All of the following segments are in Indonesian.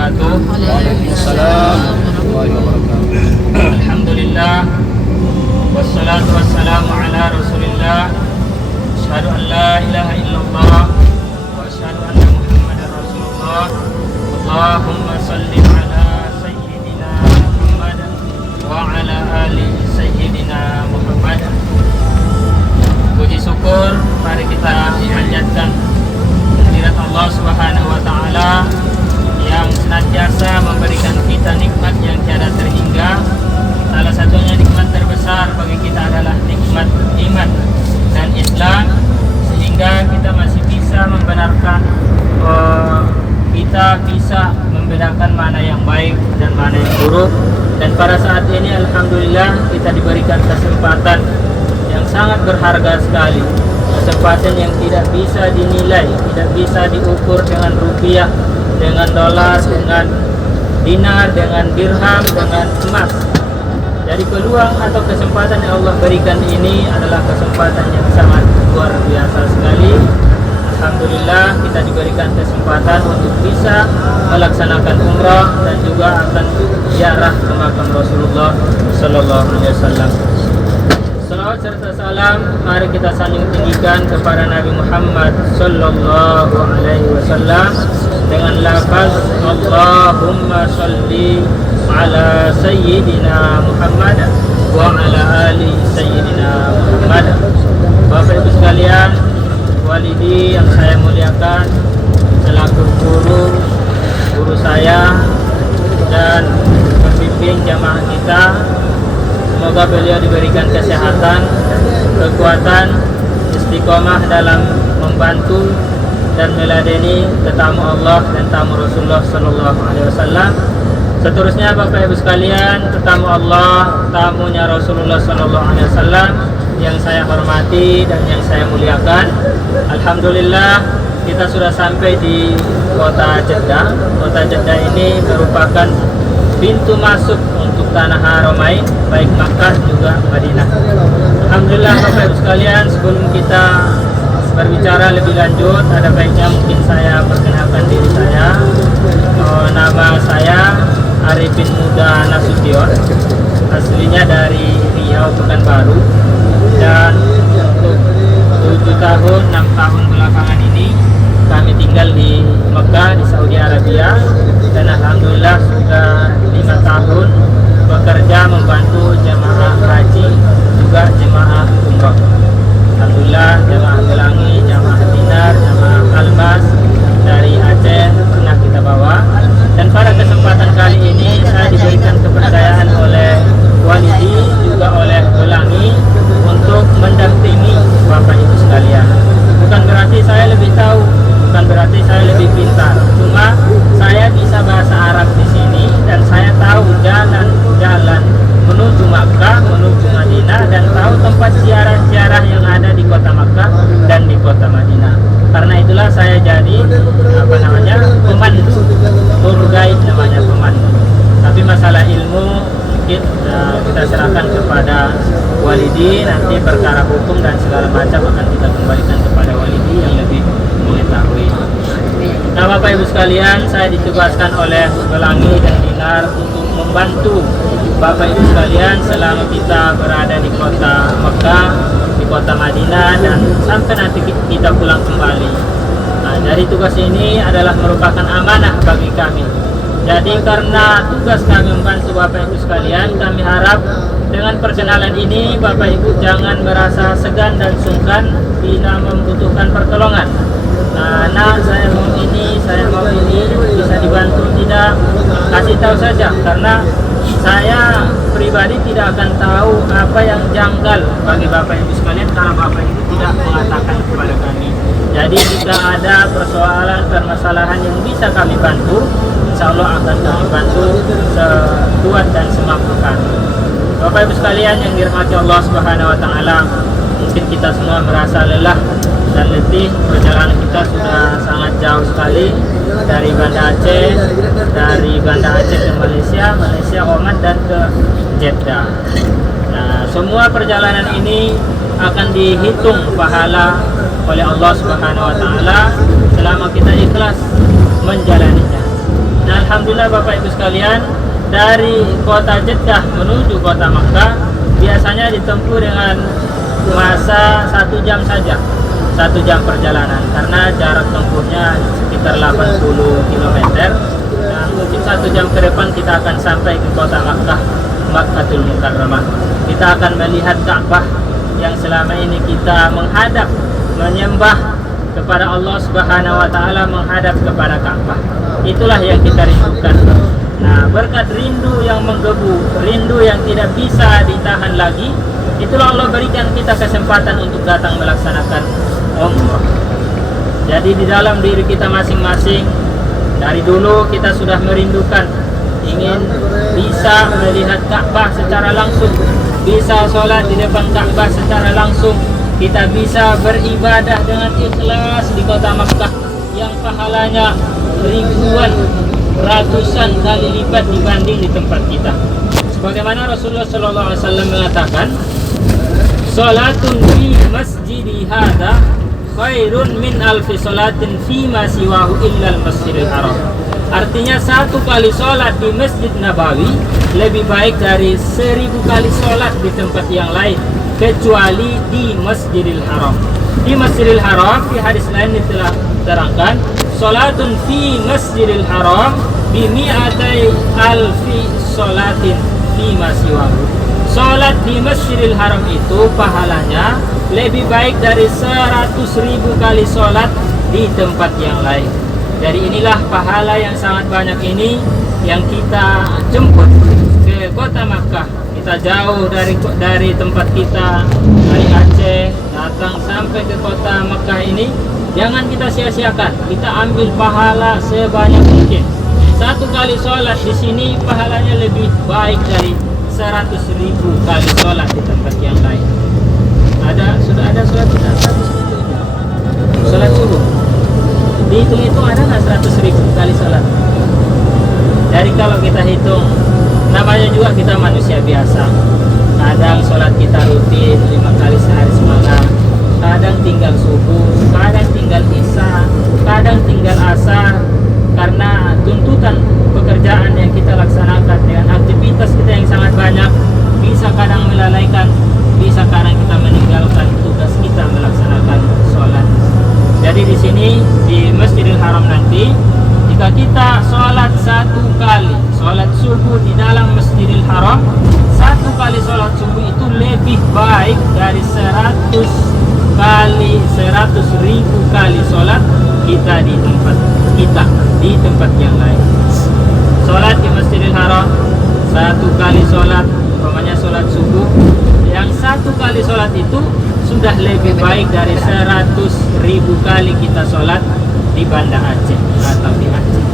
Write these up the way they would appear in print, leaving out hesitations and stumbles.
Waalaikumsalam warahmatullahi wabarakatuh. Alhamdulillah wassalatu wassalamu ala Rasulillah. Asyhadu an la ilaha illallah wa asyhadu anna Muhammadar Rasulullah. Allahumma shalli ala sayyidina Muhammad wa ala ali sayyidina Muhammad. Puji syukur mari kita panjatkan kehadirat Allah Subhanahu wa taala yang senantiasa memberikan kita nikmat yang tiada terhingga. Salah satunya nikmat terbesar bagi kita adalah nikmat iman dan Islam, sehingga kita masih bisa membenarkan, kita bisa membedakan mana yang baik dan mana yang buruk. Dan pada saat ini alhamdulillah kita diberikan kesempatan yang sangat berharga sekali, kesempatan yang tidak bisa dinilai, tidak bisa diukur dengan rupiah, dengan dolar, dengan dinar, dengan dirham, dengan emas. Jadi peluang atau kesempatan yang Allah berikan ini adalah kesempatan yang sangat luar biasa sekali. Alhamdulillah kita diberikan kesempatan untuk bisa melaksanakan umrah dan juga akan ziarah ke makam Rasulullah Sallallahu Alaihi Wasallam. Salawat serta salam mari kita sanjung tinggikan kepada Nabi Muhammad Sallallahu Alaihi Wasallam dengan lafaz Allahumma sholli ala sayyidina Muhammad wa ala ali sayyidina Muhammad. Bapak Ibu sekalian, walidi yang saya muliakan selaku guru saya dan pembimbing jamaah kita, semoga beliau diberikan kesehatan, kekuatan, istiqomah dalam membantu dan meladeni tetamu Allah dan tamu Rasulullah Sallallahu Alaihi Wasallam. Seterusnya Bapak Ibu sekalian, tetamu Allah, tamunya Rasulullah Sallallahu Alaihi Wasallam yang saya hormati dan yang saya muliakan. Alhamdulillah kita sudah sampai di kota Jeddah. Kota Jeddah ini merupakan pintu masuk untuk tanah Haramain, baik Makkah juga Madinah. Alhamdulillah Bapak Ibu sekalian, sebelum kita berbicara lebih lanjut, ada baiknya mungkin saya perkenalkan diri saya. Nama saya Arifin Muda Nasution, aslinya dari Riau Pekanbaru, dan untuk 7 tahun 6 tahun belakangan ini kami tinggal di Mekah di Saudi Arabia, dan alhamdulillah sudah 5 tahun bekerja membantu jemaah haji juga jemaah umrah. Alhamdulillah jemaah Gelangi, jemaah Dinar, jemaah Almas dari Aceh pernah kita bawa. Dan pada kesempatan kali ini saya diberikan kepercayaan oleh walidi juga oleh Gelangi untuk mendampingi Bapak Ibu sekalian. Bukan berarti saya lebih tahu, bukan berarti saya lebih pintar. Cuma saya bisa bahasa Arab di sini dan saya tahu jalan-jalan menuju Makkah, menuju Madinah, dan tahu tempat ziarah-ziarah yang ada di kota Makkah dan di kota Madinah. Karena itulah saya jadi pemandu, tour guide namanya, pemandu. Tapi masalah ilmu sedikit kita serahkan kepada walidi, nanti perkara hukum dan segala macam akan kita kembalikan kepada walidi yang lebih mengetahui. Nah Bapak Ibu sekalian, saya ditugaskan oleh Gelangi dan Dinar untuk membantu Bapak Ibu sekalian selama kita berada di kota Mekah, di kota Madinah, dan sampai nanti kita pulang kembali. Nah, dari tugas ini adalah merupakan amanah bagi kami. Jadi karena tugas kami membantu Bapak Ibu sekalian, kami harap dengan perkenalan ini Bapak Ibu jangan merasa segan dan sungkan bila membutuhkan pertolongan. Nah, saya mau ini, bisa dibantu tidak, kasih tahu saja, karena saya pribadi tidak akan tahu apa yang janggal bagi Bapak Ibu sekalian kalau Bapak Ibu tidak mengatakan kepada kami. Jadi jika ada persoalan, permasalahan yang bisa kami bantu, insya Allah akan kami bantu sekuat dan semampu kami. Bapak Ibu sekalian yang dirahmati Allah Subhanahu Wa Taala, mungkin kita semua merasa lelah dan letih. Perjalanan kita sudah sangat jauh sekali dari Banda Aceh, ke Malaysia, Oman, dan ke Jeddah. Nah, semua perjalanan ini akan dihitung pahala oleh Allah Subhanahu Wa Taala selama kita ikhlas menjalaninya. Nah, alhamdulillah Bapak Ibu sekalian, dari kota Jeddah menuju kota Makkah biasanya ditempuh dengan masa 1 jam saja, 1 jam perjalanan, karena jarak tempuhnya sekitar 80 km. Dan mungkin 1 jam ke depan kita akan sampai ke kota Makkah, Makkatul Mukarramah. Kita akan melihat Ka'bah yang selama ini kita menghadap, menyembah kepada Allah Subhanahu wa taala, menghadap kepada Ka'bah. Itulah yang kita rindukan. Nah, berkat rindu yang menggebu, rindu yang tidak bisa ditahan lagi, itulah Allah berikan kita kesempatan untuk datang melaksanakan umrah. Jadi di dalam diri kita masing-masing, dari dulu kita sudah merindukan, ingin bisa melihat Ka'bah secara langsung, bisa sholat di depan Ka'bah secara langsung, kita bisa beribadah dengan ikhlas di kota Makkah yang pahalanya ribuan, ratusan kali lipat dibanding di tempat kita. Sebagaimana Rasulullah SAW mengatakan, "Salatun fi masjidi hadza khairun min alfi salatin fi ma siwahu illa al-masjidil haram." Artinya 1 kali sholat di Masjid Nabawi lebih baik dari 1000 kali sholat di tempat yang lain, kecuali di Masjidil Haram. Di Masjidil Haram, di hadis lain telah terangkan, sholatun fi Masjidil Haram bi mi'atai alfi sholatin fi ma siwahu. Sholat di Masjidil Haram itu pahalanya lebih baik dari 100.000 kali sholat di tempat yang lain. Dari inilah pahala yang sangat banyak ini yang kita jemput ke kota Makkah. Kita jauh dari tempat kita, dari Aceh, datang sampai ke kota Makkah ini. Jangan kita sia-siakan, kita ambil pahala sebanyak mungkin. 1 kali sholat di sini pahalanya lebih baik dari 100.000 kali sholat di tempat yang lain. Sudah ada sholat kita 100.000 sholat subuh. Dihitung-hitung ada nggak 100.000 kali sholat? Dari kalau kita hitung, namanya juga kita manusia biasa. Kadang sholat kita rutin 5 kali sehari semalam, kadang tinggal subuh, kadang tinggal isya, kadang tinggal asar. Karena tuntutan pekerjaan yang kita laksanakan dengan aktivitas kita yang sangat banyak, bisa kadang melalaikan, bisa kadang kita meninggalkan tugas kita melaksanakan sholat. Jadi di sini di Masjidil Haram nanti, jika kita sholat 1 kali sholat subuh di dalam Masjidil Haram, 1 kali sholat subuh itu lebih baik dari 100.000 kali sholat kita di tempat yang lain. Sholat di Masjidil Haram 1 kali sholat, umpamanya sholat subuh, yang 1 kali sholat itu sudah lebih baik dari 100.000 kali kita sholat di Banda Aceh atau di Aceh.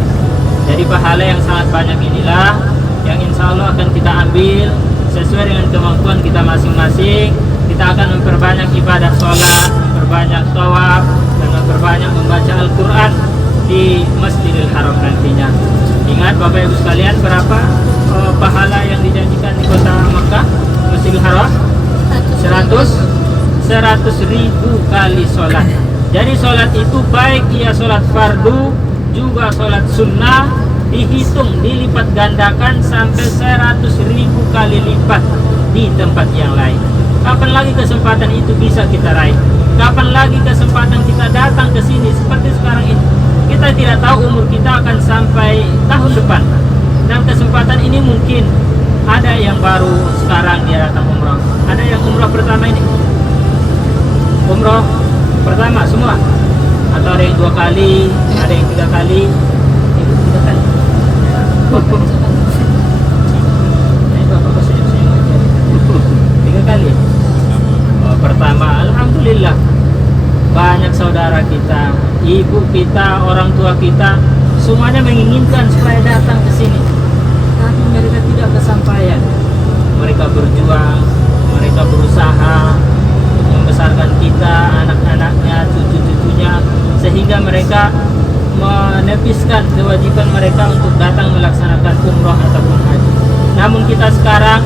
Jadi pahala yang sangat banyak inilah yang insya Allah akan kita ambil sesuai dengan kemampuan kita masing-masing. Kita akan memperbanyak ibadah sholat, memperbanyak tawaf, dan memperbanyak membaca Al-Quran di Masjidil Haram nantinya. Ingat Bapak Ibu sekalian, berapa pahala yang dijanjikan di kota Makkah, Masjidil Haram? 100.000 kali sholat. Jadi sholat itu baik ia sholat fardu, juga sholat sunnah, dihitung, dilipat gandakan sampai 100.000 kali lipat di tempat yang lain. Kapan lagi kesempatan itu bisa kita raih? Kapan lagi kesempatan kita datang ke sini seperti sekarang ini? Kita tidak tahu umur kita akan sampai tahun depan. Dan kesempatan ini mungkin ada yang baru sekarang dia datang umrah, ada yang umrah pertama ini, umrah pertama semua, atau ada yang 2 kali, ada yang 3 kali, 3 kali. Bapak senyum-senyum aja. 3 kali. Pertama, alhamdulillah banyak saudara kita, ibu kita, orang tua kita, semuanya menginginkan supaya datang ke sini, tapi mereka tidak kesampaian. Mereka berjuang, mereka berusaha untuk membesarkan kita, anak-anaknya, cucu-cucunya, sehingga mereka menepiskan kewajiban mereka untuk datang melaksanakan umrah ataupun haji. Namun kita sekarang,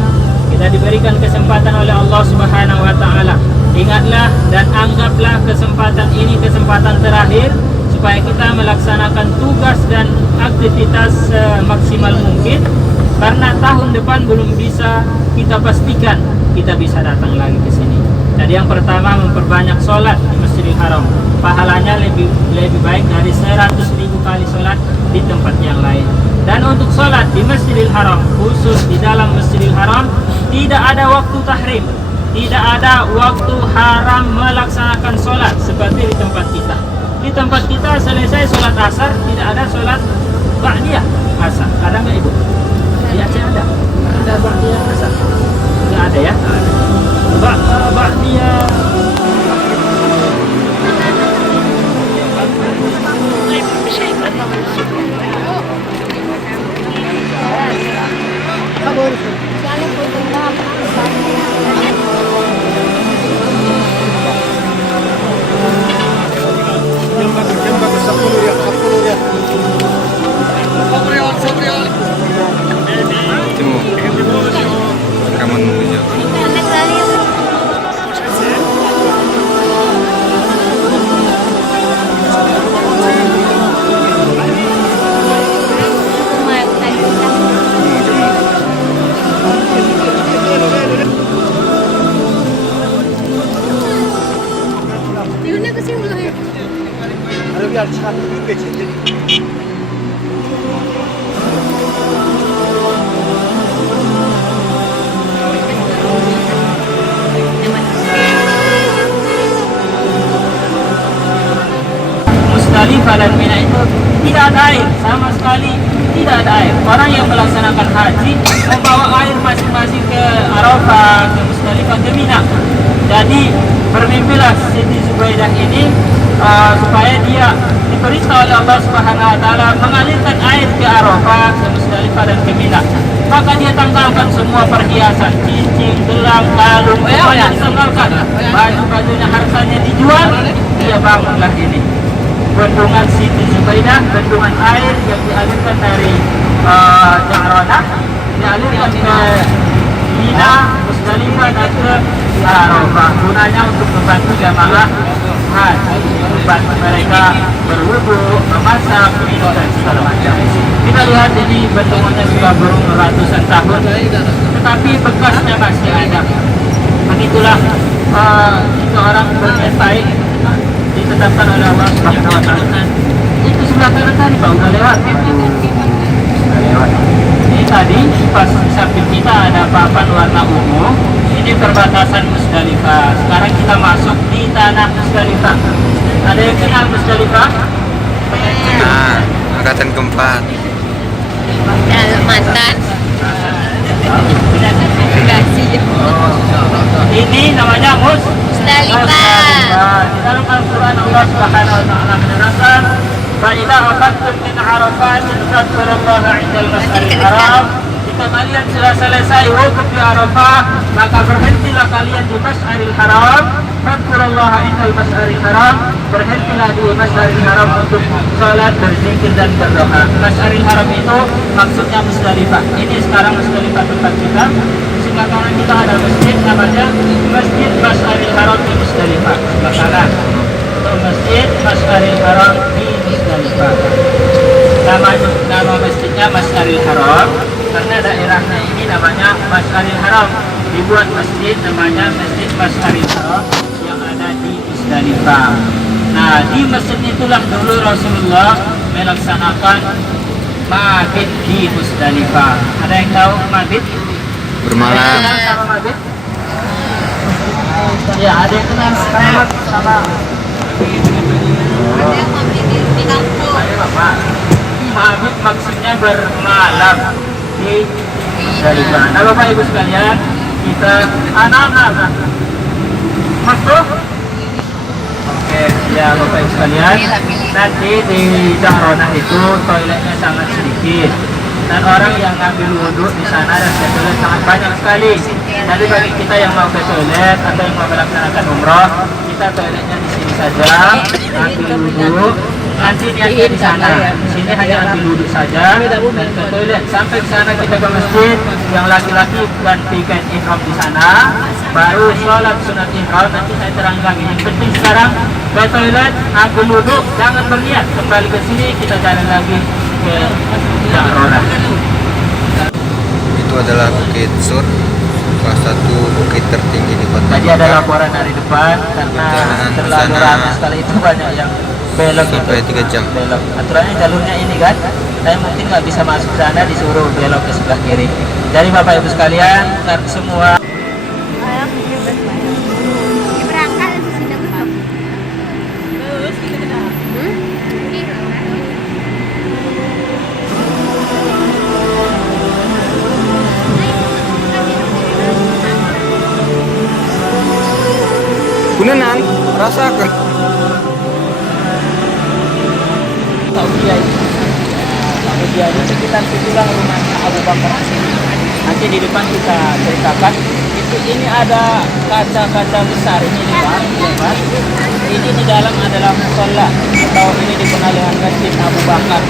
kita diberikan kesempatan oleh Allah Subhanahu wa taala. Ingatlah dan anggaplah kesempatan ini kesempatan terakhir supaya kita melaksanakan tugas dan aktivitas maksimal mungkin, karena tahun depan belum bisa kita pastikan kita bisa datang lagi ke sini. Jadi yang pertama, memperbanyak sholat di Masjidil Haram. Pahalanya lebih baik dari 100.000 kali sholat di tempat yang lain. Dan untuk sholat di Masjidil Haram, khusus di dalam Masjidil Haram, tidak ada waktu tahrim, tidak ada waktu haram melaksanakan sholat seperti di tempat kita. Di tempat kita selesai sholat asar, tidak ada sholat ba'diyah asar. Ada nggak Ibu? Di Aceh ada? Ada ba'diyah asar? Nggak ada ya? Ba'diyah rekaman video. Musdalifah dan Mina itu tidak ada air, sama sekali tidak ada air. Orang yang melaksanakan haji membawa air masing-masing ke Arafah, ke Musdalifah, ke Mina. Jadi bermimpilah Siti Zubaidah ini supaya dia diperintah oleh Allah Subhanahu wa taala mengalirkan air ke Arafah, ke Musdalifah dan ke Mina. Maka dia tanggalkan semua perhiasan, cincin, gelang, kalung, yang ditanggalkan. Baju-bajunya, hartanya dijual, dia bangunlah ini. Bendungan Siti Zubaidah, bendungan air yang dialirkan dari Ja'ranah, dialirkan ke Mina, Musdalifah dan ke Arafah. Gunanya untuk membantu jamaah haji, membantu mereka berwudu, memasak, minum dan segala macam. Kita lihat ini bendungannya sudah berumur ratusan tahun, tetapi bekasnya masih ada. Begitulah itu orang berniat baik ditetapkan oleh Allah Subhanahu wa taala. Itu sebelah kanan tadi Pak, udah lewat. Ini tadi pas di samping kita ada papan warna ungu. Ini perbatasan Musdalifah. Sekarang kita masuk di tanah Musdalifah. Ada yang kenal Musdalifah? Nah, angkatan keempat. Mantan. Ini namanya Musdalifah. Di dalam Al-Quran Allah Subhanahu wa taala menerangkan, "Fa'idza afattum min Arafatin fadhkurullaha 'indal mas'alil haram." Jika kalian sudah selesai wukuf di Arafah, maka berhentilah kalian di Mas'aril Haram. Fadhkurullaha 'indal mas'aril haram. Berhentilah di Mas'aril Haram untuk salat, berzikir dan berdoa. Mas'aril Haram itu maksudnya Musdalifah. Ini sekarang Musdalifah tempat kita. Sebelah kanan kita ada masjid namanya Masjid Mas'aril Haram di Musdalifah. Sebelah kanan itu Masjid Mas'aril Haram di Musdalifah. Nama masjidnya Mas'aril Haram karena daerahnya ini namanya Mas'aril Haram. Dibuat masjid namanya Masjid Mas'aril Haram yang ada di Musdalifah. Nah, di masjid itulah dulu Rasulullah melaksanakan mabit di Musdalifah. Ada yang tahu mabit? Bermalam. Ada yang kenal sama mabit? Ya, ada yang kenal sama Di kampung. Ayo Bapak. Mabit maksudnya bermalam di Musdalifah. Nah Bapak Ibu sekalian, kita anak-anak masuk. Oke, ya Bapak Ibu sekalian, nanti di Ja'ranah itu toiletnya sangat sedikit dan orang yang ngambil wudhu di sana dan ke toilet sangat banyak sekali. Jadi bagi kita yang mau ke toilet atau yang mau melaksanakan umroh, kita toiletnya di sini saja, ambil wudhu. Nanti niatnya di sana, di sini hanya ambil wudhu saja dan ke toilet. Sampai ke sana kita ke masjid, yang laki-laki gantikan ihram di sana, baru sholat sunat ihram. Nanti saya terang lagi. Yang penting sekarang ke toilet, ambil wudhu, jangan berniat kembali ke sini, kita jalan lagi ke Jakarta. Itu adalah Bukit Sur, salah satu bukit tertinggi di kota Tadi ada Bangka. laporan dari depan karena Perjalanan ke terlalu sana ramai sekali itu banyak yang belok sampai gitu. 3 jam. Belok. Aturannya jalurnya ini kan, saya mungkin nggak bisa masuk sana, disuruh belok ke sebelah kiri. Jadi Bapak Ibu sekalian, semua Berangkat di sini berapa? Kunanan, rasakan. Saudi ini sekitar situlah rumahnya Abu Bakar. Nanti di depan kita ceritakan. Ini ada kaca-kaca besar ini lebar. Ini di dalam adalah musola atau ini dikenal dengan Masjid Abu Bakar.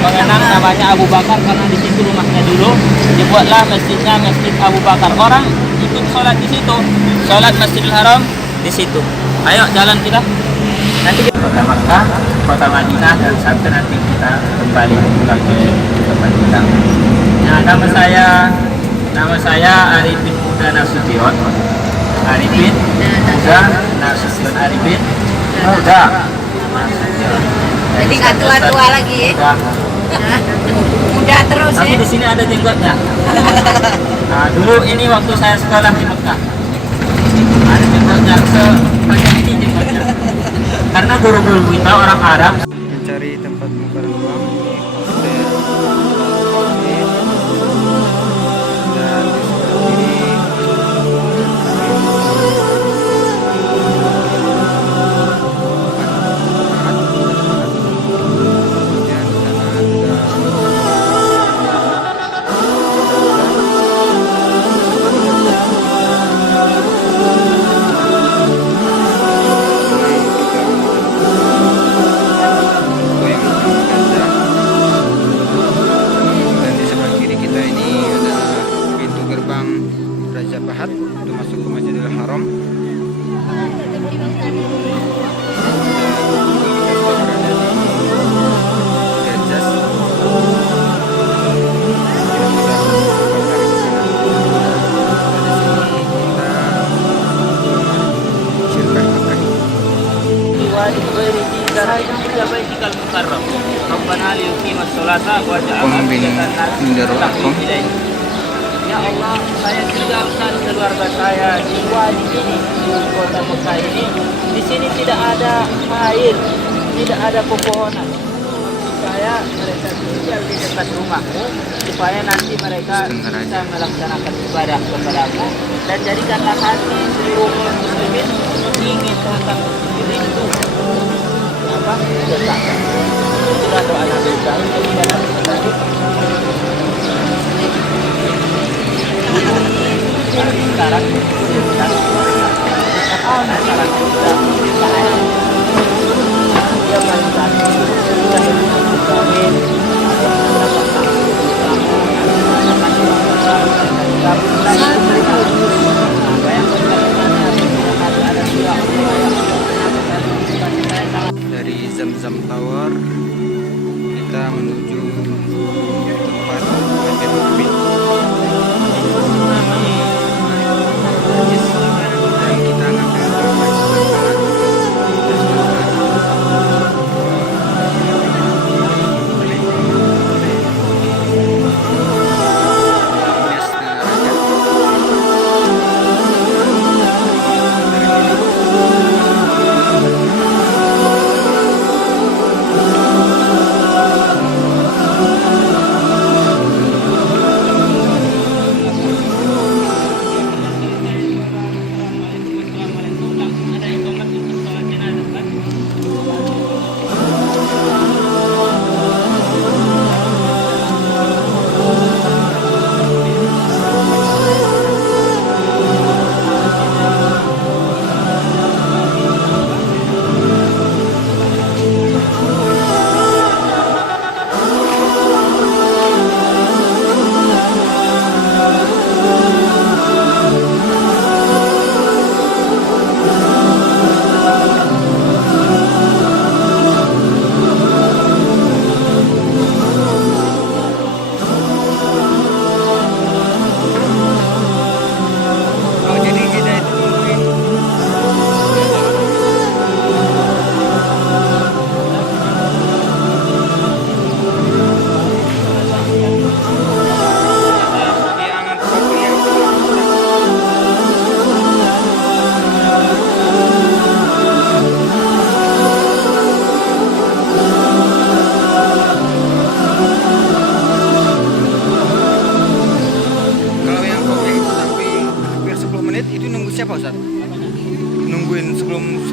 Mengenang namanya Abu Bakar karena di situ rumahnya dulu. Dibuatlah masjidnya Masjid Abu Bakar. Orang ikut sholat di situ, sholat Masjidil Haram di situ. Ayo jalan kita. Nanti kita kota Makkah, kota Madinah, dan sampai nanti kita kembali pulang ke tempat kita. Nah, nama saya Arifin Muda Nasution. Arifin Muda Nasution. Arifin Muda Nasution. Jadi nggak tua-tua lagi ya? Muda terus Tapi ya? di sini ada jenggotnya. Nah, dulu ini waktu saya sekolah di Mekah. Ada jenggotnya sepanjang ini jenggotnya. Karena guru-guru kita orang Arab. Mencari tempat makan malam di hotel dan di sebelah kiri kemudian di sana ada dan di sebelah kiri kita ini adalah pintu gerbang Raja Pahat untuk masuk ke Masjidil Haram. Dan kita sudah berada di Gerjas. Ya Allah, saya tinggalkan keluarga saya di wadi ini, di kota Mekah ini. Di sini tidak ada air, tidak ada pepohonan. Supaya mereka tinggal di dekat rumahmu, supaya nanti mereka bisa melaksanakan ibadah kepadamu. Dan jadikanlah hati seluruh muslimin ingin akan rindu apa? Dekat. Itulah doa Nabi Ibrahim kepada Nabi. Sekarang Dari Zamzam Tower kita menuju tempat Masjid Nabi. Dan kita ngambil ke sebelah kanan dan sebelah kiri.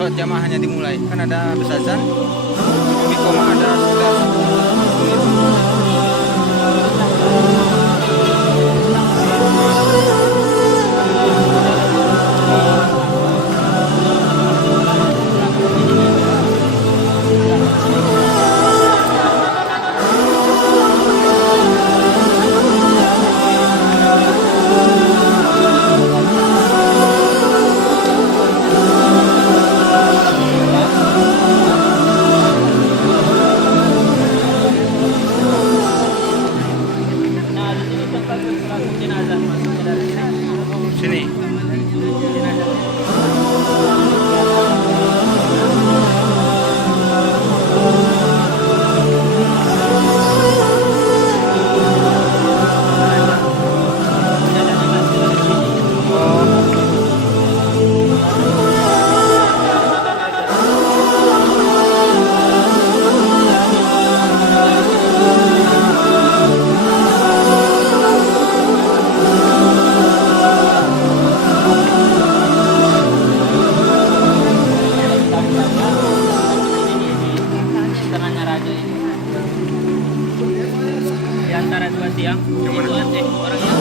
sholat jamaah hanya dimulai. Kan ada besazan, sebelum iqamah ada sekitar 10 menit. Sini. Tanahnya raja ini. Di antara dua tiang, itu Aceh, orang yang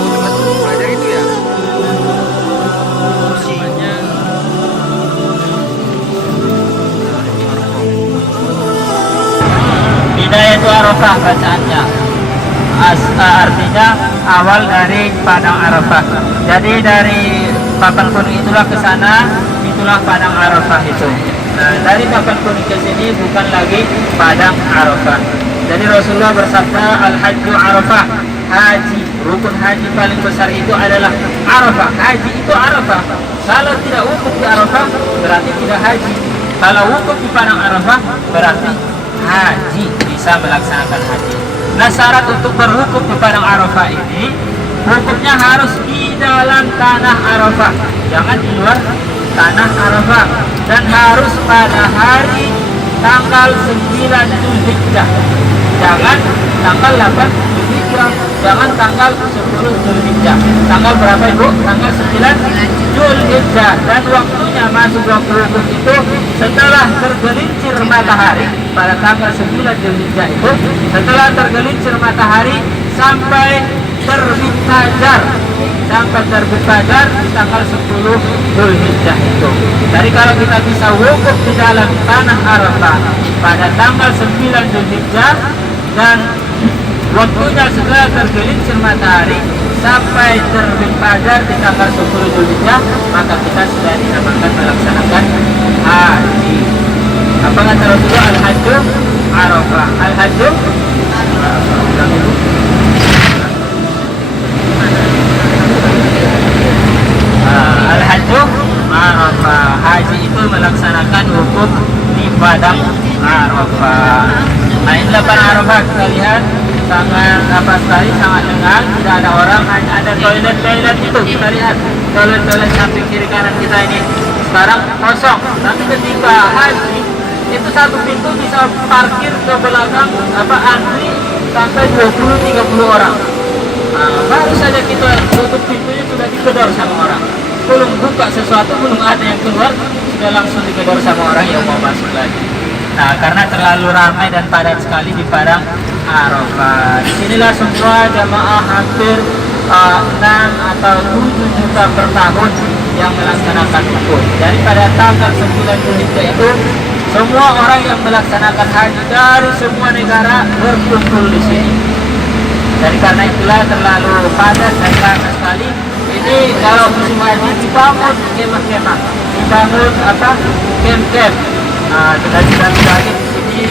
Tempat belajar itu ya? namanya Bidayah itu Arafah bacaannya. Artinya awal dari padang Arafah. Jadi dari papan kuning itulah ke sana, itulah padang Arafah itu. Nah, dari papan kuning ke sini bukan lagi padang Arafah. Jadi Rasulullah bersabda, al-hajju Arafah, haji, rukun haji paling besar itu adalah Arafah. Haji itu Arafah. Kalau tidak wukuf di Arafah berarti tidak haji. Kalau wukuf di padang Arafah berarti haji, bisa melaksanakan haji. Nah, syarat untuk berwukuf di padang Arafah ini, wukufnya harus di dalam tanah Arafah, jangan di luar tanah Arafah, dan harus pada hari tanggal 9 Zulhijjah, jangan tanggal 8 Zulhijjah, jangan tanggal 10 Zulhijjah. Tanggal berapa Ibu? Tanggal 9 Zulhijjah. Dan waktunya masuk waktu wukuf itu setelah tergelincir matahari pada tanggal 9 Zulhijjah itu, setelah tergelincir matahari sampai terbit fajar, sampai terbit fajar di tanggal 10 Zulhijjah itu. Jadi kalau kita bisa wukuf di dalam tanah Arafah pada tanggal 9 Zulhijjah dan waktunya setelah tergelincir matahari sampai terbit fajar di tanggal 10 Zulhijjah, maka kita sudah dinamakan melaksanakan haji. Apa kata Rasulullah? Al-hajju Arafah. Al-hajju Al-hajju Arafah. Haji itu melaksanakan wukuf di padang Arafah. Nah, inilah padang Arafah, kita lihat sangat apa sekali, sangat lengang, tidak ada orang, hanya ada toilet itu. Kita lihat toilet samping kiri kanan kita ini sekarang kosong. Tapi ketika haji itu satu pintu bisa parkir ke belakang antri sampai 20-30 orang. Nah, baru saja kita tutup pintunya sudah digedor sama orang. Belum buka sesuatu, belum ada yang keluar, sudah langsung digedor sama orang yang mau masuk lagi. Nah, karena terlalu ramai dan padat sekali di padang Arafah. Disinilah semua jamaah hampir 6 atau 7 juta per tahun yang melaksanakan wukuf. Jadi pada tanggal 9 Zulhijjah itu semua orang yang melaksanakan haji dari semua negara berkumpul di sini. Jadi karena itulah terlalu padat dan ramai sekali. Ini kalau musim haji dibangun kemah-kemah, dibangun camp-camp. Nah, kita lihat lagi di sini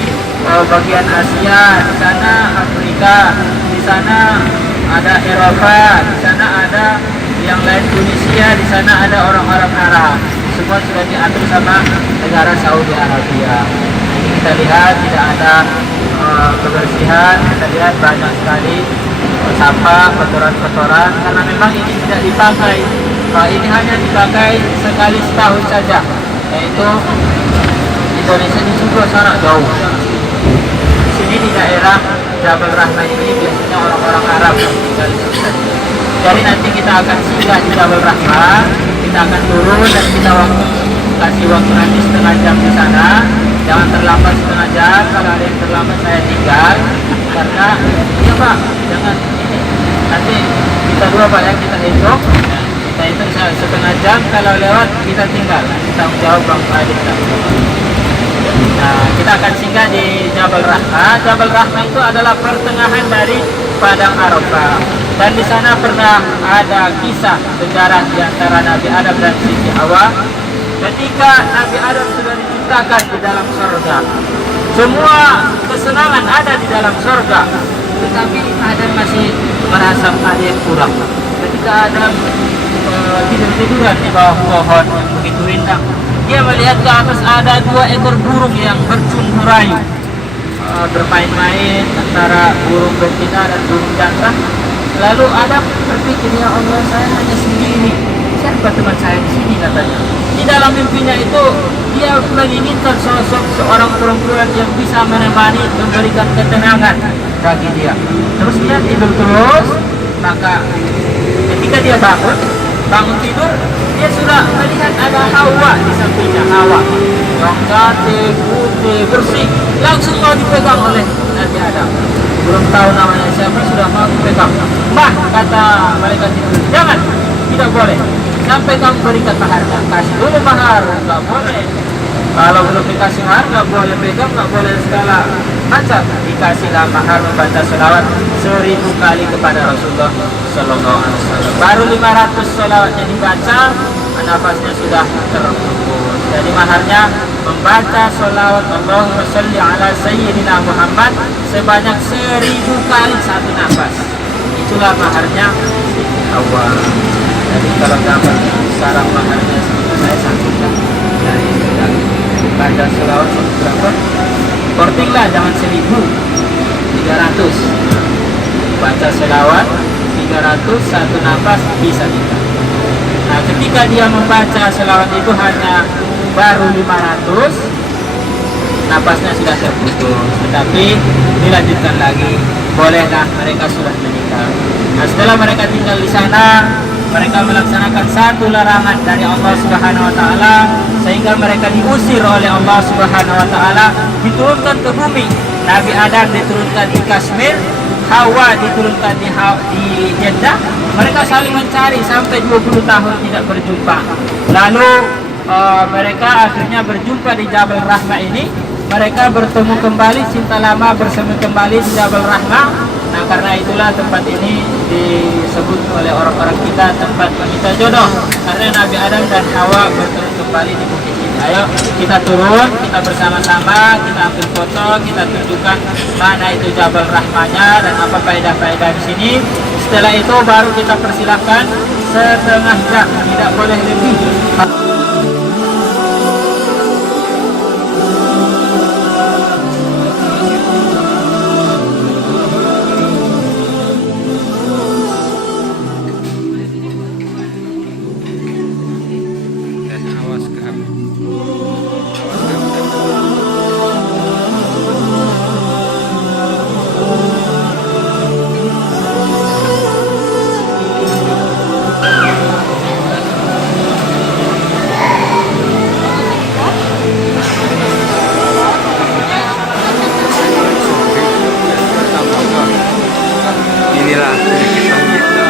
bagian Asia, di sana Afrika, di sana ada Eropa, di sana ada yang lain Tunisia, di sana ada orang-orang Arab. Semua sudah diatur sama negara Saudi Arabia. Ini kita lihat tidak ada kebersihan, kita lihat banyak sekali sampah, kotoran-kotoran, karena memang ini tidak dipakai. Ini hanya dipakai sekali setahun saja, yaitu Indonesia ini juga sangat jauh. Di sini di daerah Jabal Rahmah ini biasanya orang-orang Arab yang tinggal di sana. Jadi nanti kita akan singgah di Jabal Rahmah, kita akan turun dan kita kasih waktu nanti setengah jam di sana. Jangan terlambat setengah jam, kalau ada yang terlambat saya tinggal. Karena, iya Pak, jangan ini. Nanti kita dua Pak ya, kita hitung. Kita hitung setengah jam, kalau lewat kita tinggal. Nanti tanggung jawab Bang Fadil. Nah, kita akan singgah di Jabal Rahmah. Jabal Rahmah itu adalah pertengahan dari Padang Arafah. Dan di sana pernah ada kisah sejarah di antara Nabi Adam dan Siti Hawa. Ketika Nabi Adam sudah diciptakan di dalam surga, semua kesenangan ada di dalam surga, tetapi Adam masih merasa ada yang kurang. Ketika Adam tidur-tiduran di bawah pohon yang begitu rindang, dia melihat ke atas ada 2 ekor burung yang bercumbu rayu, bermain-main antara burung betina dan burung jantan. Lalu Adam berpikir, ya Allah, saya hanya sendiri, siapa teman saya di sini, katanya. Di dalam mimpinya itu dia menginginkan sosok seorang perempuan yang bisa menemani, memberikan ketenangan bagi dia. Terus dia tidur terus, maka ketika dia bangun tidur, dia sudah melihat ada Hawa di sampingnya. Hawa yang cantik, putih, bersih, langsung mau dipegang oleh Nabi Adam. Belum tahu namanya siapa, sudah mau dipegang. Mah, kata malaikat itu, jangan, tidak boleh, sampai kamu berikan maharnya. Kasih dulu mahar, nggak boleh. Kalau belum dikasih mahar, nggak boleh pegang, nggak boleh segala macam. Dikasihlah mahar membaca selawat 1000 kali kepada Rasulullah Sallallahu Alaihi Wasallam. Baru 500 selawatnya dibaca, nafasnya sudah terputus. Jadi maharnya membaca selawat Allahumma sholli ala sayyidina Muhammad sebanyak 1000 kali satu nafas. Itulah maharnya Siti Hawa. Jadi kalau dapat sekarang maharnya seperti saya sanggup dari baca selawat berapa? Korting lah, jangan 1300. Baca selawat 300 satu nafas bisa kita. Nah, ketika dia membaca selawat itu hanya baru 500, napasnya sudah terputus. Tetapi dilanjutkan lagi, bolehlah, mereka sudah menikah. Nah, setelah mereka tinggal di sana, mereka melaksanakan satu larangan dari Allah Subhanahu wa taala, sehingga mereka diusir oleh Allah Subhanahu wa taala, diturunkan ke bumi. Nabi Adam diturunkan di Kashmir, Hawa diturunkan di Jeddah. Mereka saling mencari sampai 20 tahun tidak berjumpa. Lalu mereka akhirnya berjumpa di Jabal Rahmah ini. Mereka bertemu kembali, cinta lama bersemi kembali di Jabal Rahmah. Nah, karena itulah tempat ini disebut oleh orang-orang kita tempat meminta jodoh, karena Nabi Adam dan Hawa bertemu kembali di bukit ini. Ayo kita turun, kita bersama-sama, kita ambil foto, kita tunjukkan mana itu Jabal Rahmahnya dan apa faedah-faedah di sini. Setelah itu baru kita persilahkan setengah jam, tidak boleh lebih. Inilah penyakit wanita.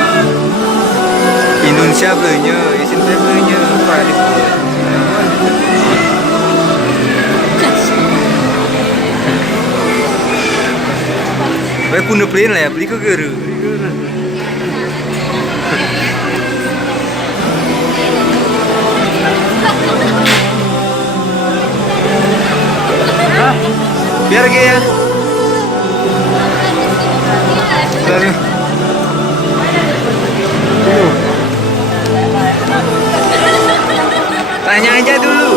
Indonesia punya, Indonesia punya, Baik pun plane lah ya, beli ke geru. Biar ya. Tanya aja dulu.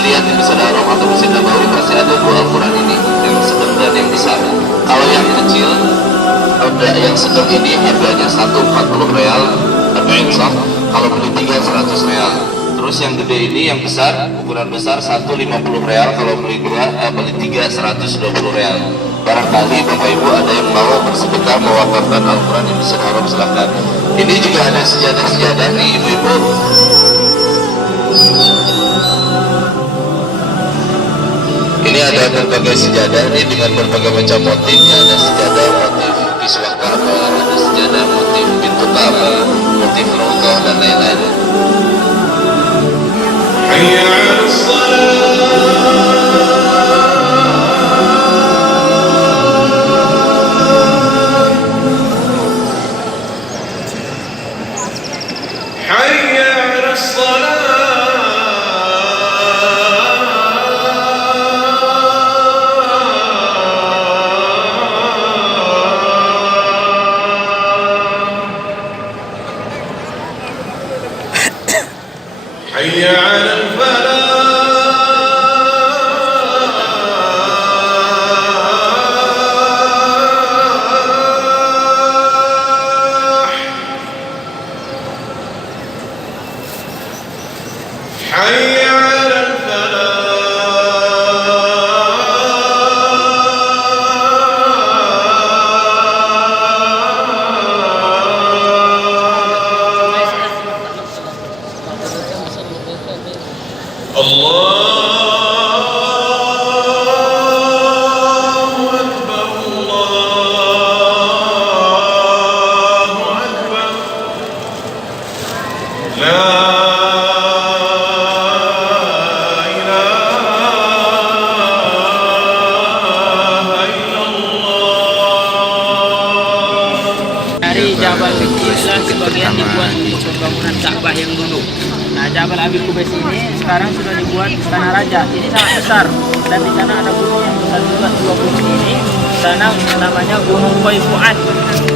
lihat di Masjid Haram atau Masjid Nabawi pasti ada dua Al-Quran ini, yang sedang dan yang besar. Kalau yang kecil, yang sedang ini harganya 140 real, harga insaf. Kalau beli 3 100 real. Terus yang gede ini, yang besar, ukuran besar 150 real. Kalau beli 3 120 real. Barangkali Bapak Ibu ada yang mau bersedekah mewakafkan Al-Quran di Masjid Haram, silahkan. Ini juga ada sejadah-sejadah nih Ibu-Ibu. Ini ada berbagai sejadah nih dengan berbagai macam motifnya. Ada sejadah motif kiswah Ka'bah, ada sejadah motif pintu Ka'bah, motif Raudhah dan lain-lain. Hayya 'alas shalah. حي على الفلاح حي على Dari Jabal Qubais sebagian dibuat untuk pembangunan Ka'bah yang dulu. Nah, Jabal Abi Qubais ini sekarang sudah dibuat istana raja. Ini sangat besar dan di sana ada gunung yang besar juga. Dua gunung ini, sana namanya Gunung Qoyfu'an.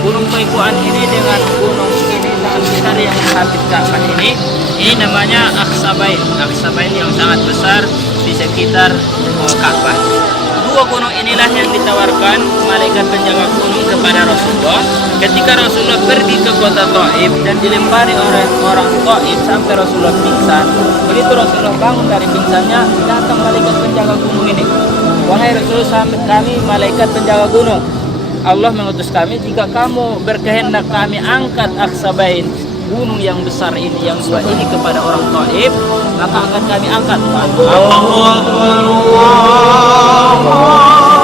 Gunung Qoyfu'an ini dengan gunung ini sangat besar yang menghadap Ka'bah ini namanya Aqsabain. Aqsabain yang sangat besar di sekitar Ka'bah. Dua gunung inilah yang ditawarkan malaikat penjaga gunung kepada Rasulullah ketika Rasulullah pergi ke kota Taif dan dilempari oleh orang Taif sampai Rasulullah pingsan. Begitu Rasulullah bangun dari pingsannya, datang malaikat penjaga gunung ini. Wahai Rasulullah, kami malaikat penjaga gunung, Allah mengutus kami jika kamu berkehendak kami angkat Aqsabain, gunung yang besar ini, yang dua ini kepada orang Taif, maka akan kami angkat. Allahu Akbar, Allahu Akbar.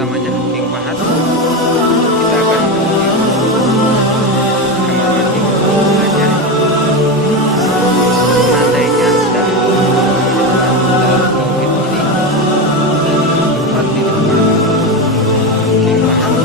utamanya King Fahad. Kita akan kamar mandi belajar. Seandainya dan tauhid ini tempat di depan King Fahad.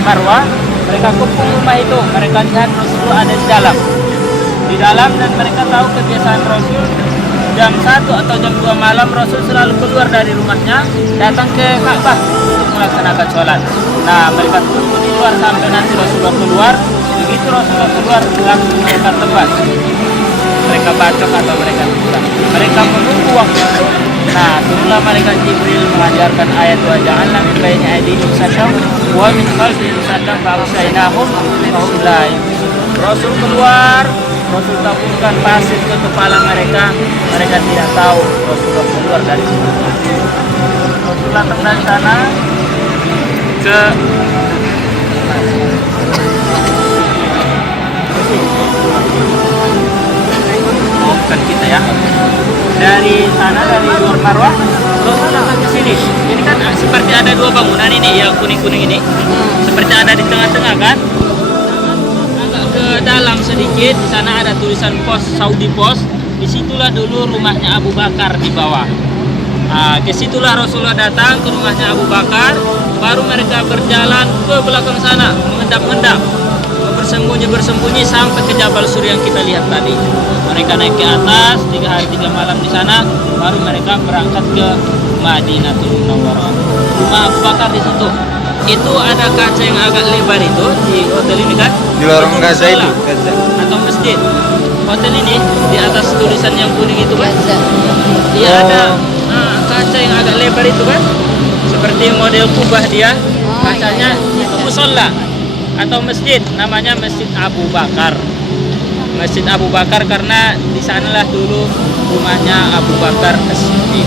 Marwah, mereka kumpul rumah itu, mereka lihat Rasulullah ada di dalam dan mereka tahu kebiasaan Rasul jam 1 atau jam 2 malam Rasul selalu keluar dari rumahnya datang ke Ka'bah untuk melaksanakan sholat. Nah, mereka tunggu di luar sampai nanti Rasulullah keluar. Begitu Rasulullah keluar langsung mereka tebas, mereka bacok atau mereka tumbang. Mereka menunggu waktu itu. Nah, turunlah malaikat Jibril mengajarkan ayat wa ja'alna min baini aydihim saddan wa min khalfihim saddan fa'agsaynahum fahum la yubsirun. Rasul keluar, Rasul taburkan pasir ke kepala mereka. Mereka tidak tahu Rasulullah keluar dari sana. Rasul datang dari sana ke bukan kita ya. Dari sana, dari luar Marwah, Rasul datang ke sini. Ini kan seperti ada dua bangunan ini, yang kuning-kuning ini. Seperti ada di tengah-tengah kan. Agak ke ke dalam sedikit, di sana ada tulisan pos Saudi Pos. Disitulah dulu rumahnya Abu Bakar di bawah. Nah, ke situlah Rasulullah datang ke rumahnya Abu Bakar. Baru mereka berjalan ke belakang sana, mengendap-endap, bersembunyi sampai ke Jabal Sur yang kita lihat tadi. Mereka naik ke atas 3 hari 3 malam di sana, baru mereka berangkat ke Madinatul Munawwarah. Rumah Abu Bakar di situ. Itu ada kaca yang agak lebar itu di hotel ini kan? Di lorong Itu Gaza itu, musola Gaza. atau masjid. Hotel ini di atas tulisan yang kuning itu kan? Dia ada kaca yang agak lebar itu kan? Seperti model kubah dia, kacanya itu musola atau masjid, namanya Masjid Abu Bakar. Masjid Abu Bakar karena di sanalah dulu rumahnya Abu Bakar As-Siddiq.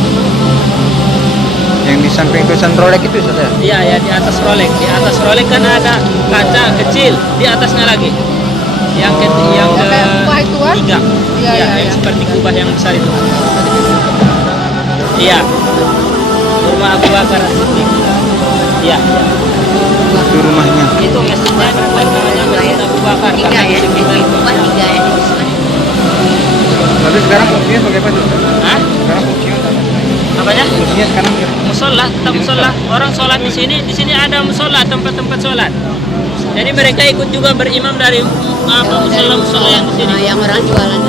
Yang di samping tulisan Rolex itu saudara. Iya ya, di atas Rolex. Di atas Rolex kan ada kaca kecil, di atasnya lagi. Yang ke kayak kubah itu kan? tiga. Iya, Iya, iya, yang iya. seperti kubah yang besar itu. Iya. Rumah Abu Bakar As-Siddiq. Iya. Itu rumahnya. Itu masjidnya dibuat namanya Masjid Abu Bakar Tiga karena di ya, sekitar itu. kubah 3 ya. Lalu sekarang fungsinya sebagai apa tuh? Hah? Sekarang fungsinya apa? Apanya? Fungsinya sekarang Musola, tetap musola. Orang sholat di sini ada musola, tempat-tempat sholat. Jadi mereka ikut juga berimam dari musola yang di sini. Yang orang jualan.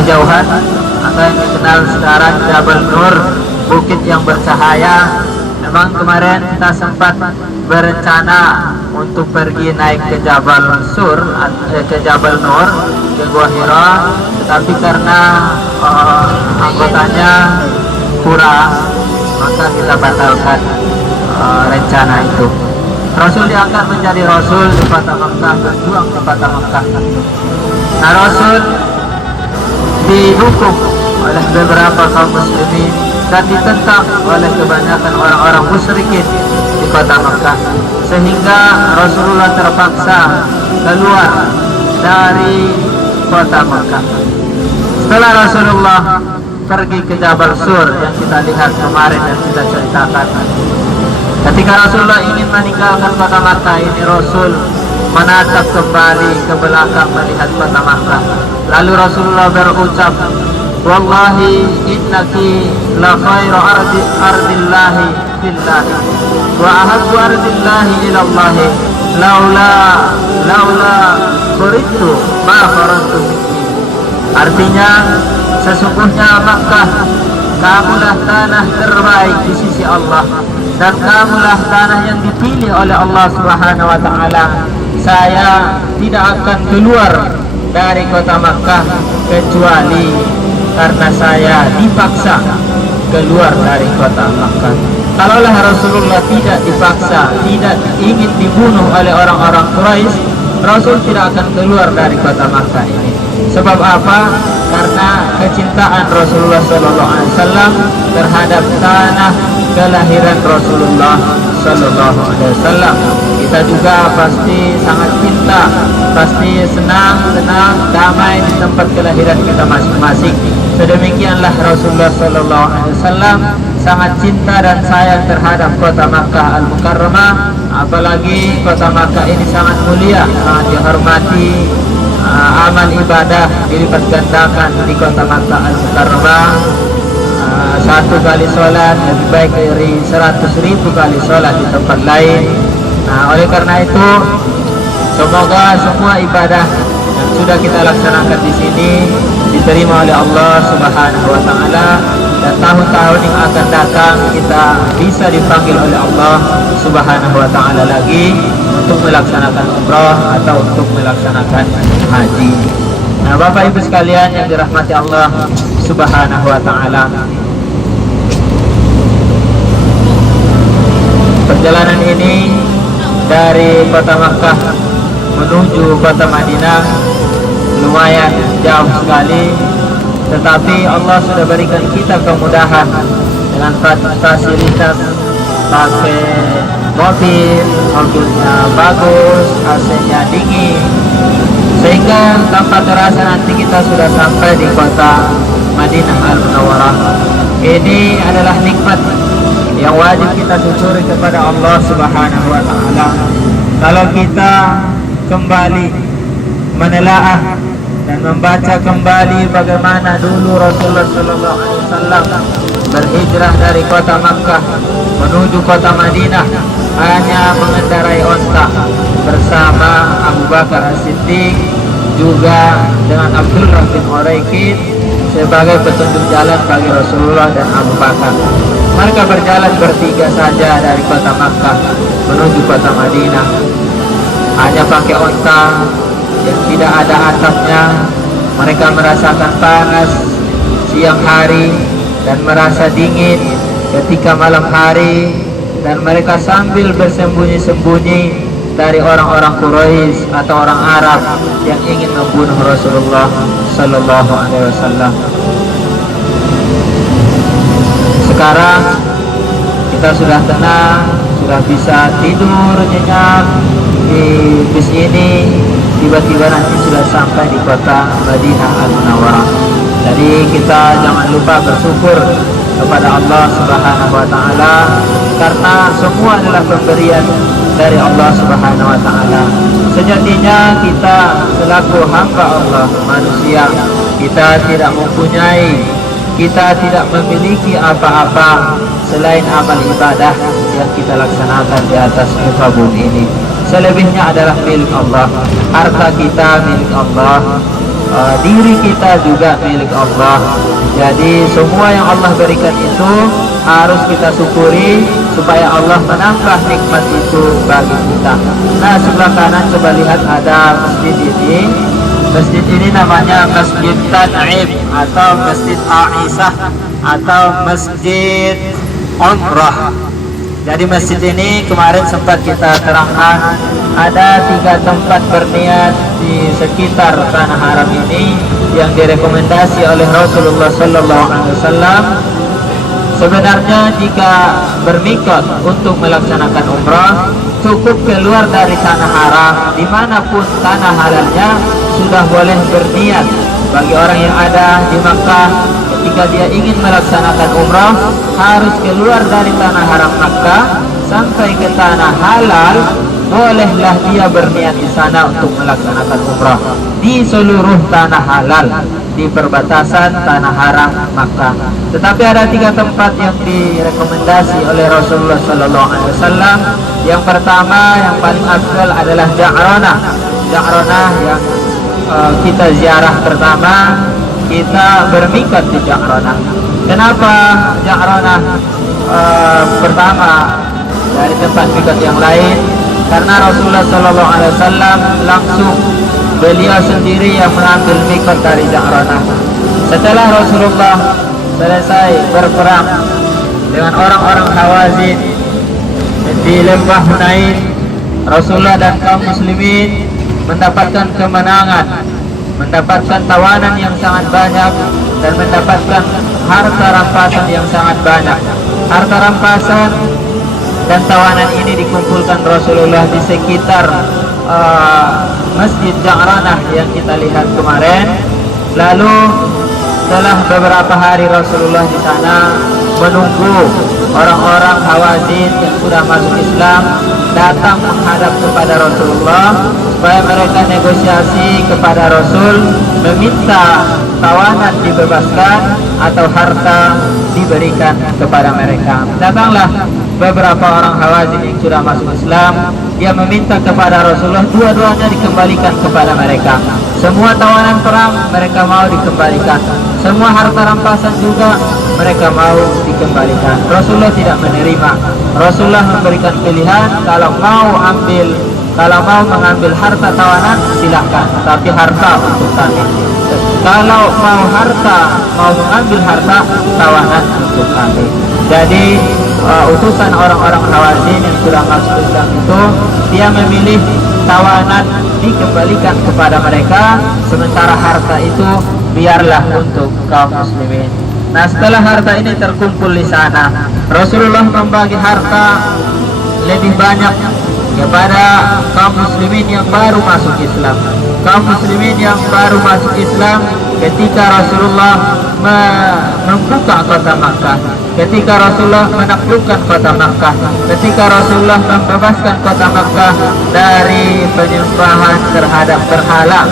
kejauhan atau yang dikenal sekarang Jabal Nur, bukit yang bercahaya. Memang kemarin kita sempat berencana untuk pergi naik ke Jabal ke Jabal Nur, ke Gua Hira, tetapi karena anggotanya kurang, maka kita batalkan rencana itu. Rasul diangkat menjadi Rasul di kota Makkah, berjuang di kota Makkah. Nah, Rasul dihukum oleh beberapa kaum muslimin dan ditentang oleh kebanyakan orang-orang musyrikin di kota Makkah, sehingga Rasulullah terpaksa keluar dari kota Makkah. Setelah Rasulullah pergi ke Jabal Sur yang kita lihat kemarin dan kita ceritakan, ketika Rasulullah ingin meninggalkan kota Makkah ini, Rasul menatap kembali ke belakang melihat kota Makkah. Lalu Rasulullah berucap, "Wallahi innaki la khairu ardillahi billahi wa ahabbu ardillahi ilallahi laula khuritu ma kharantu." Artinya, sesungguhnya Makkah, kamulah tanah terbaik di sisi Allah dan kamulah tanah yang dipilih oleh Allah Subhanahu wa taala. Saya tidak akan keluar dari kota Makkah kecuali karena saya dipaksa keluar dari kota Makkah. Kalaulah Rasulullah tidak dipaksa, tidak ingin dibunuh oleh orang-orang Quraisy, Rasul tidak akan keluar dari kota Makkah ini. Sebab apa? Karena kecintaan Rasulullah SAW terhadap tanah kelahiran Rasulullah SAW. Kita juga pasti sangat cinta, pasti senang, damai di tempat kelahiran kita masing-masing. Sedemikianlah Rasulullah SAW sangat cinta dan sayang terhadap kota Makkah Al-Mukarramah. Apalagi kota Makkah ini sangat mulia, sangat dihormati. Amal ibadah dilipat gandakan di kota Makkah Al-Mukarramah. Satu kali sholat lebih baik dari 100.000 kali sholat di tempat lain. Nah, oleh karena itu, semoga semua ibadah yang sudah kita laksanakan di sini diterima oleh Allah Subhanahu wa taala, dan tahun-tahun yang akan datang kita bisa dipanggil oleh Allah Subhanahu wa taala lagi untuk melaksanakan umrah atau untuk melaksanakan haji. Nah, Bapak Ibu sekalian yang dirahmati Allah Subhanahu wa taala, perjalanan ini dari kota Makkah menuju kota Madinah lumayan jauh sekali, tetapi Allah sudah berikan kita kemudahan dengan fasilitas pakai mobilnya bagus, AC-nya dingin, sehingga tanpa terasa nanti kita sudah sampai di kota Madinah Al-Munawwarah. Ini adalah nikmat yang wajib kita syukuri kepada Allah Subhanahu wa taala. Kalau kita kembali menelaah dan membaca kembali bagaimana dulu Rasulullah SAW berhijrah dari kota Makkah menuju kota Madinah hanya mengendarai onta bersama Abu Bakar As-Siddiq, juga dengan Abdullah bin Uraiqid sebagai petunjuk jalan bagi Rasulullah dan Abu Bakar. Mereka berjalan bertiga saja dari kota Makkah menuju kota Madinah, hanya pakai onta yang tidak ada atapnya. Mereka merasakan panas siang hari dan merasa dingin ketika malam hari, dan mereka sambil bersembunyi-sembunyi dari orang-orang Quraisy atau orang Arab yang ingin membunuh Rasulullah Sallallahu Alaihi Wasallam. Sekarang kita sudah tenang, sudah bisa tidur nyenyak di bis ini. Tiba-tiba nanti sudah sampai di kota Madinah Al-Munawwarah. Jadi kita jangan lupa bersyukur kepada Allah Subhanahu wa taala, karena semua adalah pemberian dari Allah Subhanahu wa taala. Sejatinya kita selaku hamba Allah, manusia, kita tidak mempunyai, kita tidak memiliki apa-apa selain amal ibadah yang kita laksanakan di atas muka bumi ini. Selebihnya adalah milik Allah. Harta kita milik Allah, diri kita juga milik Allah. Jadi semua yang Allah berikan itu harus kita syukuri supaya Allah menambah nikmat itu bagi kita. Nah, sebelah kanan coba lihat ada masjid ini. Masjid ini namanya Masjid Tan'im atau Masjid Aisyah atau Masjid Umrah. Jadi masjid ini kemarin sempat kita terangkan ada 3 tempat berniat di sekitar tanah haram ini yang direkomendasi oleh Rasulullah Sallallahu Alaihi Wasallam. Sebenarnya jika bermikot untuk melaksanakan umrah cukup keluar dari tanah haram dimanapun tanah halalnya sudah boleh berniat. Bagi orang yang ada di Makkah, ketika dia ingin melaksanakan umrah harus keluar dari tanah haram Makkah sampai ke tanah halal, bolehlah dia berniat di sana untuk melaksanakan umrah di seluruh tanah halal di perbatasan tanah haram Makkah. Tetapi ada 3 tempat yang direkomendasi oleh Rasulullah Sallallahu Alaihi Wasallam. Yang pertama, yang paling afdal adalah Ja'ranah. Ja'ranah yang kita ziarah pertama, kita bermikat di Ja'ranah. Kenapa Ja'ranah pertama dari tempat mikat yang lain? Karena Rasulullah Sallallahu Alaihi Wasallam langsung beliau sendiri yang mengambil mikat dari Ja'ranah. Setelah Rasulullah selesai berperang dengan orang-orang Hawazin di lembah Hunain, Rasulullah dan kaum muslimin mendapatkan kemenangan, mendapatkan tawanan yang sangat banyak dan mendapatkan harta rampasan yang sangat banyak. Harta rampasan dan tawanan ini dikumpulkan Rasulullah di sekitar Masjid Ja'ranah yang kita lihat kemarin. Lalu setelah beberapa hari Rasulullah di sana menunggu orang-orang Hawazin yang sudah masuk Islam datang menghadap kepada Rasulullah supaya mereka negosiasi kepada Rasul meminta tawanan dibebaskan atau harta diberikan kepada mereka. Datanglah beberapa orang Hawazin yang sudah masuk Islam, dia meminta kepada Rasulullah dua-duanya dikembalikan kepada mereka. Semua tawanan perang mereka mau dikembalikan, semua harta rampasan juga mereka mau dikembalikan. Rasulullah tidak menerima. Rasulullah memberikan pilihan, kalau mau mengambil harta tawanan silahkan, tapi harta untuk kami. Kalau mau mengambil harta tawanan untuk kami. Jadi utusan orang-orang Hawazin yang sudah masuk Islam itu, dia memilih tawanan dikembalikan kepada mereka, sementara harta itu biarlah untuk kaum muslimin. Nah, setelah harta ini terkumpul di sana, Rasulullah membagi harta lebih banyak kepada kaum muslimin yang baru masuk Islam. Kaum muslimin yang baru masuk Islam ketika Rasulullah membuka kota Makkah, ketika Rasulullah menaklukkan kota Makkah, ketika Rasulullah membebaskan kota Makkah dari penyembahan terhadap berhala.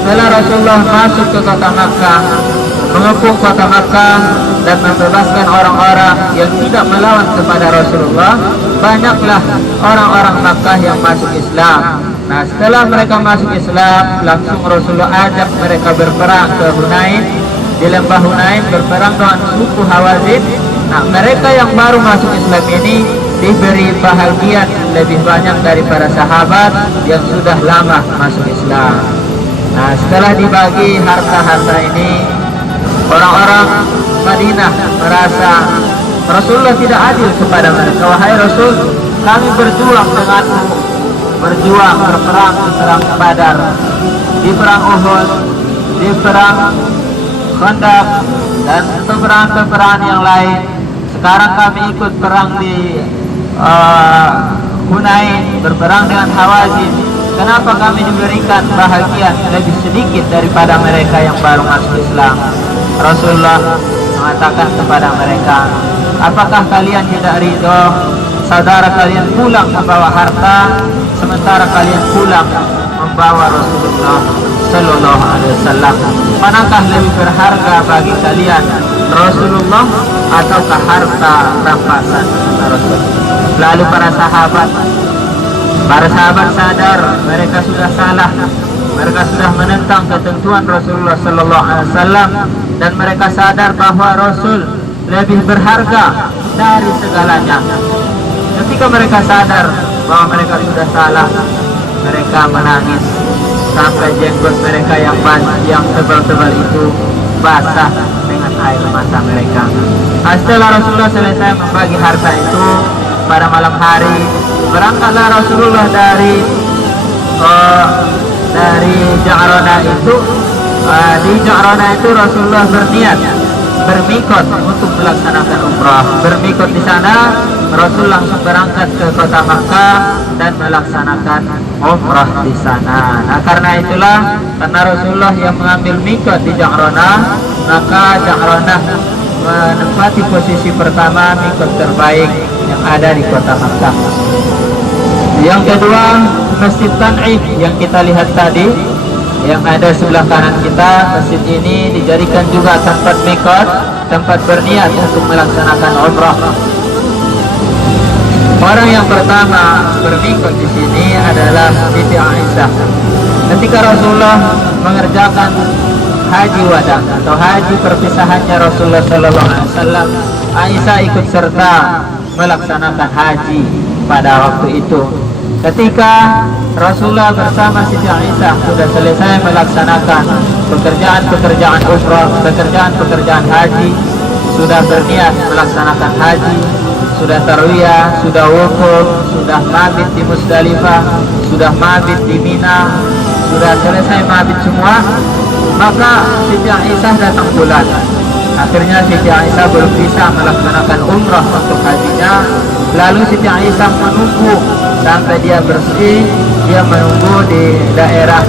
Setelah Rasulullah masuk ke kota Makkah, mengepung kota Makkah dan membebaskan orang-orang yang tidak melawan kepada Rasulullah, banyaklah orang-orang Makkah yang masuk Islam. Nah, setelah mereka masuk Islam, langsung Rasulullah ajak mereka berperang ke Hunain, di lembah Hunain berperang dengan suku Hawazin. Nah, mereka yang baru masuk Islam ini diberi bahagian lebih banyak daripada sahabat yang sudah lama masuk Islam. Nah, setelah dibagi harta-harta ini, orang-orang Madinah merasa Rasulullah tidak adil kepada mereka. Wahai Rasul, kami berjuang denganmu, berjuang berperang di perang Badar, di perang Uhud, di perang Khandaq dan peperangan yang lain. Sekarang kami ikut perang di Hunain, berperang dengan Hawazin. Kenapa kami diberikan bahagian lebih sedikit daripada mereka yang baru masuk Islam? Rasulullah mengatakan kepada mereka, apakah kalian tidak ridho saudara kalian pulang membawa harta, sementara kalian pulang membawa Rasulullah Sallallahu Alaihi Wasallam? Manakah lebih berharga bagi kalian, Rasulullah ataukah harta rampasan Rasul? Lalu para sahabat sadar mereka sudah salah. mereka sudah menentang ketentuan Rasulullah Sallallahu Alaihi Wasallam, dan mereka sadar bahwa Rasul lebih berharga dari segalanya. Ketika mereka sadar bahwa mereka sudah salah, mereka menangis sampai jenggot mereka yang tebal-tebal itu basah dengan air mata mereka. Setelah Rasulullah selesai membagi harta itu pada malam hari, berangkatlah Rasulullah dari Ja'rana itu. Di Ja'rana itu Rasulullah berniat bermikot untuk melaksanakan umrah. Bermikot di sana, Rasul langsung berangkat ke kota Makkah dan melaksanakan umrah di sana. Nah, karena itulah, karena Rasulullah yang mengambil mikot di Ja'rana, maka Ja'rana menempati posisi pertama mikot terbaik yang ada di kota Makkah. Yang kedua, Masjid Tan'im yang kita lihat tadi, yang ada sebelah kanan kita. Masjid ini dijadikan juga tempat mikot, tempat berniat untuk melaksanakan umrah. Orang yang pertama bermikot di sini adalah Siti Aisyah. Ketika Rasulullah mengerjakan haji wada atau haji perpisahannya Rasulullah Sallallahu Alaihi Wasallam, Aisyah ikut serta melaksanakan haji pada waktu itu. Ketika Rasulullah bersama Siti Aisyah sudah selesai melaksanakan pekerjaan-pekerjaan umrah, pekerjaan-pekerjaan haji, sudah berniat melaksanakan haji, sudah tarwiyah, sudah wukuf, sudah mabit di Musdalifah, sudah mabit di Mina, sudah selesai mabit semua, maka Siti Aisyah datang bulan. Akhirnya Siti Aisyah belum bisa melaksanakan umrah untuk hajinya. Lalu Siti Aisyah menunggu sampai dia bersih. Dia menunggu di daerah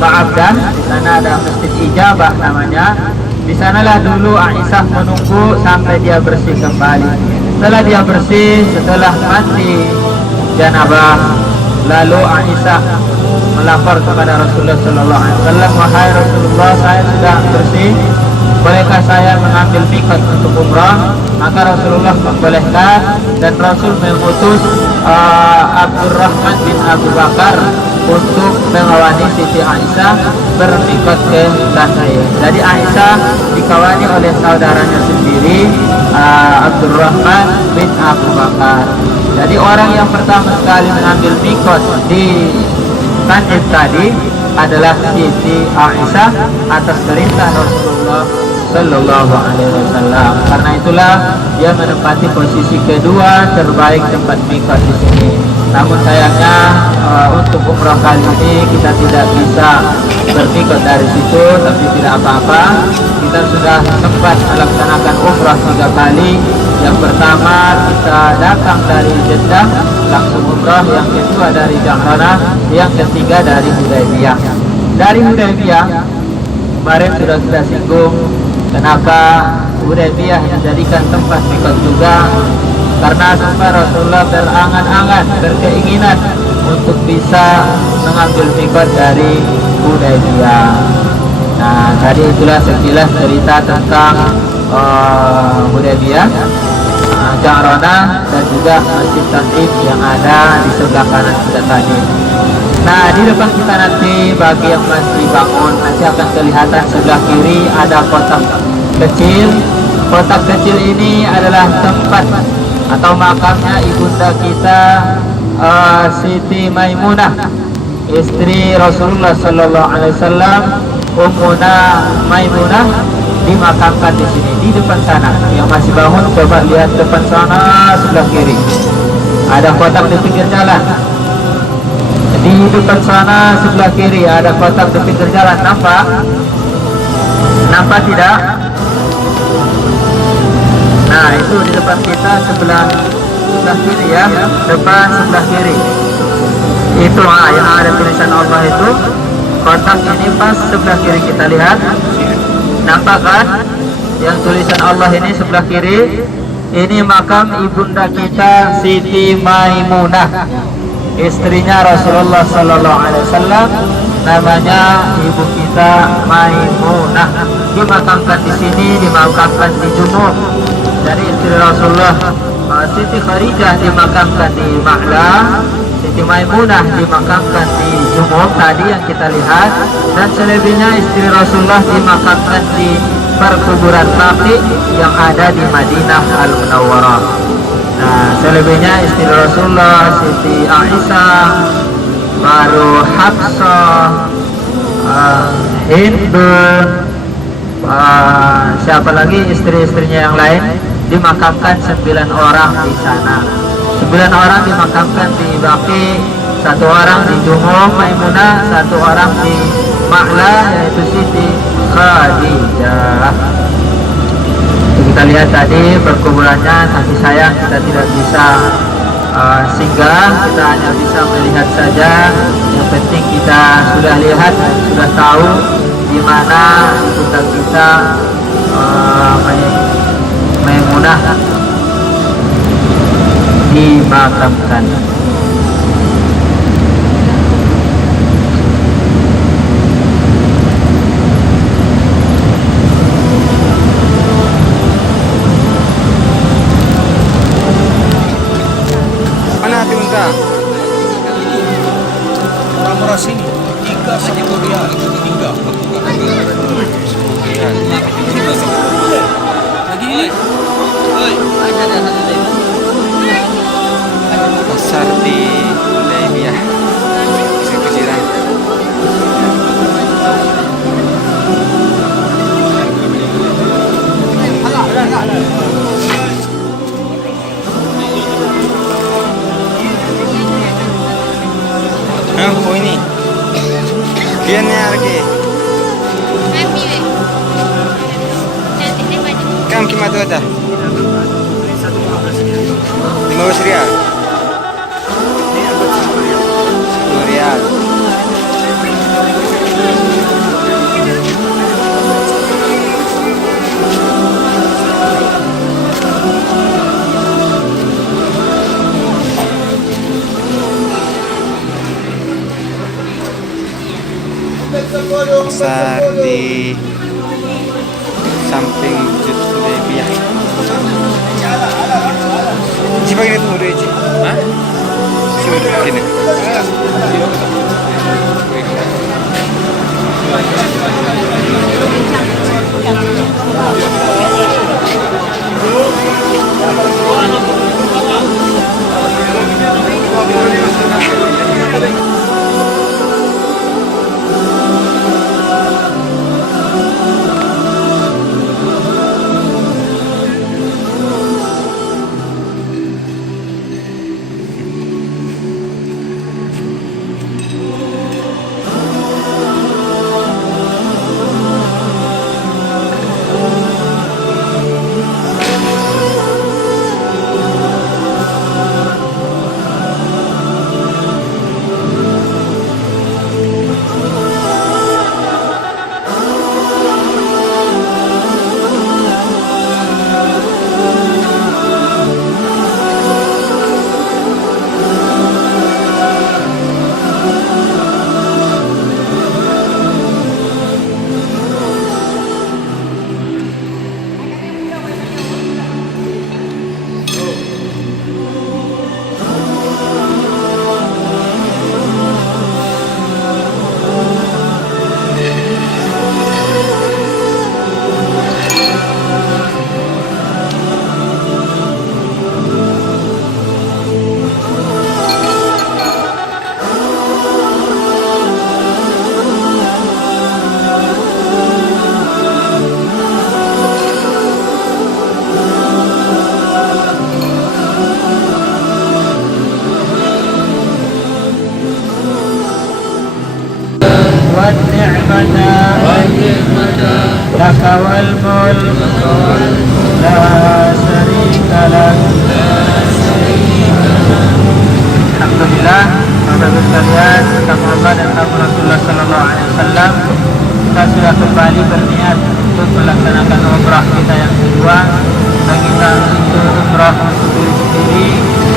Ba'abdah. Di sana ada Masjid Ijabah namanya. Di sanalah dulu Aisyah menunggu sampai dia bersih kembali. Setelah dia bersih, setelah mandi janabah, lalu Aisyah melapor kepada Rasulullah Sallallahu Alaihi Wasallam, wahai Rasulullah, saya sudah bersih, bolehkah saya mengambil mikot untuk umrah? Maka Rasulullah membolehkan, dan Rasul mengutus Abdurrahman bin Abu Bakar untuk mengawani Siti Aisyah bermikot ke Tan'im. Jadi Aisyah dikawani oleh saudaranya sendiri, Abdurrahman bin Abu Bakar. Jadi orang yang pertama sekali mengambil mikot di Tan'im tadi adalah Siti Aisyah atas perintah Rasulullah Sallallahu Alaihi Wasallam. Karena itulah dia menempati posisi kedua terbaik tempat mikot di sini. Namun sayangnya untuk umrah kali ini kita tidak bisa bermikot dari situ, tapi tidak apa-apa. Kita sudah sempat melaksanakan umrah 3 kali. Yang pertama kita datang dari Jeddah langsung umrah, yang kedua dari Ja'rana, yang ketiga dari Hudaybiyah. Dari Hudaybiyah kemarin sudah kita singgung kenapa Hudaybiyah dijadikan tempat mikot juga, karena sampai Rasulullah berangan-angan, berkeinginan untuk bisa mengambil mikot dari Hudaybiyah. Nah, tadi itulah sekilas cerita tentang Hudaybiyah, Ja'rana, dan juga Masjid Tan'im yang ada di sebelah kanan kita tadi. Nah, di depan kita nanti, bagi yang masih bangun, nanti akan kelihatan sebelah kiri ada kotak kecil. Kotak kecil ini adalah tempat atau makamnya ibunda kita, Siti Maimunah, istri Rasulullah Sallallahu Alaihi Wasallam. Ummuna Maimunah dimakamkan di sini, di depan sana. Yang masih bangun coba lihat depan sana sebelah kiri. Ada kotak di pinggir jalan. Di depan sana sebelah kiri ada kotak di pinggir jalan. Nampak? Nampak tidak? Nah, itu di depan kita sebelah kiri ya, depan sebelah kiri. Itu yang ada tulisan Allah itu. Kotak ini pas sebelah kiri kita lihat. Nampak kan? Yang tulisan Allah ini sebelah kiri. Ini makam ibunda kita Siti Maimunah, istrinya Rasulullah Sallallahu Alaihi Wasallam. Namanya ibu kita Maimunah. Dimakamkan di sini, dimakamkan di Junub. Dari istri Rasulullah, Siti Khadijah dimakamkan di Ma'la, Siti Maimunah dimakamkan di umum tadi yang kita lihat, dan selebihnya istri Rasulullah dimakamkan di perkuburan Baqi yang ada di Madinah Al-Munawwarah. Nah, selebihnya istri Rasulullah Siti Aisyah, baru Hafsah, Hindu, siapa lagi istri-istrinya yang lain, dimakamkan 9 orang di sana. 9 orang dimakamkan di Baqi, 1 orang di Jumum Maimunah, 1 orang di Ma'la yaitu Siti Khadijah. Kita lihat tadi perkuburannya, tapi sayang kita tidak bisa singgah, kita hanya bisa melihat saja. Yang penting kita sudah lihat dan sudah tahu di mana ibunda kita Maimunah dimakamkan. Mana hati unta? Kamera sini 3 Riyal 3 lagi ini. Pasar di Hudaybiyah, kecil-kecilan. Oh ini kiannya lagi kam kimat ada 15 Riyal 10 Riyal. Pasar di samping Masjid Hudaybiyah. Siapa ini tuh udah Ci? Hah? Siapa udah gini? لك والملك لا شريك لك. Alhamdulillah, saudara sekalian, kata Allah dan Rasulullah Sallallahu Alaihi Wasallam, kita sudah kembali berniat untuk melaksanakan umrah kita yang kedua. Baik kita itu umrah untuk diri sendiri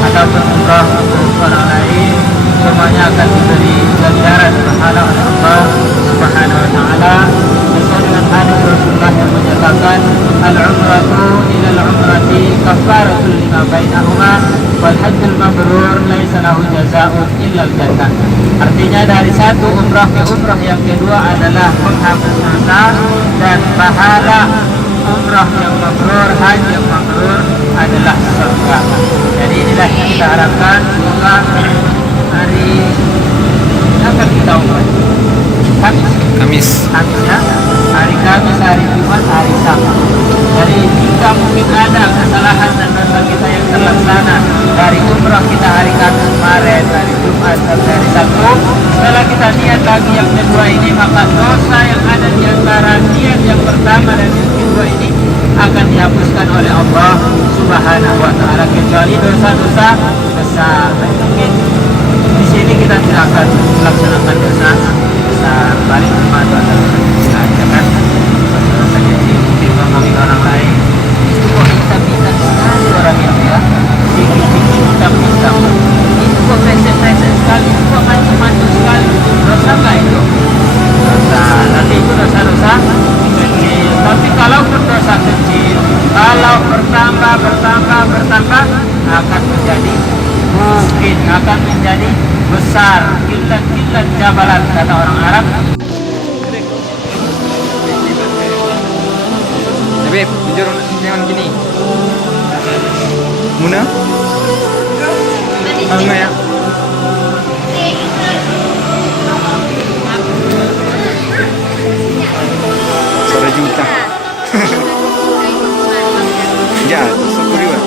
ataupun umrah untuk orang lain, semuanya akan diberi ganjaran pahala oleh Allah Subhanahu Wa Taala. Sesuai dengan hadis Rasulullah yang menyatakan, al-umratu ila al-umrati kafaratul lima bainahuma wal hajjul mabrur laisa lahu jazaa'un illa al-jannah. Artinya dari satu umrah ke umrah yang kedua adalah penghapus dosa, dan pahala umrah yang mabrur, haji yang mabrur adalah surga. Jadi inilah yang kita harapkan, semoga hari apa kita umrah? Kamis ya, hari Kamis, hari Jumat, hari Sabtu. Jadi jika mungkin ada kesalahan dan dosa kita yang terlaksana dari umrah kita hari Kamis kemarin, hari Jumat, sampai hari Sabtu, setelah kita niat lagi yang kedua ini, maka dosa yang ada di antara niat yang pertama dan yang kedua ini akan dihapuskan oleh Allah Subhanahu wa Ta'ala, kecuali dosa-dosa besar. Mungkin di sini kita tidak akan melaksanakan dosa besar, paling cuma dosa saja kan, dosa kecil mungkin memahami orang lain. Itu kok hitam-hitam sekali orang itu ya, sedikit-sedikit hitam-hitam. Itu kok present sekali, itu kok macam-macam sekali. Dosa nggak itu? Dosa. Nanti itu dosa-dosa kecil. Tapi kalau dosa kecil, kalau bertambah akan menjadi, mungkin akan menjadi besar. Kilat jabalan kata orang Arab. Habib, jujur jangan gini. Muna? Enggak ya? Sore juta. Ya, syukuri wa.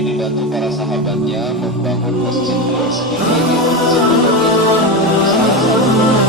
Nabi dibantu para sahabatnya membangun masjid beliau sendiri di Masjid Nabawi. Salah satu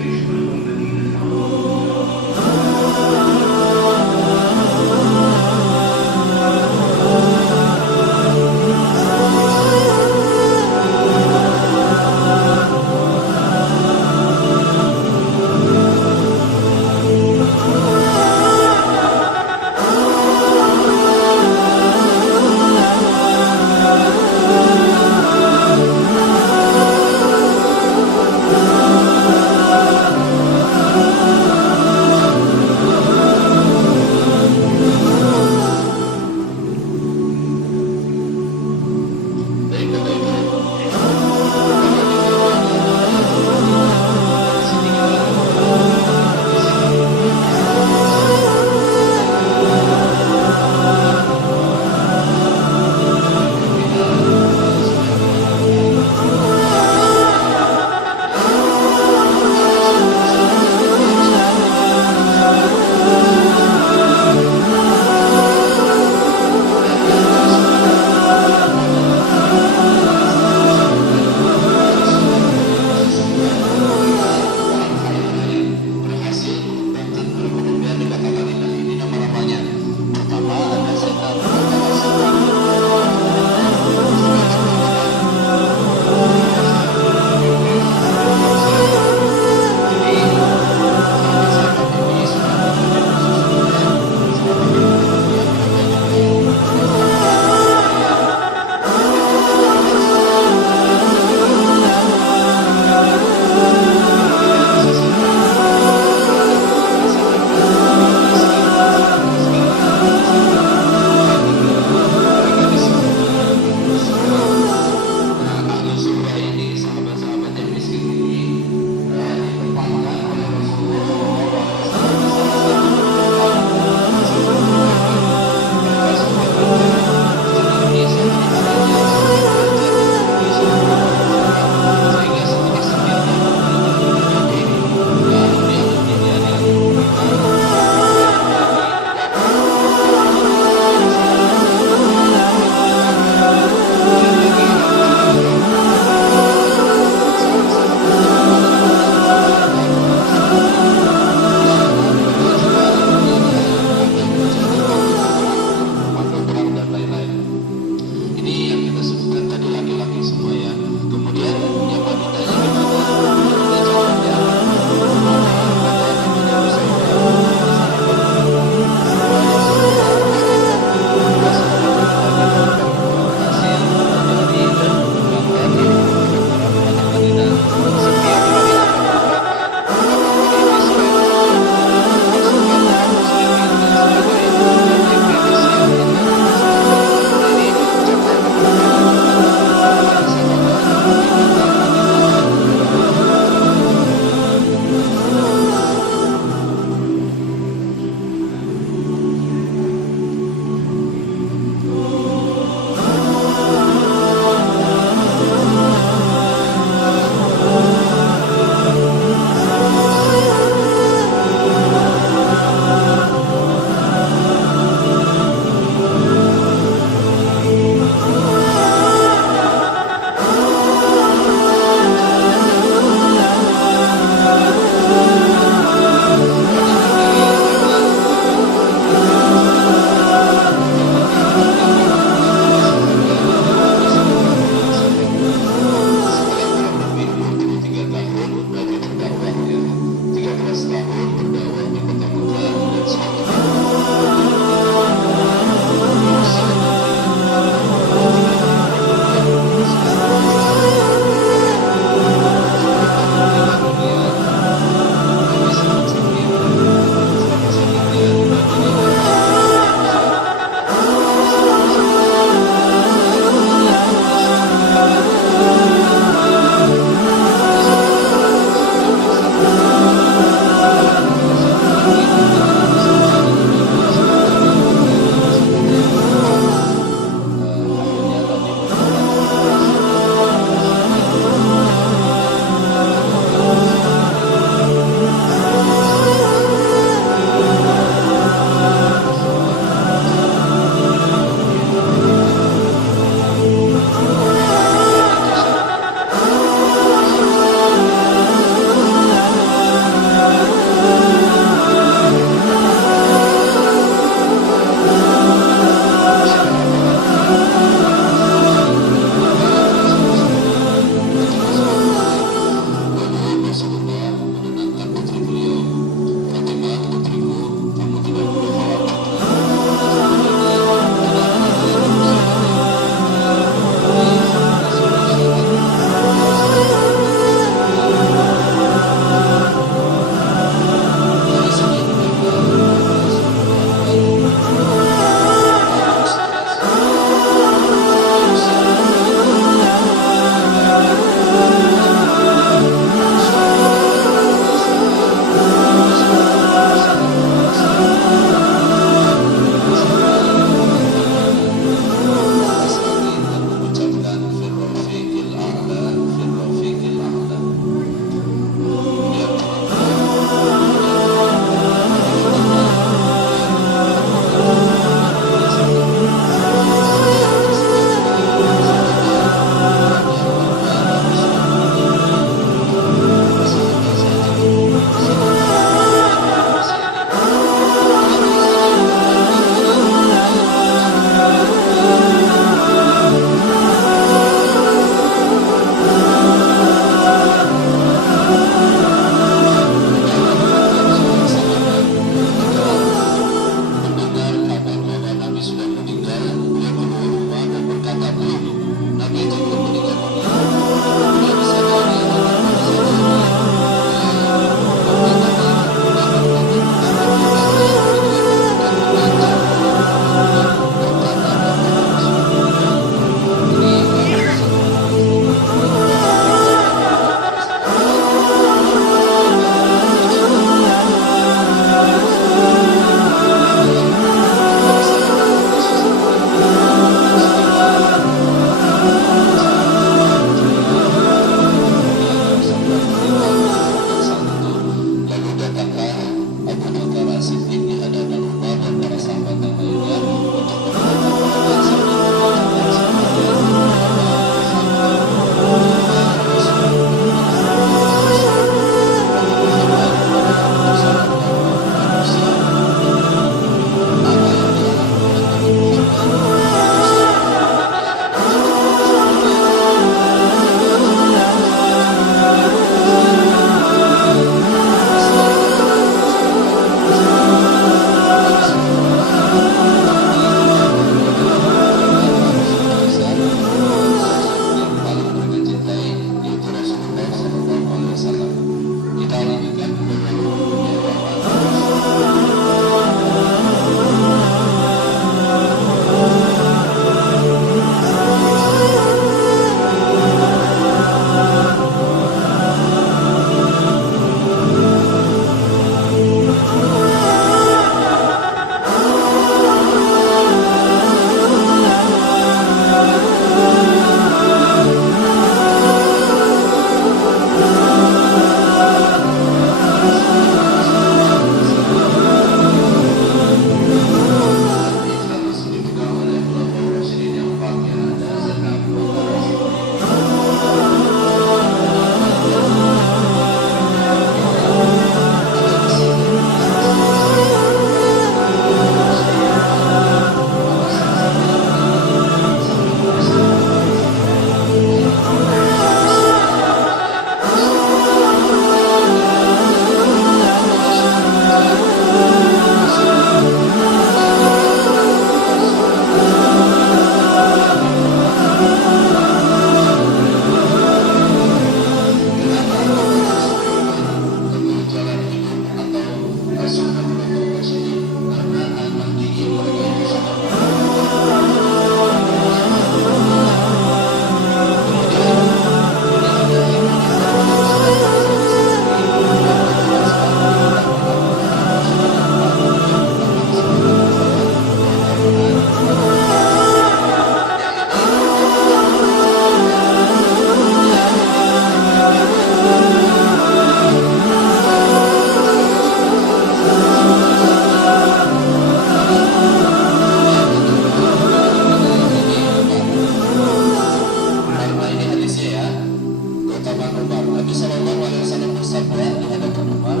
Nabi Sallallahu Alaihi Wasallam bersabda di hadapan Umar,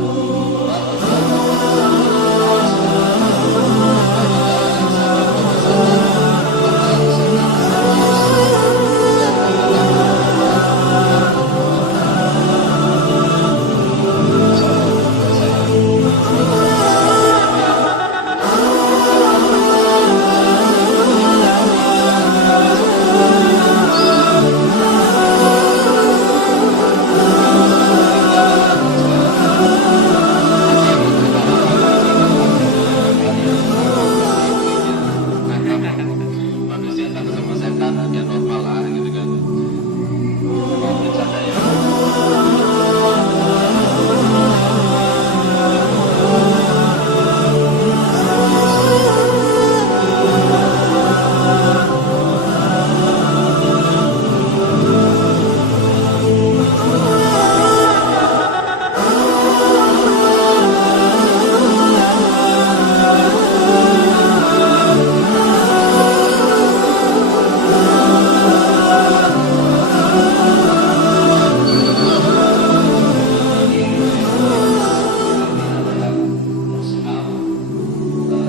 manusia tak sama setan ya normal lah gitu kan. Mau bercanda ya.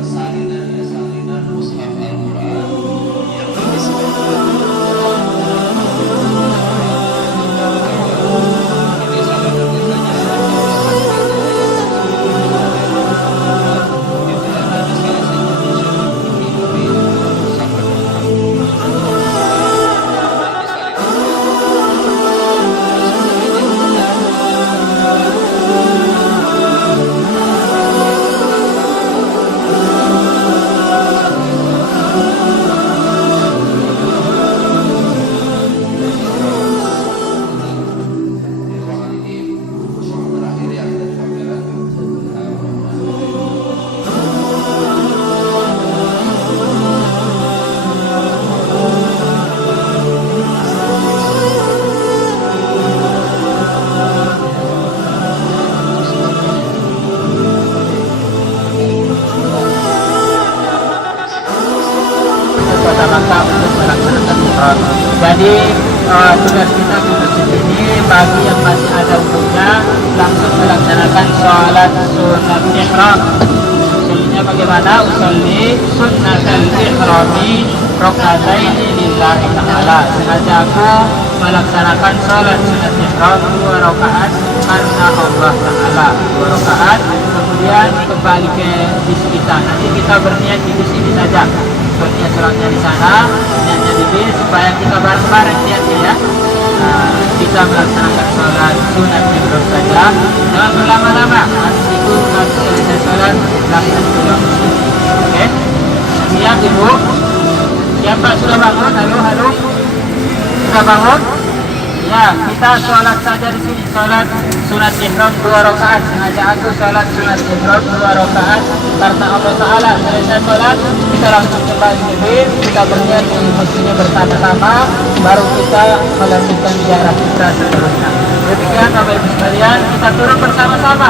Salinan mushaf Al-Quran yang berisi ini salinan kota Makkah untuk melaksanakan ihram. Jadi tugas kita di masjid ini bagi yang masih ada umurnya langsung melaksanakan sholat sunat ihram. Usulnya bagaimana? Usulni sunnatul ihrami rokataini lillahi ta'ala. Sengaja aku melaksanakan sholat sunat ihram 2 rakaat karena Allah Ta'ala. 2 rakaat kemudian kembali ke bis kita. Nanti kita berniat di bis ini saja. Berniat sholatnya di sana, niatnya di bis supaya kita bareng-bareng niatnya ya. Kita melaksanakan sholat sunat ihram saja. Jangan berlama-lama. Habis itu habis selesai sholat langsung pulang. Oke? Siap ibu? Siap Pak, sudah bangun? Halo, halo. Sudah bangun? Ya, kita sholat saja di sini. Sholat sunat ihram 2 rakaat. Sengaja aku sholat sunat ihram 2 rakaat karena Allah Ta'ala. Selesai sholat, kita langsung kembali ke bis. Kita berniat di masjidnya bersama-sama. Baru kita melanjutkan ziarah kita seterusnya. Demikian Bapak Ibu sekalian, kita turun bersama-sama.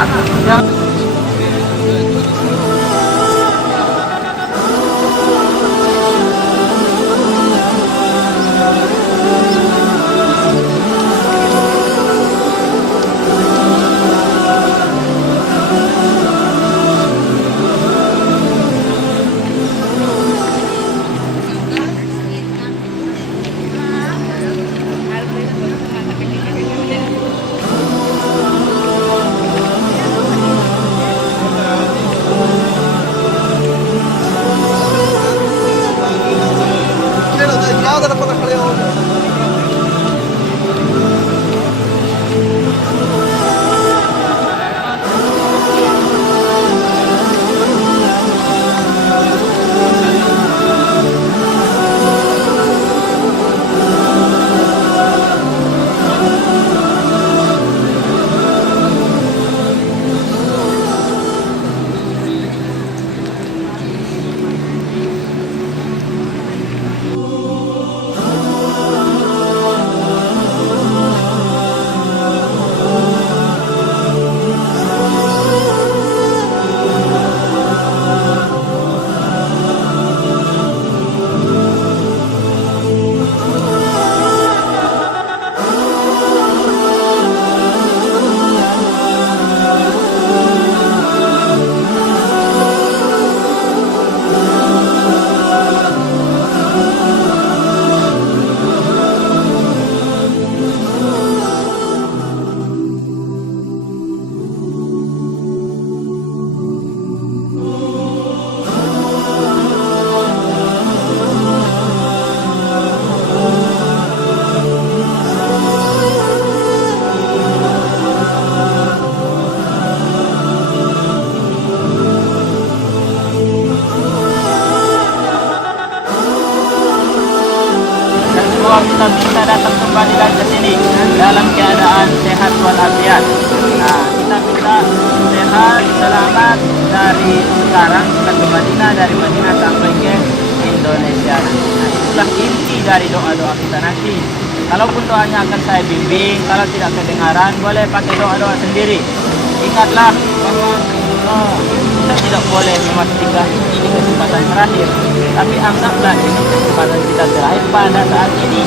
dalam keadaan sehat walafiat. Nah, kita minta sehat, selamat dari sekarang kita ke Madinah, dari Madinah sampai ke Indonesia nanti. Nah, itulah inti dari doa-doa kita nanti. Kalaupun doanya akan saya bimbing, kalau tidak kedengaran boleh pakai doa-doa sendiri. Ingatlah bahwa kita tidak boleh memastikan ini kesempatan terakhir, tapi anggaplah ini kesempatan kita terakhir pada saat ini.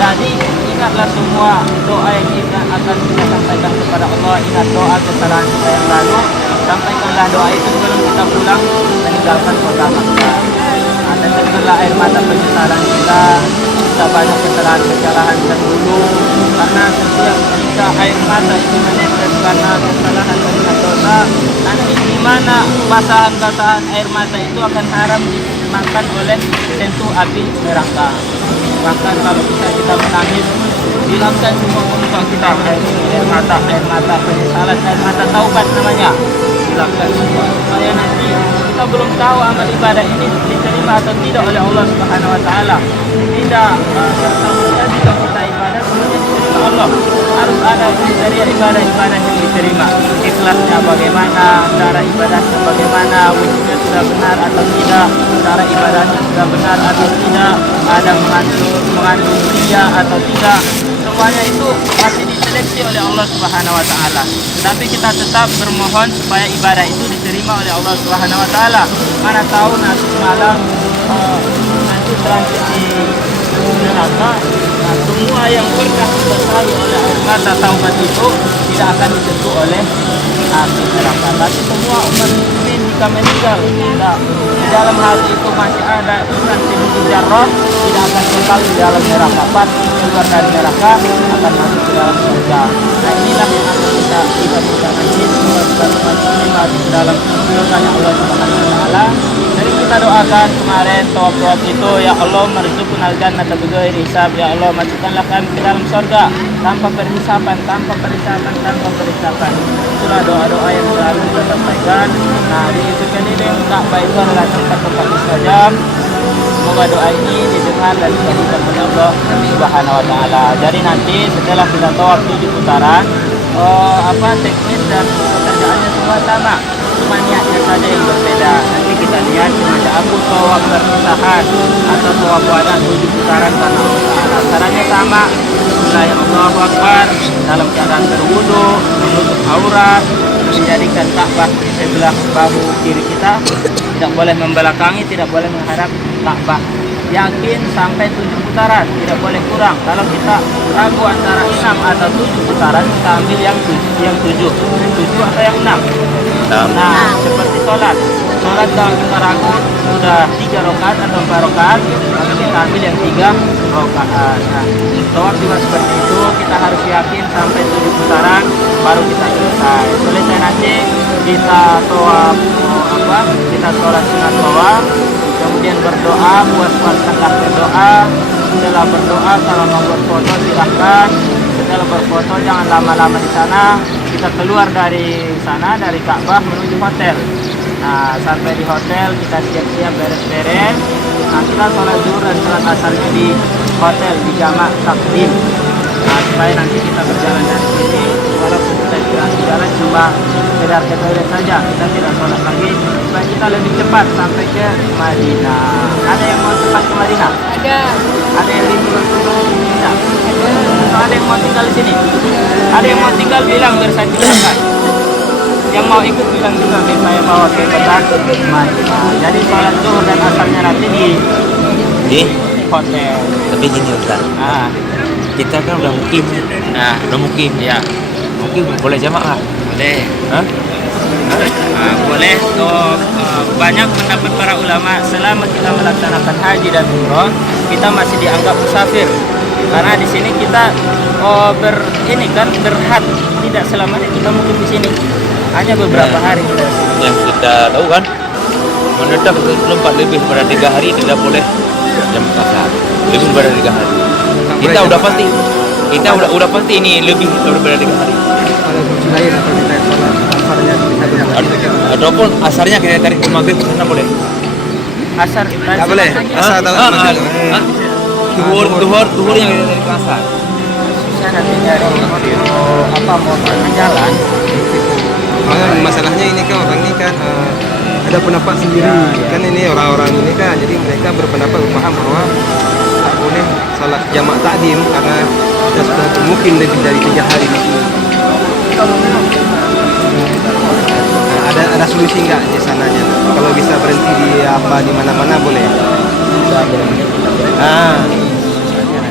Jadi ingatlah semua doa yang kita akan kita sampaikan kepada Allah. Ingat doa kesalahan kita yang lalu, sampaikanlah doa itu sebelum kita pulang meninggalkan kota Makkah. Tetaplah air mata penyesalan kita banyak kesalahan-kesalahan dahulu, karena setiap ketika air mata itu menetes karena kesalahan dan dosa, nanti di mana basahan-basahan air mata itu akan haram dimakan oleh sentuh api neraka. Bahkan kalau kita menangis, hilangkan semua muka kita, air mata penyesalan, air mata taubat namanya, hilangkan semua supaya nanti kita belum tahu amal ibadah ini diterima atau tidak oleh Allah Subhanahu wa taala. Tidak serta-merta jika kita ibadah semuanya diterima Allah. Harus ada kriteria ibadah-ibadah yang diterima. Ikhlasnya bagaimana, cara ibadahnya bagaimana, wujudnya sudah benar atau tidak, cara ibadahnya sudah benar atau tidak, ada mengandung ria atau tidak. Semuanya itu masih diseleksi oleh Allah Subhanahu wa taala. Tetapi kita tetap bermohon supaya ibadah itu diterima oleh Allah Subhanahu wa taala. Mana tahu nanti malam nanti transit di neraka, nah, semua yang pernah dibasahi oleh air mata taubat itu tidak akan disentuh oleh api neraka. Tapi semua umat muslimin jika meninggal tidak di dalam hati itu masih ada iman sedikit jarrah, tidak akan kekal di dalam neraka. Pasti keluar dari neraka akan masuk ke dalam surga. Nah, inilah yang akan kita nanti semua umat muslimin masuk ke dalam surga Allah Subhanahu wa taala. Jadi kita doakan kemarin tawaf itu, ya Allah marzuqnal jannata bighairi hisab, ya Allah masukkanlah kami ke dalam surga tanpa perhisapan. Itulah doa-doa yang selalu kita sampaikan. Nah, di sekeliling Ka'bah itu adalah tempat-tempat mustajab. Semoga doa ini didengar dan dikabulkan oleh Allah Subhanahu wa taala. Jadi nanti setelah kita tawaf 7 putaran, teknis dan pekerjaannya semua sama. Cuma niatnya saja yang berbeda. Nanti kita lihat semacam Abu tawaf perpisahan atau tawaf wada 7 putaran karena Allah. Caranya sama. Bismillahirrahmanirrahim. Dalam keadaan berwudu, menutup aurat, menjadikan Ka'bah di sebelah bahu kiri kita, tidak boleh membelakangi, tidak boleh menghadap Ka'bah. Yakin sampai 7 putaran, tidak boleh kurang. Kalau kita ragu antara 6 atau 7 putaran, kita ambil yang 7 atau yang 6. Nah, seperti sholat kalau kita ragu sudah 3 rakaat atau 4 rakaat, maka kita ambil yang 3 rakaat. Nah, tawaf juga seperti itu, kita harus yakin sampai 7 putaran baru kita selesai. Selesai nanti kita tawaf kita sholat sunat tawaf, kemudian berdoa, puas-puaskanlah berdoa. Setelah berdoa, kalau mau berfoto silahkan. Setelah berfoto jangan lama-lama di sana. Kita keluar dari sana, dari Ka'bah menuju hotel. Nah, sampai di hotel kita siap-siap beres-beres. Nah, kita sholat zuhur dan sholat asarnya di hotel, di jamak takdim. Nah, supaya nanti kita berjalan dari sini, walaupun kita di jalan cuma sekedar ke toilet saja, kita tidak sholat lagi, supaya kita lebih cepat sampai ke Madinah. Ada yang mau cepat ke Madinah? Ada yang rindu tidak? Ada yang mau tinggal di sini? Ada yang mau tinggal bilang biar saya tinggalkan. Yang mau ikut bilang juga biar saya bawa ke kota Madinah. Jadi sholat zuhur dan asarnya nanti di hotel. Tapi gini Ustaz, kita kan udah mukim. Ya. Mukim boleh jamaah? Boleh. Hah? Boleh. Banyak pendapat para ulama, selama kita melaksanakan haji dan umroh, kita masih dianggap musafir. Karena di sini kita berhad, tidak selamanya kita mukim di sini. Hanya beberapa hari kita di sini. Yang kita tahu kan, menetap tempat lebih daripada 3 hari tidak boleh jam kasar. Lebih daripada 3 hari. Kita udah pasti ini lebih daripada 3 hari. Ataupun asarnya kita tarik ke maghrib sana boleh. Asar Tak boleh. Asar atau Tuhur yang kita tarik ke asar. harusnya nanti dari motor jalan. Masalahnya ini kan orang ini kan ada pendapat sendiri kan, ini orang-orang ini kan, jadi mereka berpendapat berpaham bahwa tak boleh salat jamak takdim karena kita sudah mungkin lebih dari 3 hari di sini. Ada solusi nggak di sananya? Kalau bisa berhenti di mana-mana boleh.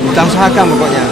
Kita usahakan pokoknya.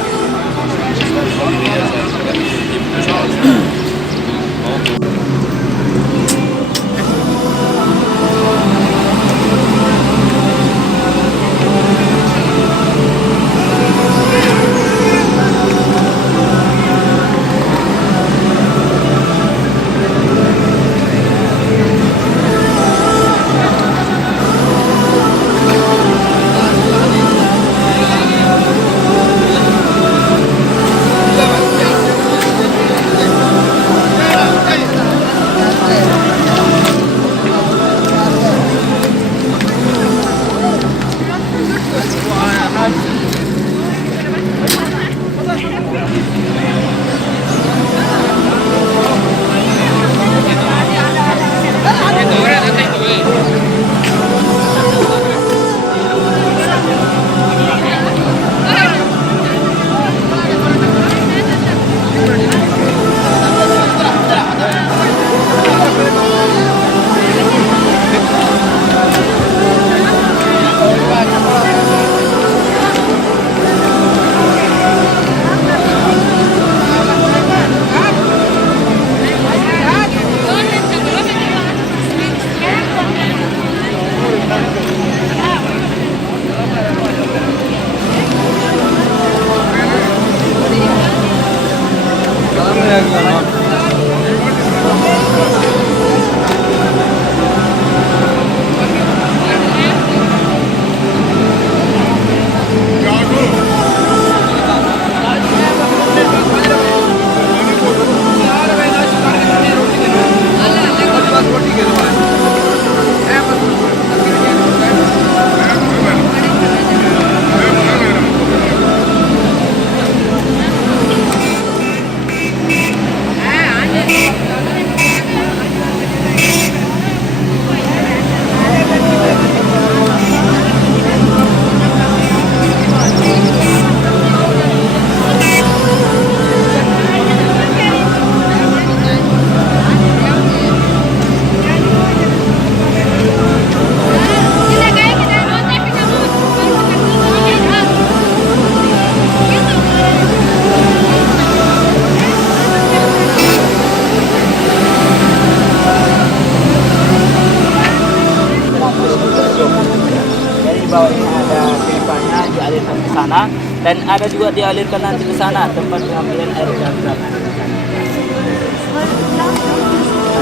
Dan ada juga dialirkan nanti ke sana tempat pengambilan air zam-zam.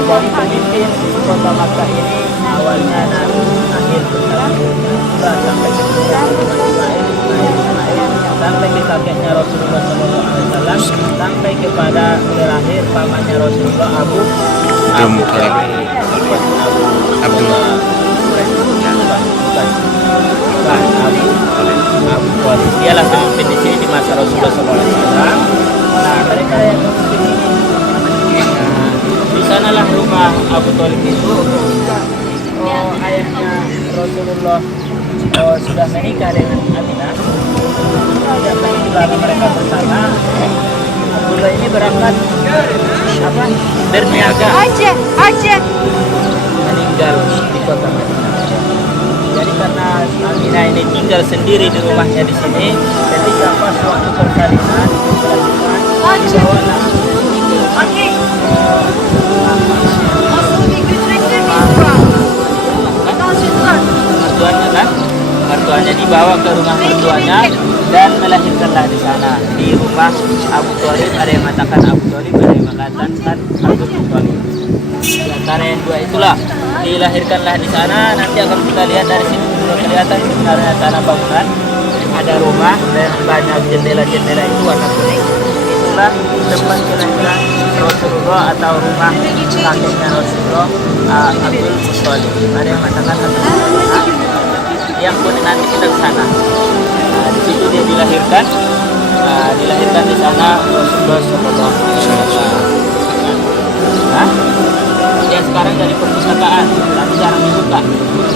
Dari pemimpin kota Makkah ini awalnya Nabi akhir sampai ke sampai ke kakeknya Rasulullah SAW, sampai kepada terakhir pamannya Rasulullah Abu Thalib. Dialah pemimpin di sini di masa Rasulullah SAW. Nah, mereka yang memimpin ini, di sanalah rumah Abu Thalib itu. Ayahnya Rasulullah sudah menikah dengan Aminah. Dan lagi mereka bersama. Abdullah ini berangkat berniaga. Aja. Meninggal di kota Madinah. Jadi karena Aminah ini tinggal sendiri di rumahnya di sini, ketika pas waktu persalinan dibawalah mertuanya kan, mertuanya dibawa ke rumah mertuanya dan melahirkanlah di sana di rumah Abu Thalib. Ada yang mengatakan Abu Thalib, ada yang mengatakan Abdul Muthalib. Di antara yang dua itulah dilahirkanlah di sana. Nanti akan kita lihat dari sini sudah kelihatan sebenarnya tanah bangunan, ada rumah dan banyak jendela-jendela itu warna kuning. Itulah tempat kelahiran Rasulullah atau rumah kakeknya Rasulullah, Abdul Muthalib. Ada yang mengatakan Abdul Muthalib. Yang pun nanti kita ke sana. Di situ dia dilahirkan dilahirkan di sana Rasulullah Sallallahu Alaihi Wasallam. Nah, dia sekarang dari perpustakaan tapi jarang dibuka.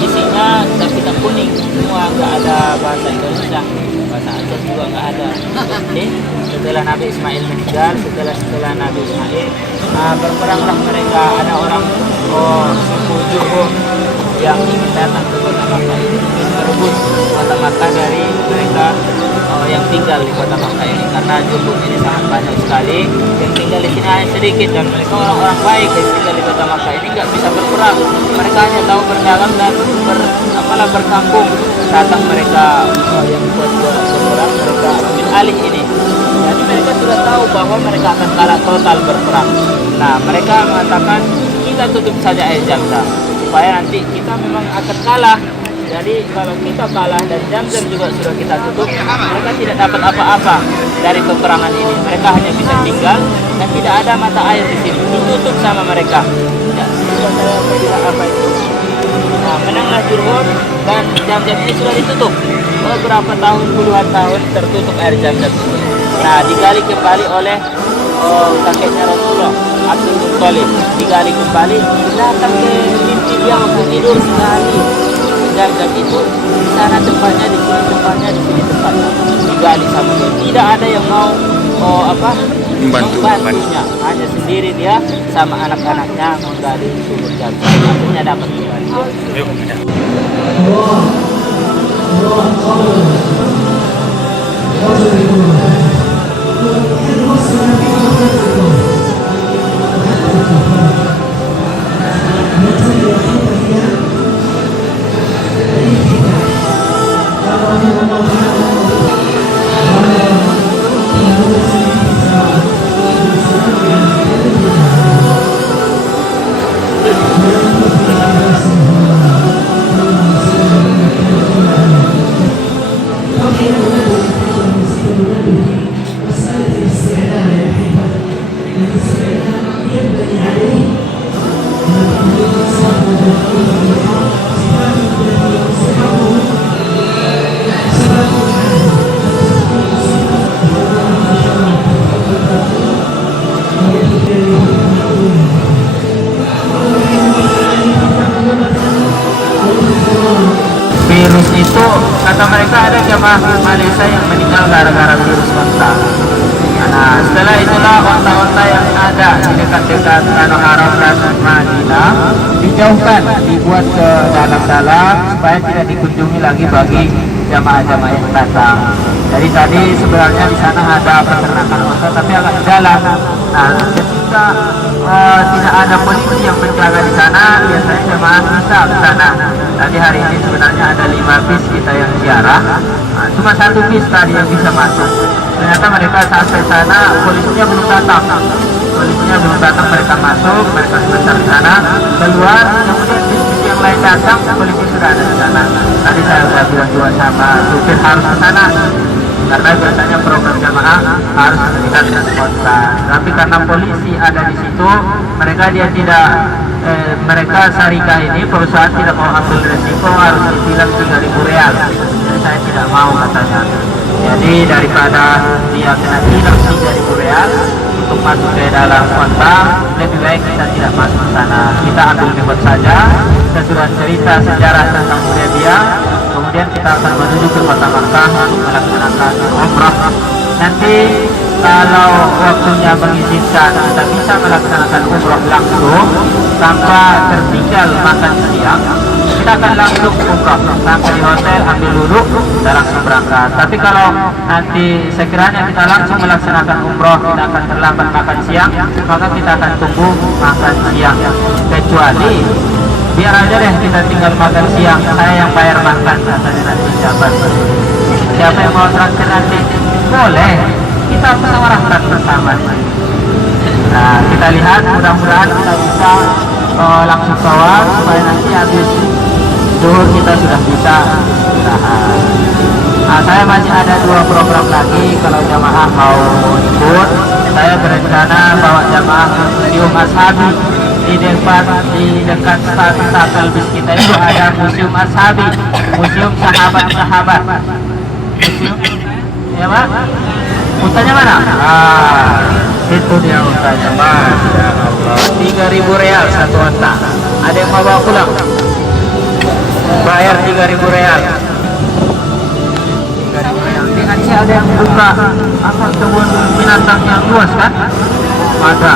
Isinya kitab kuning semua, nggak ada bahasa Indonesia, bahasa Aceh juga nggak ada. Oke, setelah Nabi Ismail meninggal, setelah Nabi Ismail berperanglah mereka. Ada orang suku Jurhum yang ingin datang ke kota Makkah ini, ingin merebut kota Makkah dari mereka yang tinggal di kota Makkah ini, karena Jurhum ini sangat banyak sekali yang tinggal di sini hanya sedikit, dan mereka orang-orang baik yang tinggal di kota Makkah ini nggak bisa berperang. Mereka hanya tahu berdagang dan berkampung. Datang mereka yang buat berperang, mereka ambil alih ini. Jadi mereka sudah tahu bahwa mereka akan kalah total berperang. Nah, mereka mengatakan kita tutup saja air Zamzam supaya nanti kita memang akan kalah. Jadi kalau kita kalah dan Zamzam juga sudah kita tutup, mereka tidak dapat apa-apa dari peperangan ini. Mereka hanya bisa tinggal dan tidak ada mata air di sini. Ditutup sama mereka. Ya, sudah saya bilang apa itu. Nah, menanglah Jurhum dan Zamzam ini sudah ditutup. Beberapa tahun, puluhan tahun tertutup air Zamzam. Nah, digali kembali oleh kakeknya Rasulullah, Abdul Muttalib. Digali kembali, datang ke mimpi dia waktu tidur sekali. Zamzam itu di sana tempatnya, di sini tempatnya, di sini tempatnya. Digali sama dia. Tidak ada yang mau membantunya. Hanya sendiri dia sama anak-anaknya menggali sumur Zamzam. Akhirnya dapat membantu. Yuk, ada. Virus itu kata mereka ada jamaah Malaysia yang meninggal gara-gara virus onta. Nah, setelah itulah onta-onta yang ada di dekat-dekat Tanah Haram dan Madinah dijauhkan, dibuat ke dalam-dalam supaya tidak dikunjungi lagi bagi jamaah-jamaah yang datang. Jadi tadi sebenarnya di sana ada peternakan onta tapi agak di dalam. Nah, ketika tidak ada polisi yang menjaga di sana, biasanya jamaah bisa ke sana. Tadi hari ini sebenarnya ada 5 bis kita yang ziarah, cuma 1 bis tadi yang bisa masuk. Ternyata mereka sampai sana polisinya belum datang. Mereka masuk, mereka sebentar di sana, keluar, kemudian bis yang lain datang, polisi sudah ada di sana. Tadi saya sudah bilang juga sama supir harus ke sana, karena biasanya program jamaah harus meningkat dengan spontan. Tapi karena polisi ada di situ, mereka Sarika ini perusahaan tidak mau ambil resiko, harus ditilang 3.000 real. Jadi saya tidak mau katanya. Jadi daripada dia kena tilang 3.000 real untuk masuk ke dalam kota, lebih baik kita tidak masuk ke sana. Kita ambil ribet saja. Kita sudah cerita sejarah tentang Hudaybiyah. Kemudian kita akan menuju ke kota Makkah untuk melaksanakan umrah. Nanti kalau waktunya mengizinkan, kita bisa melaksanakan umrah langsung tanpa tertinggal makan siang. Kita akan langsung umrah, sampai di hotel, ambil duduk, dan langsung berangkat. Tapi kalau nanti sekiranya kita langsung melaksanakan umrah, kita akan terlambat makan siang, maka kita akan tunggu makan siang. Kecuali biar aja deh kita tinggal makan siang, saya yang bayar makan, katanya nanti siapa yang mau traktir nanti, boleh, kita musyawarahkan bersama. Nah, kita lihat, mudah-mudahan kita bisa langsung kawal supaya nanti habis zuhur kita sudah bisa istirahat. Nah, saya masih ada 2 program lagi kalau jamaah mau ikut. Saya berencana bawa jamaah ke Museum Ashabi. Di dekat shuttle bis kita itu ada Museum Ashabi, Museum Sahabat-Sahabat. Museum, ya Pak? Untanya mana? Itu dia untanya. Masya Allah. 3.000 real satu unta. Ada yang mau bawa pulang? Bayar 3.000 real. 3.000 real. Di Aceh ada yang buka kebun binatang yang luas kan? Ada.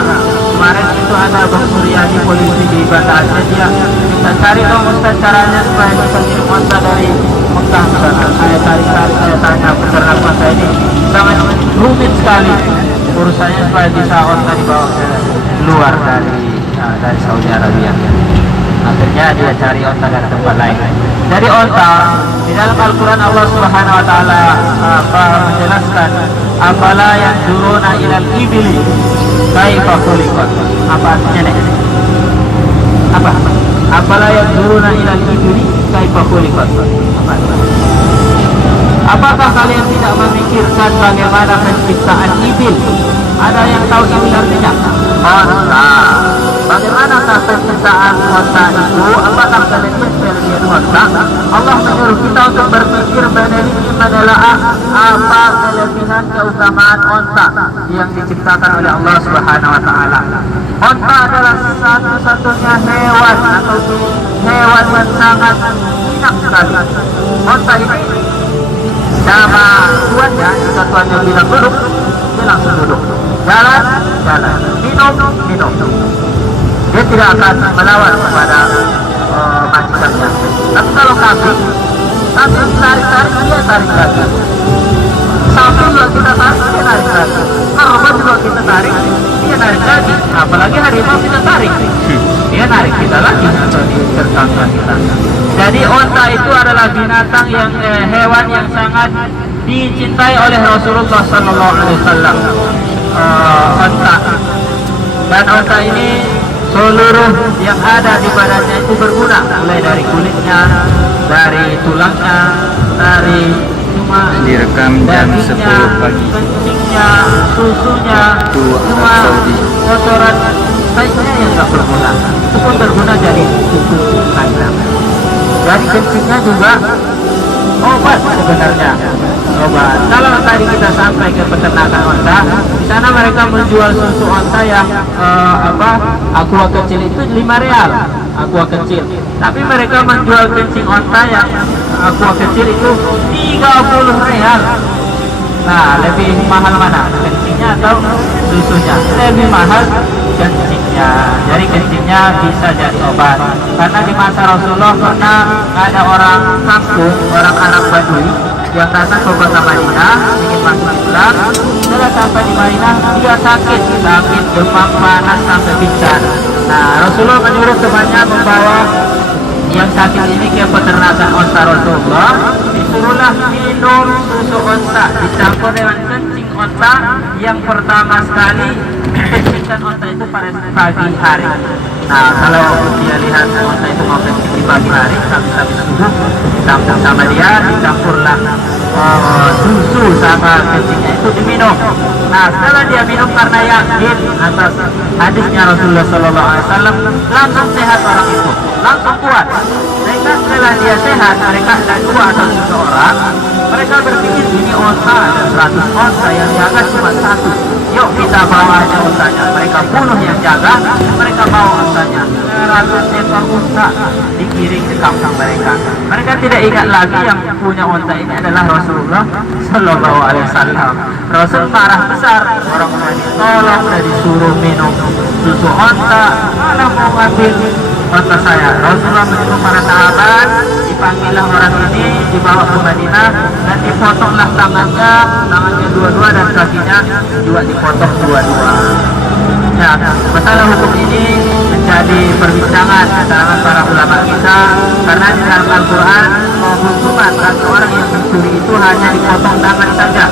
Kemarin itu ada Bang Suryadi, polisi di Banda Aceh, dia minta cari dong Ustaz caranya supaya bisa kirim unta dari Mekah ke sana. Saya cari-cari, saya tanya peternak unta ini sangat rumit sekali urusannya supaya bisa unta dibawa ke luar dari Saudi Arabia. Akhirnya dia cari unta dari tempat lain. Dari unta di dalam Al-Quran Allah Subhanahu Wa Taala menjelaskan, apala yang turuna ilal ibili kaifa khuliqat. Apa artinya nih? Apa? Apala yang turuna ilal ibili kaifa khuliqat. Apakah kalian tidak memikirkan bagaimana penciptaan ibil? Ada yang tahu ibil artinya? Unta. Bagaimanakah penciptaan unta itu? Apakah kalian menciptakan unta? Allah menyuruh kita untuk berpikir menelaah apa kelebihan keutamaan unta yang diciptakan oleh Allah Subhanahu Wa Taala. Unta adalah satu-satunya hewan atau hewan yang sangat jinak sekali. Unta ini sama tuannya, jika tuannya bilang duduk, dia langsung duduk. Jalan, jalan. Minum. Dia tidak akan melawan kepada majikannya. Tapi kalau kambing tarik-tarik, dia tarik lagi. Sapi juga kita tarik, dia tarik lagi. Harimau juga kita tarik, dia tarik lagi. Apalagi harimau kita tarik, dia narik kita lagi atau ditertangkan kita. Jadi unta itu adalah binatang yang hewan yang sangat dicintai oleh Rasulullah Sallallahu Alaihi Wasallam. Unta, dan unta ini seluruh yang ada di badannya itu berguna, mulai dari kulitnya, dari tulangnya, dari cuma Direkam jam 10 pagi. kencingnya, susunya, Waktu cuma Arab Saudi. kotoran lainnya yang tak berguna. Itu pun berguna jadi susu kandang. Dari kencingnya juga obat sebenarnya. Obat. Kalau tadi kita sampai ke peternakan unta, di sana mereka menjual susu unta yang aqua kecil itu 5 real, aqua kecil. Tapi mereka menjual kencing unta yang aqua kecil itu 30 real. Nah, lebih mahal mana? Kencingnya atau susunya? Lebih mahal kencingnya. Jadi kencingnya bisa jadi obat. Karena di masa Rasulullah pernah ada orang kampung, orang Arab Badui yang datang ke kota Madinah ingin masuk Islam. Setelah sampai di Madinah, dia sakit demam panas sampai pingsan. Nah, Rasulullah menyuruh temannya membawa yang sakit ini ke peternakan unta Rasulullah. Disuruhlah minum susu unta dicampur dengan kencing unta yang pertama sekali kencingkan unta itu pada pagi hari. Nah, kalau dia lihat unta itu mau kencing di pagi hari, habis subuh dicampur sama dia, dicampurlah susu sama kencingnya itu diminum. Nah, setelah dia minum karena yakin atas hadisnya Rasulullah Sallallahu Alaihi Wasallam, langsung sehat orang itu, langsung kuat. Mereka setelah dia sehat, mereka ada 2 atau 3 orang, mereka berpikir ini unta, 100 unta yang jaga cuma 1. Yuk kita bawa aja untanya. Mereka bunuh yang jaga, mereka bawa untanya. 100 ekor unta digiring ke kampung mereka. Mereka tidak ingat lagi yang punya unta ini adalah Rasulullah Sallallahu Alaihi Wasallam. Rasul marah besar, orang sudah ditolong, sudah disuruh minum susu unta, malah mau ngambil unta saya. Rasulullah menyuruh para sahabat, dipanggillah orang ini, dibawa ke Madinah dan dipotonglah tangannya dua-dua dan kakinya juga dipotong dua-dua. Nah, masalah hukum ini menjadi perbincangan antara para ulama kita, karena di dalam Al-Quran hukuman bagi orang yang mencuri itu hanya dipotong tangan saja.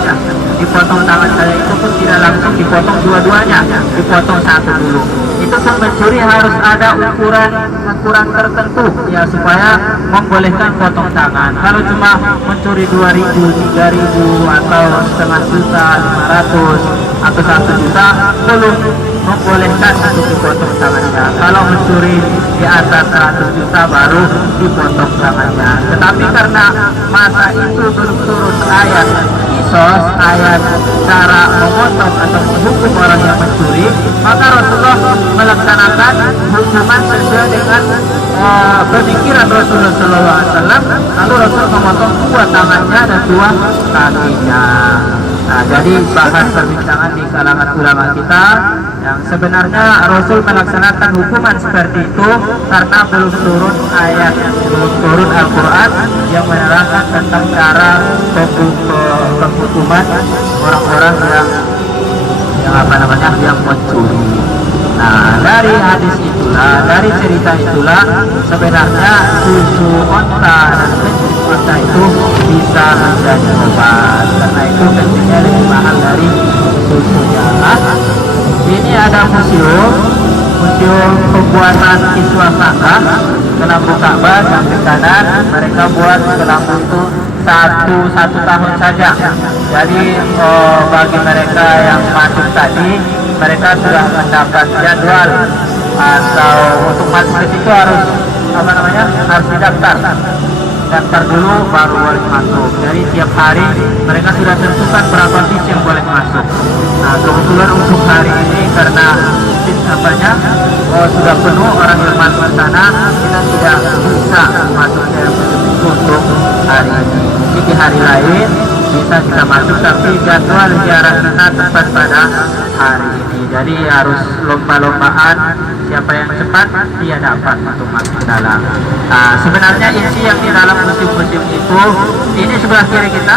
Dipotong tangan saja itu pun tidak langsung dipotong dua-duanya, dipotong satu dulu. Itu pun mencuri harus ada ukuran tertentu ya, supaya membolehkan potong tangan. Kalau cuma mencuri 2.000, 3.000 atau setengah juta, 500 atau 1 juta, belum membolehkan untuk dipotong tangannya. Kalau mencuri di atas 100 juta baru dipotong tangannya. Tetapi karena masa itu belum turun ayat kisos ayat cara memotong atau menghukum orang yang mencuri, maka Rasulullah melaksanakan hukuman sesuai dengan pemikiran Rasulullah SAW. Lalu Rasul memotong dua tangannya dan dua kakinya. Nah, jadi bahan perbincangan di kalangan ulama kita yang sebenarnya Rasul melaksanakan hukuman seperti itu karena belum turun ayat, belum turun Al-Quran yang menerangkan tentang cara penghukuman orang-orang yang mencuri. Nah, dari hadis itulah, dari cerita itulah sebenarnya susu onta dan kencing onta itu bisa menjadi obat. Karena itu kencingnya lebih mahal dari susunya. Ini ada museum pembuatan kiswah Ka'bah, kelambu Ka'bah samping kanan. Mereka buat kelambu itu satu tahun saja. Jadi bagi mereka yang masuk tadi, mereka sudah mendapat jadwal atau untuk masuk ke situ harus harus daftar dulu baru boleh masuk. Jadi tiap hari mereka sudah tentukan berapa bis yang boleh masuk. Nah, kebetulan untuk hari ini karena sudah penuh orang yang masuk ke sana, kita tidak bisa masuk ke untuk hari ini. Mungkin di hari lain bisa kita masuk, tapi jadwal ziarah kita tepat pada hari ini. Jadi harus lomba-lombaan, siapa yang cepat dia dapat untuk masuk ke dalam. Nah, sebenarnya isi yang di dalam museum-museum itu, ini sebelah kiri kita,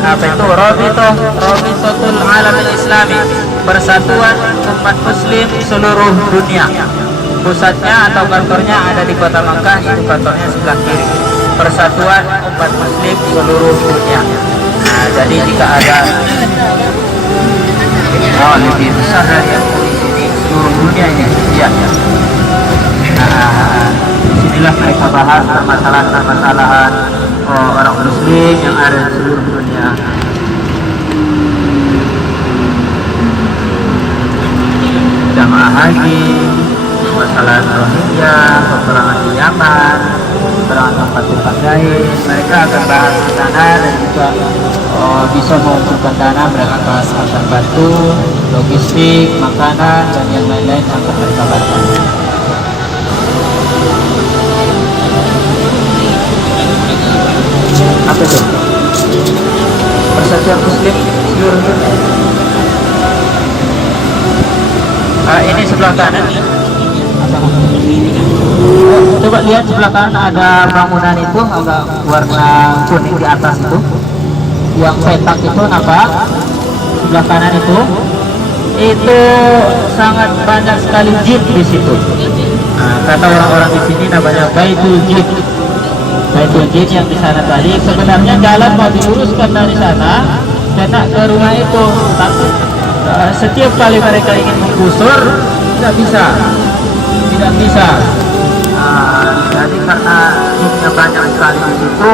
apa itu? Rabitatul Alam Islami, Persatuan Umat Muslim seluruh dunia. Pusatnya atau kantornya ada di Kota Makkah, itu kantornya sebelah kiri. Persatuan Umat Muslim seluruh dunia. Nah, jadi jika ada lebih besar dari yang di sini seluruh dunia ini, ya. Nah, disinilah mereka bahas permasalahan orang Muslim yang ada di seluruh dunia. Jamaah haji, masalah Rohingya, peperangan di Yaman, peperangan tempat-tempat lain, mereka akan bahas di sana dan juga bisa mengumpulkan dana, mereka akan bantu logistik, makanan dan yang lain-lain akan mereka bantu. Apa itu? Persatuan Muslim seluruh dunia. Ini sebelah kanan. Coba lihat sebelah kanan ada bangunan itu agak warna kuning di atas itu. Yang petak itu nampak sebelah kanan itu sangat banyak sekali jin di situ. Nah, kata orang-orang di sini namanya Baitul Jin. Baitul Jin yang di sana tadi sebenarnya jalan mau diluruskan dari sana kena ke rumah itu, tapi setiap kali mereka ingin menggusur tidak bisa. Jadi karena jinnya banyak sekali di situ,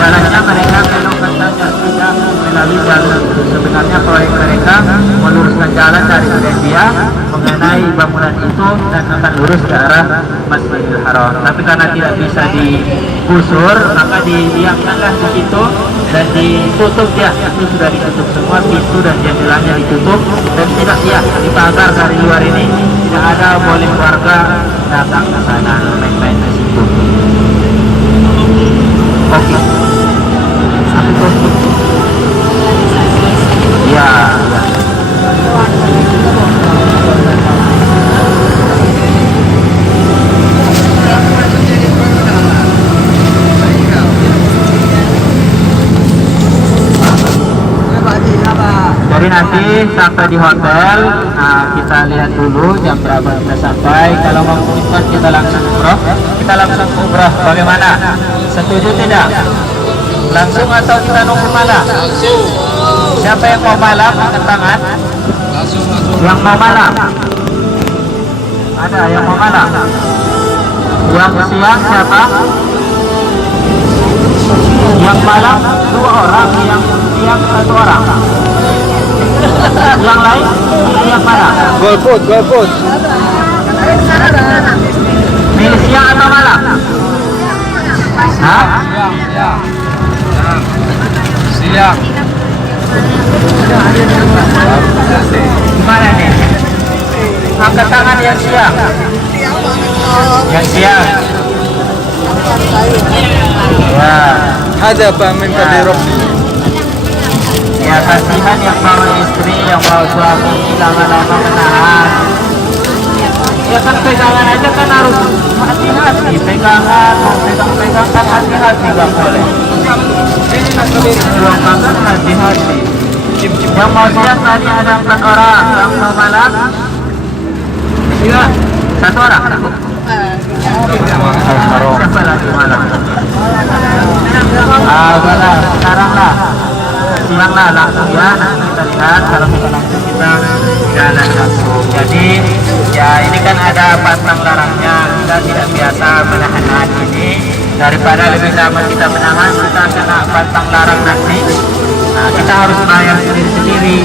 jalannya mereka belokkan saja, tidak melalui jalur itu. Sebenarnya proyek mereka meluruskan jalan dari Hudaybiyah mengenai bangunan itu dan akan lurus ke arah Masjidil Haram. Tapi karena tidak bisa digusur, maka didiamkanlah di situ dan ditutup dia. Itu sudah ditutup semua, pintu dan jendelanya ditutup dan tidak dipagar dari luar ini. Tidak ada boleh warga datang ke sana main-main ke situ. Oke. Apa itu? Ya. Jadi nanti sampai di hotel, kita lihat dulu jam berapa kita sampai. Kalau memungkinkan kita langsung umroh, bagaimana? Setuju tidak? Langsung atau kita nunggu malam? Langsung. Siapa yang mau malam? Angkat tangan. Langsung. Yang mau malam? Ada yang mau malam? Yang siang siapa? Yang malam 2 orang, yang siang 1 orang. Yang lain yang mana? Golput. Milih siang atau malam? Siang. Gimana nih? Angkat tangan yang siang. Yang siang. Ya. Ada Pak minta di Robby. Ya kasihan yang bawa istri, yang bawa suami lama-lama menahan. Ya kan pegangan aja kan harus hati-hati. Pegangan, mau pegang-pegang kan hati-hati, gak boleh. Pegangan kan hati-hati. Yang mau siap tadi ada 4 orang. Yang mau malam? Iya, 1 orang. Siapa lagi malam? Udah sekarang lah. Siang lah langsung ya, nanti kita lihat kalau kita langsung kita jalan langsung. Jadi ya ini kan ada pantang larangnya, kita tidak biasa menahan ini. Daripada lebih lama kita menahan, kita kena pantang larang nanti. Nah, kita harus bayar sendiri-sendiri.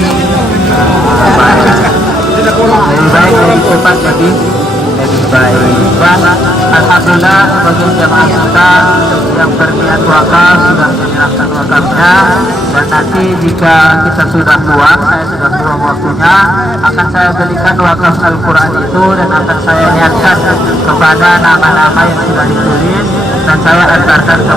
Lebih baik lebih cepat lebih baik. Alhamdulillah sebagai jamaah kita yang berniat wakaf sudah menyerahkan wakafnya, dan nanti jika kita sudah buang, saya sudah buang waktunya, akan saya berikan wakaf Al-Quran itu dan akan saya niatkan kepada nama-nama yang sudah ditulis dan saya antarkan ke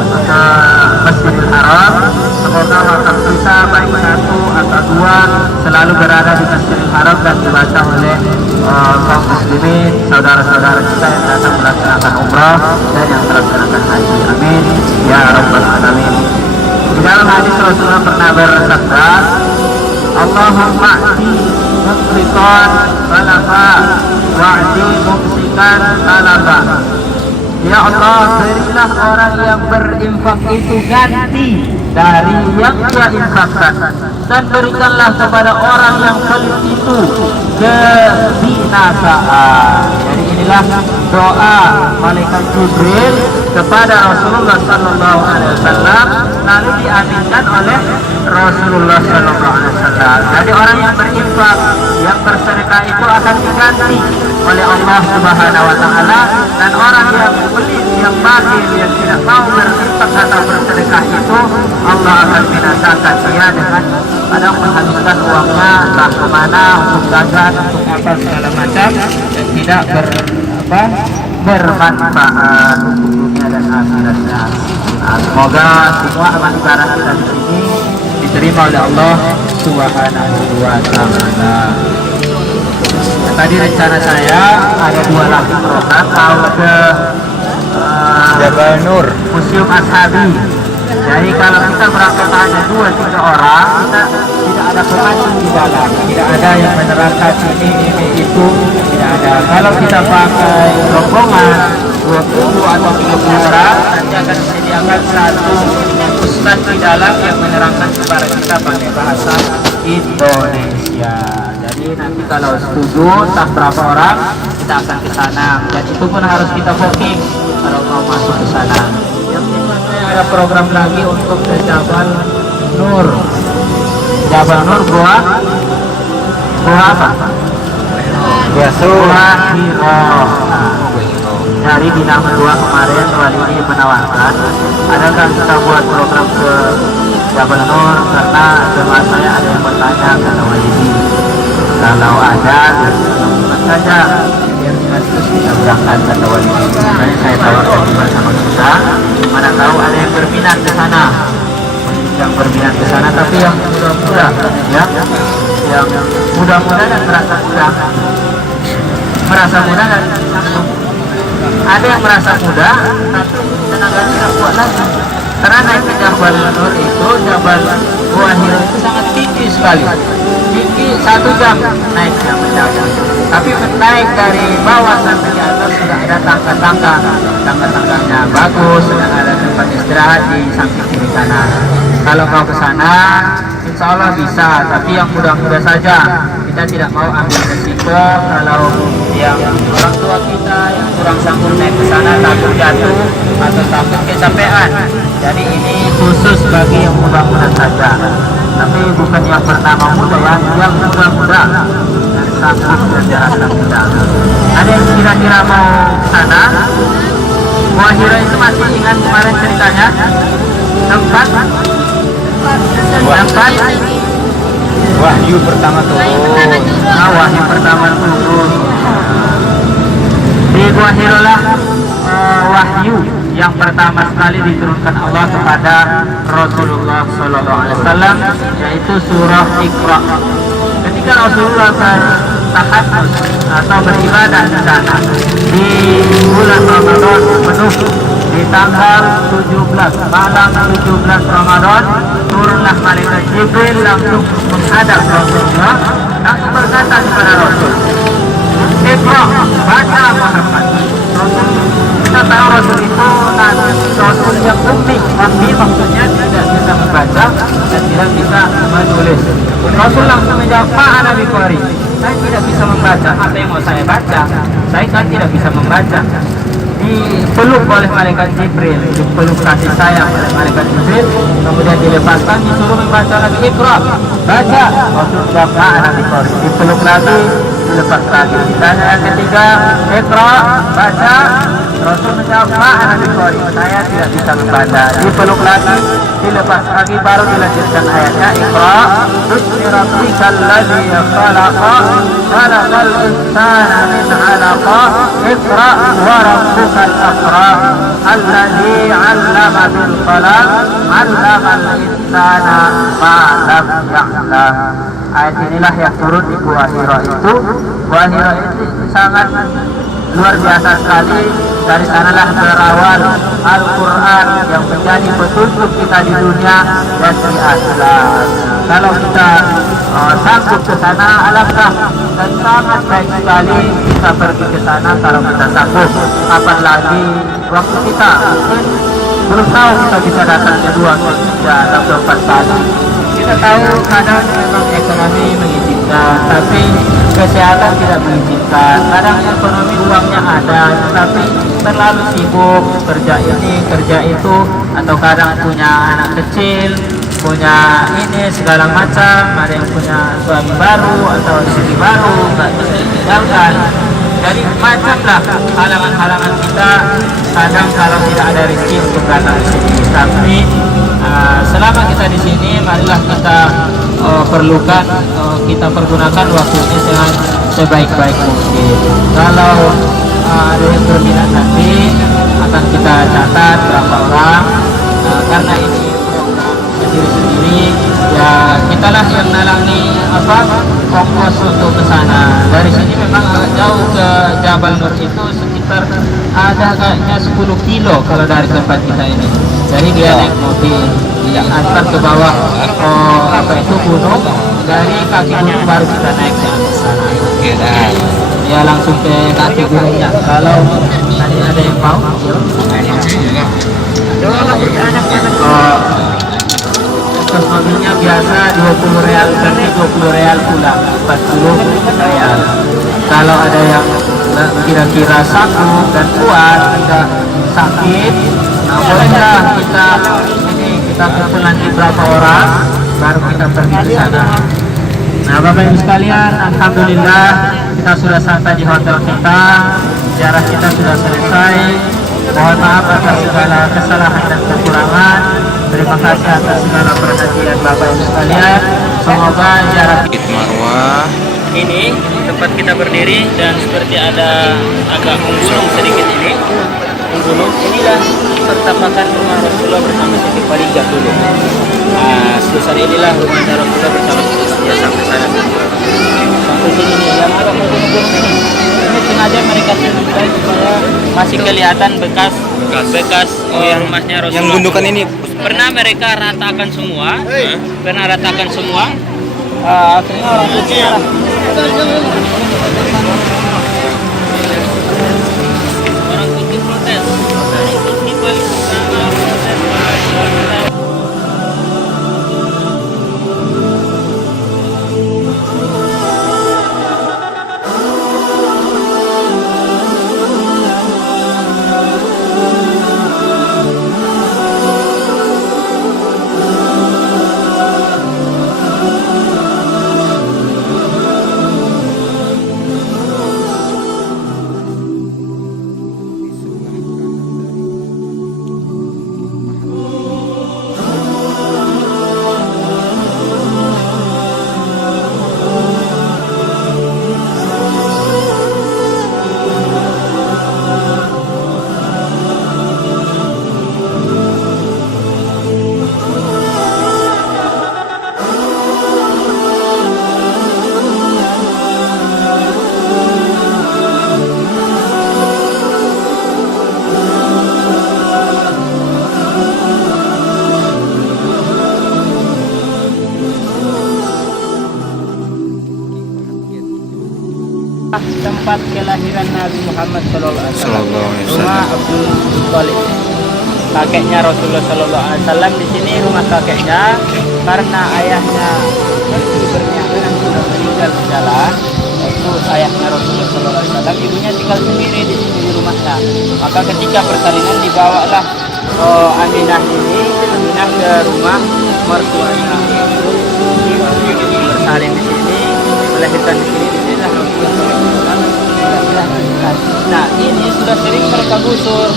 Masjidil Haram. Semoga wakaf kita baik 1 atau 2 selalu berada di Masjidil Haram dan dibaca oleh kaum muslimin, saudara-saudara kita yang datang melaksanakan umrah dan yang melaksanakan haji. Amin ya rabbal alamin. Di dalam hadis Rasulullah pernah bersabda, Allahumma a'ti mumsikan talafa wa'ti mumsikan talafa. Ya Allah, berilah orang yang berinfak itu ganti dari yang dia infakkan, dan berikanlah kepada orang yang pelit itu kebinasaan. Jadi inilah doa malaikat Jibril kepada Rasulullah Sallallahu Alaihi Wasallam, lalu diaminkan oleh Rasulullah Sallallahu Alaihi Wasallam. Jadi orang yang berinfak, yang bersedekah itu akan diganti oleh Allah Subhanahu Wa Taala, dan orang yang pelit, yang bakhil, yang tidak mau berinfak atau bersedekah itu Allah akan binasakan dia dengan kadang menghabiskan uangnya entah kemana, untuk jajan, untuk apa segala macam, dan tidak bermanfaat untuk dunia dan akhiratnya. Nah, semoga semua amal ibadah kita di sini diterima oleh Allah Subhanahu wa Ta'ala. Tadi rencana saya ada 2 lagi program, mau ke Jabal Nur, Museum Ashabi. Jadi kalau kita berangkat hanya 2-3 orang, kita tidak ada pemancing di dalam, tidak ada yang menerangkan ini itu, tidak ada. Kalau kita pakai rombongan 20 atau 30 orang, nanti akan disediakan 1 ustaz di dalam yang menerangkan kepada kita pakai bahasa Indonesia. Jadi nanti kalau setuju entah berapa orang, kita akan ke sana, dan itu pun harus kita booking kalau mau masuk ke sana. Yang ada program lagi untuk ke Jabal Nur. Jabal Nur Goa apa? Goa Hiro. Dari Bina Medua kemarin Wali ini menawarkan, adakah kita buat program ke Jabal Nur, karena jemaah saya ada yang bertanya kata Wali ini. Kalau ada, lakukan saja biar sekaligus kita berangkat kata Wali ini. Makanya saya tawarkan bersama kita. Mana tahu ada yang berminat ke sana, yang berminat ke sana, tapi yang muda-muda, ya, yang muda-muda dan merasa muda, dan ada yang merasa muda, tapi tenaganya tidak kuat lagi. Karena naik ke Jabal Nur itu, Jabal Goa Hiro itu sangat tinggi sekali, tinggi 1 jam naiknya mendadak. Tapi naik dari bawah sampai di atas sudah ada tangga-tangganya bagus, sudah ada tempat istirahat di samping kiri kanan. Kalau mau ke sana, insya Allah bisa, tapi yang muda-muda saja. Kita tidak mau ambil resiko kalau yang orang tua kita yang kurang sanggup naik ke sana, takut jatuh atau takut kecapean. Jadi ini khusus bagi yang muda-muda saja. Tapi bukan yang bernama muda ya, yang muda-muda dan sanggup dan dirasa muda. Ada yang kira-kira mau ke sana? Goa Hiro itu masih ingat kemarin ceritanya? Tempat Wahyu pertama turun. Nah, wahyu pertama turun. Di Gua Hira wahyu yang pertama sekali diturunkan Allah kepada Rasulullah SAW, yaitu surah Iqra. Ketika Rasulullah bertahajud atau beribadah di sana di bulan Ramadan penuh, di tanggal 17 malam 17 Ramadan, turunlah malaikat Jibril langsung menghadap Rasulullah, langsung berkata kepada Rasul, Iqra, baca Muhammad. Rasul, kita tahu Rasul itu Rasul yang ummi maksudnya tidak bisa membaca dan tidak bisa menulis. Rasul langsung menjawab, ma'ana biqari, saya tidak bisa membaca, apa yang mau saya baca? Saya kan tidak bisa membaca. Dipeluk oleh malaikat Jibril, dipeluk kasih sayang oleh malaikat Jibril, kemudian dilepaskan, disuruh membaca lagi, Iqra, baca. Rasul menjawab, ma'ana biqari, dipeluk lagi, dilepas lagi. Dan yang ketiga, Iqra, baca. Rasul menjawab, ma'ana biqari, saya tidak bisa membaca. Dipeluk lagi, dilepas lagi, baru dilanjutkan ayatnya, Iqra bismi rabbikal ladzi khalaqa khalaqal insana min 'alaqa Iqra wa rabbukal akram alladzi 'allama bil qalam 'allamal insana ma lam ya'lam. Ayat inilah yang turun di Gua Hira itu. Gua Hira itu sangat luar biasa sekali. Dari sanalah berawal Al-Quran yang menjadi petunjuk kita di dunia dan di akhirat. Kalau kita sanggup ke sana, alangkah, dan sangat baik sekali kita pergi ke sana kalau kita sanggup. Apalagi waktu kita mungkin belum tahu kita bisa datang kedua, ketiga, atau keempat kali. Kita tahu kadang memang ekonomi mengizinkan, tapi kesehatan tidak mengizinkan. Kadang ekonomi uangnya ada, tetapi terlalu sibuk kerja ini, kerja itu, atau kadang punya anak kecil, punya ini segala macam, ada yang punya suami baru atau istri baru, nggak bisa ditinggalkan. Jadi macamlah halangan-halangan kita. Kadang kalau tidak ada rezeki untuk datang ke sini, tapi selama kita di sini, marilah kita perlukan, kita pergunakan waktunya dengan sebaik-baik mungkin. Kalau ada yang berminat nanti akan kita catat berapa orang, karena ini sendiri-sendiri ya, kitalah yang nalangi ongkos untuk ke sana. Dari sini memang agak jauh ke Jabal Nur, itu sekitar ada kayaknya 10 kilo kalau dari tempat kita ini. Jadi dia naik mobil yang antar ke bawah gunung, dari kaki gunung baru kita naik ke atas sana. Ya langsung ke kaki gunungnya. Kalau nanti ada yang mau, kos mobilnya biasa 20 real, berarti 20 real pulang, 40 real. Kalau ada yang kira-kira sanggup dan kuat, tidak sakit, nah bolehlah kita kumpul nanti berapa orang, baru kita pergi ke sana. Nah Bapak Ibu sekalian, alhamdulillah kita sudah sampai di hotel kita, ziarah kita sudah selesai. Mohon maaf atas segala kesalahan dan kekurangan. Terima kasih atas segala perhatian Bapak Ibu sekalian. Semoga ziarah Marwah ini tempat kita berdiri, dan seperti ada agak menggulung sedikit ini, menggulung. Inilah pertapakan rumah Rasulullah bersama Siti Khadijah dulu. Sebesar inilah rumah Rasulullah bersama Siti Khadijah sampai sana. Sampai sini nih, yang agak menggulung ini. Ini sengaja mereka tunjukkan supaya masih kelihatan bekas rumahnya Rasulullah. yang gundukan ini Pernah mereka ratakan semua, akhirnya orang Turki protes. Orang Turki paling pertama protes. tempat kelahiran Nabi Muhammad Sallallahu Alaihi Wasallam. Sallallahu alaihi Rumah wasallam. Abdul Muthalib, kakeknya Rasulullah Sallallahu Alaihi Wasallam. Di sini rumah kakeknya karena ayahnya bernyaman sudah meninggal di jalan. Itu ayahnya Rasulullah Sallallahu Alaihi Wasallam. Ibunya tinggal sendiri di sini di rumahnya. Maka ketika persalinan dibawalah Aminah ke rumah mertuanya. Bersalin di sini, melahirkan di sini lah Rasulullah SAW. Nah, ini sudah sering mereka gusur,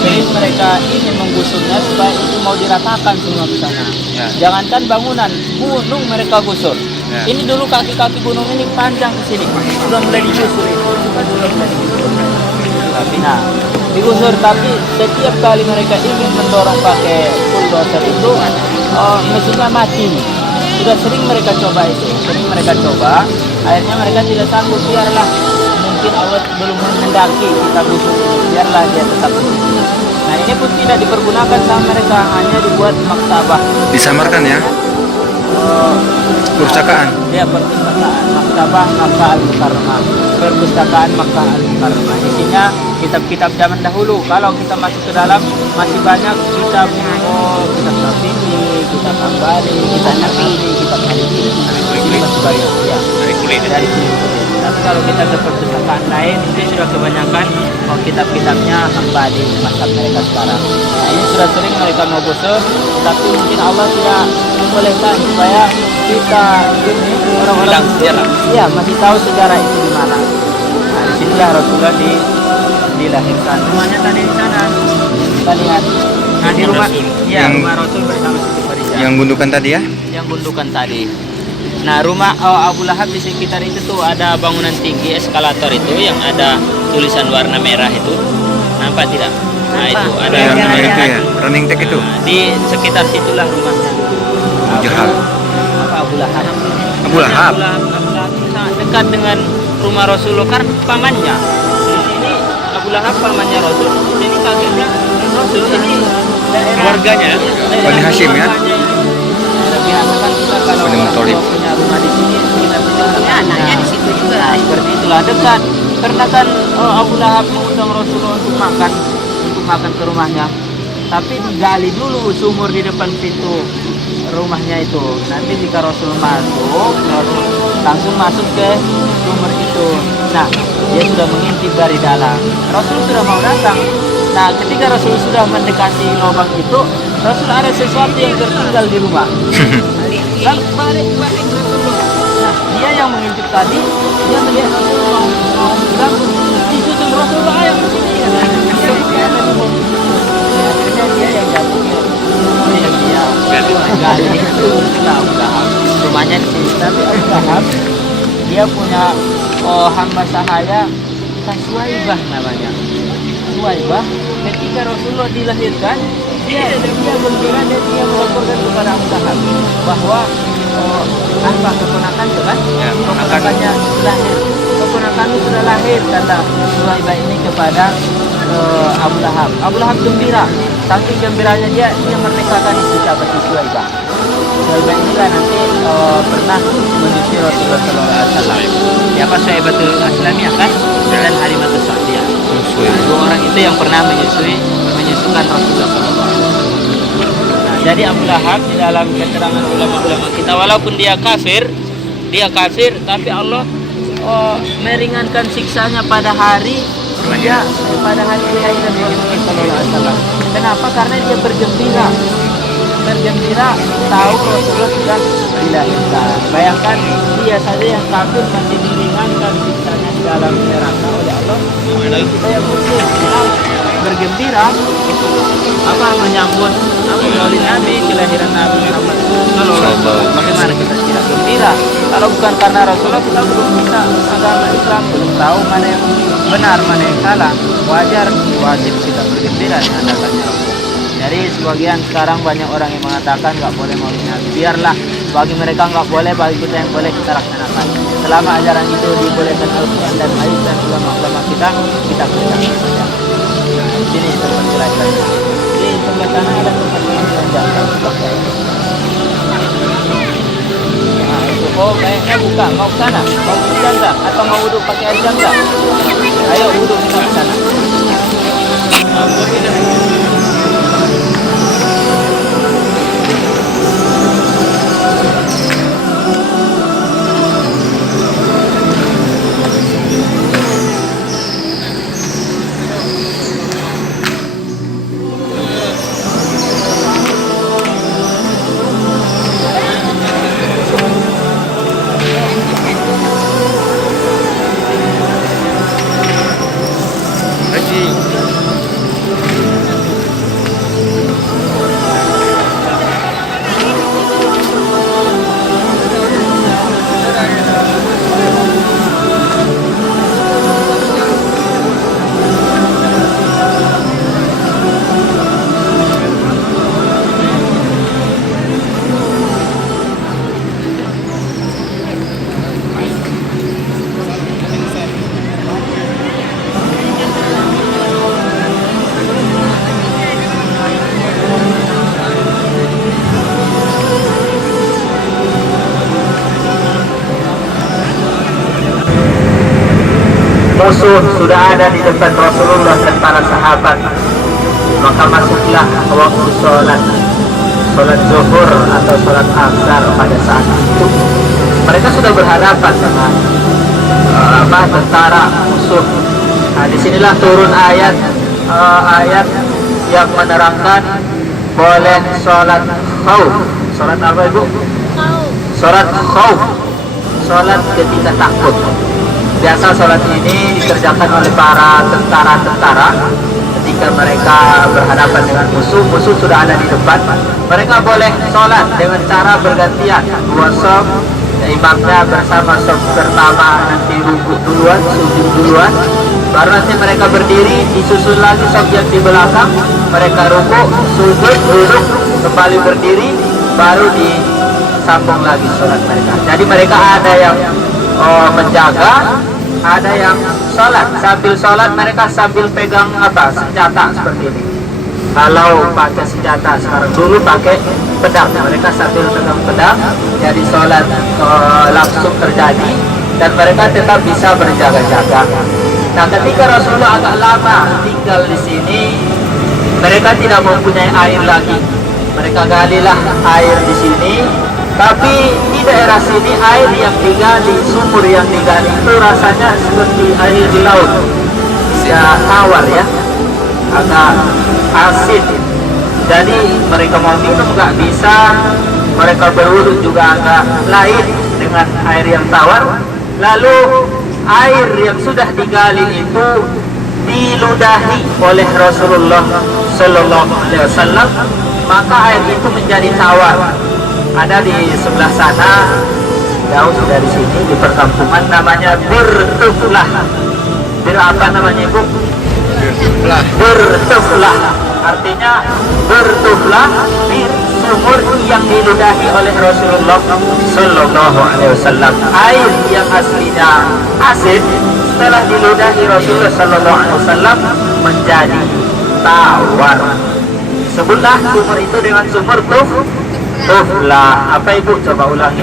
sering mereka ingin menggusurnya supaya itu mau diratakan semua ke sana. Ya. Jangankan bangunan, gunung mereka gusur. Ya. Ini dulu kaki-kaki gunung ini panjang ke sini, sudah mulai digusur ini, sudah mulai digusur. Tapi nah, digusur, tapi setiap kali mereka ingin mendorong pakai bulldozer itu mesinnya mati. Sudah sering mereka coba itu, sering mereka coba, akhirnya mereka tidak sanggup, biarlah, mungkin Allah belum menghendaki kita gusur ini, biarlah dia tetap di sini. Nah, ini pun tidak dipergunakan sama mereka, hanya dibuat maktabah. Disamarkan ya. Perpustakaan. Ya, perpustakaan Maktabah Makkah Al-Mukarramah. Perpustakaan Makkah Al-Mukarramah. Isinya kitab-kitab zaman dahulu. Kalau kita masuk ke dalam masih banyak kitab kitab Syafi'i, kitab Hambali, kitab Nawawi, kitab Maliki. Ini masih banyak ya. Dari kulit. Tapi kalau kita ke perpustakaan lain itu sudah kebanyakan kitab-kitabnya Hambali, mazhab mereka sekarang. Nah, ini sudah sering mereka mau gusur, tapi mungkin Allah tidak membolehkan supaya kita ini orang-orang sejarah. Iya, masih tahu sejarah itu di mana. Nah, disinilah Rasulullah dilahirkan. Rumahnya tadi di sana. Kita lihat. Nah, di rumah, iya, Yang- rumah Rasul bersama Siti Khadijah. Yang gundukan tadi ya. Yang gundukan tadi. Nah, rumah Abu Lahab di sekitar itu tuh ada bangunan tinggi eskalator itu yang ada tulisan warna merah itu. Nampak tidak? Nah, itu ada Yang yang itu ya, running tag itu. di sekitar situlah rumahnya. Jahal. Abu Lahab. Abu Lahab. Abu Lahab itu sangat dekat dengan rumah Rasulullah karena pamannya. Di sini Abu Lahab pamannya Rasul, di sini kakeknya Rasul. Ini daerah Keluarganya? daerah Bani Hashim ya? keluarganya ini. Biasa kan kita kalau Bani orang Muthalib. tua punya rumah di sini kita punya anaknya di situ juga. Nah, seperti itulah dekat. Karena kan Abu Lahab mengundang Rasulullah untuk makan ke rumahnya. Tapi digali dulu sumur di depan pintu rumahnya itu. Nanti jika Rasul masuk, Rasul langsung masuk ke sumur itu. Nah, dia sudah mengintip dari dalam. Rasul sudah mau datang. Nah, ketika Rasul sudah mendekati lubang itu, Rasul ada sesuatu yang tertinggal di rumah. Lalu balik Rasulullah. Nah, dia yang mengintip tadi, dia melihat Rasul mau pulang, disusul Rasulullah, ayo ke sini. Akhirnya dia yang jatuh ke sumur yang dia gali itu itulah Abu Lahab. Rumahnya di sini. Tapi Abu Lahab dia punya hamba sahaya kita Suwaibah namanya. Suwaibah ketika Rasulullah dilahirkan dia gembira dan dia melaporkan kepada Abu Lahab bahwa apa keponakan itu kan? Ya, Keponakannya lahir. Keponakannya sudah lahir, kata Suwaibah ini kepada Abu Lahab. Abu Lahab gembira. Saking gembiranya dia merdekakan istri sahabat Suwaibah. Suwaibah inilah nanti pernah menyusui Rasulullah SAW. Siapa Suwaibatul Aslamiyah kan? Dan Halimatus Sa'diyah. Dua orang itu yang pernah menyusukan Rasulullah SAW. Nah, jadi Abu Lahab di dalam keterangan ulama-ulama kita, walaupun dia kafir, tapi Allah meringankan siksanya pada hari kelahiran Rasulullah SAW. Kenapa? Karena dia bergembira tahu Rasulullah sudah dilahirkan. Bayangkan dia saja yang kafir masih diringankan siksanya di dalam neraka oleh Allah. Apalagi kita yang muslim, kita bergembira itu menyambut Maulid Nabi, kelahiran Nabi Muhammad SAW. Bagaimana kita tidak gembira? Kalau bukan karena Rasulullah kita belum bisa agama Islam, belum tahu mana yang benar, mana yang salah. Wajib kita bergembira dengan datangnya Rasul. Jadi sebagian sekarang banyak orang yang mengatakan nggak boleh Maulid Nabi. Biarlah, bagi mereka nggak boleh, bagi kita yang boleh kita laksanakan. Selama ajaran itu dibolehkan Al-Quran dan hadis dan ulama-ulama kita kerjakan saja. Di sini tempat kelahirannya. Di sebelah sana ada tempat kelahiran jantan. Nah, itu Oh, kayaknya buka. Mau ke sana? Mau ke janda? Atau mau wudhu pakai air janda? Ayo wudhu kita ke sana. Musuh sudah ada di depan Rasulullah dan para sahabat, maka masuklah waktu sholat zuhur atau sholat asar pada saat itu. Mereka sudah berhadapan dengan tentara musuh. Nah, disinilah turun ayat yang menerangkan boleh sholat khauf. Sholat apa ibu? Sholat khauf. Sholat ketika takut. Biasa sholat ini dikerjakan oleh para tentara-tentara ketika mereka berhadapan dengan musuh sudah ada di depan. Mereka boleh sholat dengan cara bergantian. Dua shaf, imamnya bersama shaf pertama nanti rukuk duluan, sujud duluan, baru nanti mereka berdiri, disusul lagi shaf yang di belakang, mereka rukuk, sujud, duduk, kembali berdiri, baru disambung lagi sholat mereka. Jadi mereka ada yang menjaga, ada yang sholat. Sambil sholat mereka sambil pegang senjata seperti ini. Kalau pakai senjata sekarang, dulu pakai pedang, mereka sambil pegang pedang. Jadi sholat langsung terjadi dan mereka tetap bisa berjaga-jaga. Nah, ketika Rasulullah agak lama tinggal di sini, mereka tidak mempunyai air lagi. Mereka galilah air di sini. Tapi di daerah sini air yang digali, sumur yang digali itu rasanya seperti air di laut, ya tawar ya, agak asin. Jadi mereka mau minum nggak bisa, mereka berwudu juga agak lain dengan air yang tawar. Lalu air yang sudah digali itu diludahi oleh Rasulullah Sallallahu Alaihi Wasallam, maka air itu menjadi tawar. Ada di sebelah sana, jauh dari sini di perkampungan, namanya Bertuflah. Apa namanya ibu? Bertuflah. Artinya Bertuflah di sumur yang diludahi oleh Rasulullah Sallallahu Alaihi Wasallam. Air yang aslinya asin setelah diludahi Rasulullah Sallallahu Alaihi Wasallam menjadi tawar. Sebutlah sumur itu dengan sumur Tuflah. Apa ibu? Coba ulangi.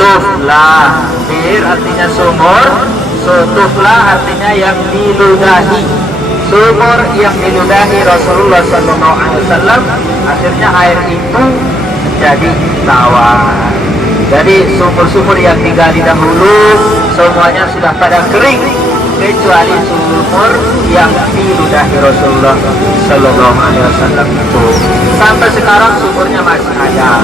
Tuflah. Bir artinya sumur, tuflah artinya yang diludahi. Sumur yang diludahi Rasulullah Sallallahu Alaihi Wasallam, akhirnya air itu menjadi tawar. Jadi sumur-sumur yang digali dahulu semuanya sudah pada kering, kecuali sumur yang diludahi Rasulullah Sallallahu Alaihi Wasallam itu. Sampai sekarang sumurnya masih ada,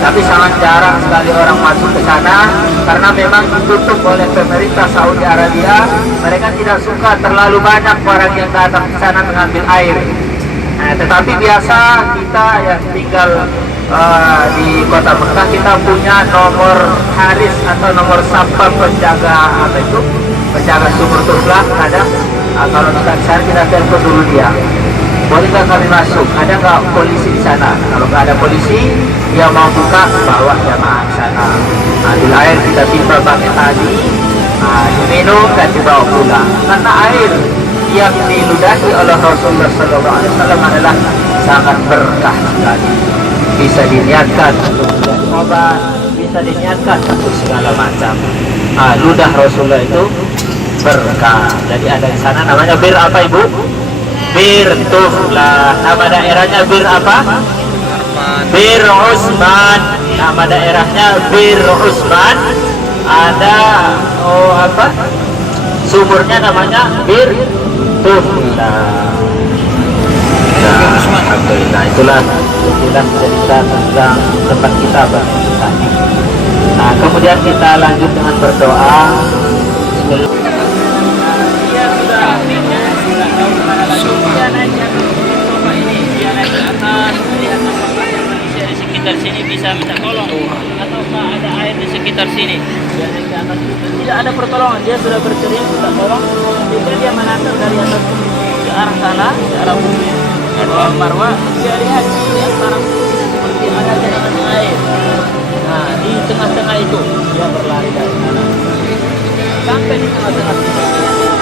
tapi sangat jarang sekali orang masuk ke sana karena memang ditutup oleh pemerintah Saudi Arabia. Mereka tidak suka terlalu banyak orang yang datang ke sana mengambil air. Nah, tetapi biasa kita yang tinggal di kota Mekah, kita punya nomor haris atau nomor sapam penjaga penjaga sumur Tuflah ada. Kalau kita di sana kita telepon dulu dia, boleh nggak kami masuk, ada nggak polisi di sana. Kalau nggak ada polisi, dia mau buka, bawa jamaah di sana, ambil air, kita timba pakai tadi, diminum dan dibawa pulang. Karena air yang diludahi oleh Rasulullah SAW adalah sangat berkah sekali, bisa diniatkan untuk obat, bisa diniatkan untuk segala macam. Ludah Rasulullah itu berkah. Jadi ada di sana namanya Bir apa Ibu? Bir Tuflah. Nama daerahnya Bir apa? Bir Usman. Nama daerahnya Bir Usman. Ada sumurnya namanya Bir Tuflah. Alhamdulillah, itulah cerita tentang tempat kita berpisahnya. Nah, kemudian kita lanjut dengan berdoa. Dia sudah dia naik ke sofa ini, dia naik ke atas, melihat apakah yang manusia di sekitar sini bisa minta tolong ataukah ada air di sekitar sini. Dia naik ke atas, tidak ada pertolongan, dia sudah berteriak minta tolong. Ketika dia menatap dari atas ke arah sana, ke arah bumi Marwah, dia lihat di antara seperti ada genangan air. Nah, di tengah-tengah itu dia berlari dari sana sampai di tengah-tengah situ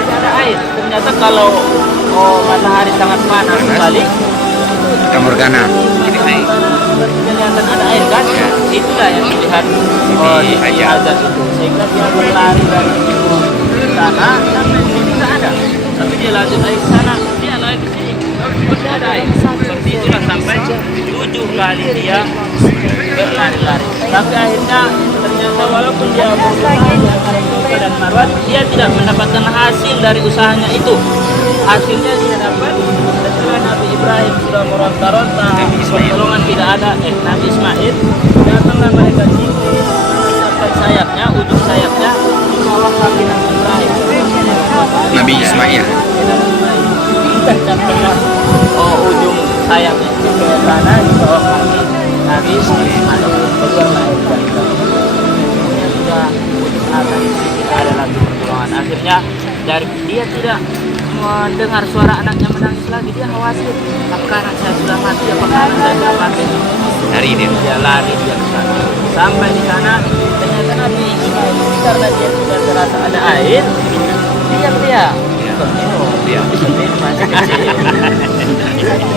tidak ada air. Ternyata kalau matahari sangat panas sekali, Kamorgana. kelihatan ada air kan? Itulah yang dilihat di azan itu. Sehingga dia berlari dari sana sampai di sini tidak ada. Tapi dia lanjut lagi ke sana, dia lagi ke sini. Tidak ada air. Seperti itulah sampai 7 kali dia berlari-lari. Tapi akhirnya ternyata walaupun dia berusaha di antara Safa dan Marwah, dia tidak mendapatkan hasil dari usahanya itu. Hasilnya dia dapat setelah Nabi Ibrahim sudah meronta-ronta, pertolongan tidak ada, Nabi Ismail, datanglah mereka Jibril menetapkan sayapnya, ujung sayapnya di bawah kaki Nabi Ibrahim. Nabi Ismail. Campurlah ujung sayapnya itu ke tanah di bawah kaki Nabi Ismail. Keluarlah air dari dalam. Kemudian sudah ujung atas tidak ada lagi pertolongan. Akhirnya dari dia tidak mendengar suara anaknya menangis lagi, dia khawatir apakah anak saya sudah mati, apakah anak saya sudah mati. Hari ini Dia lari dia ke sana. Sampai di sana ternyata Nabi Ismail karena dia sudah terasa ada air, diam dia. Dia masih kecil.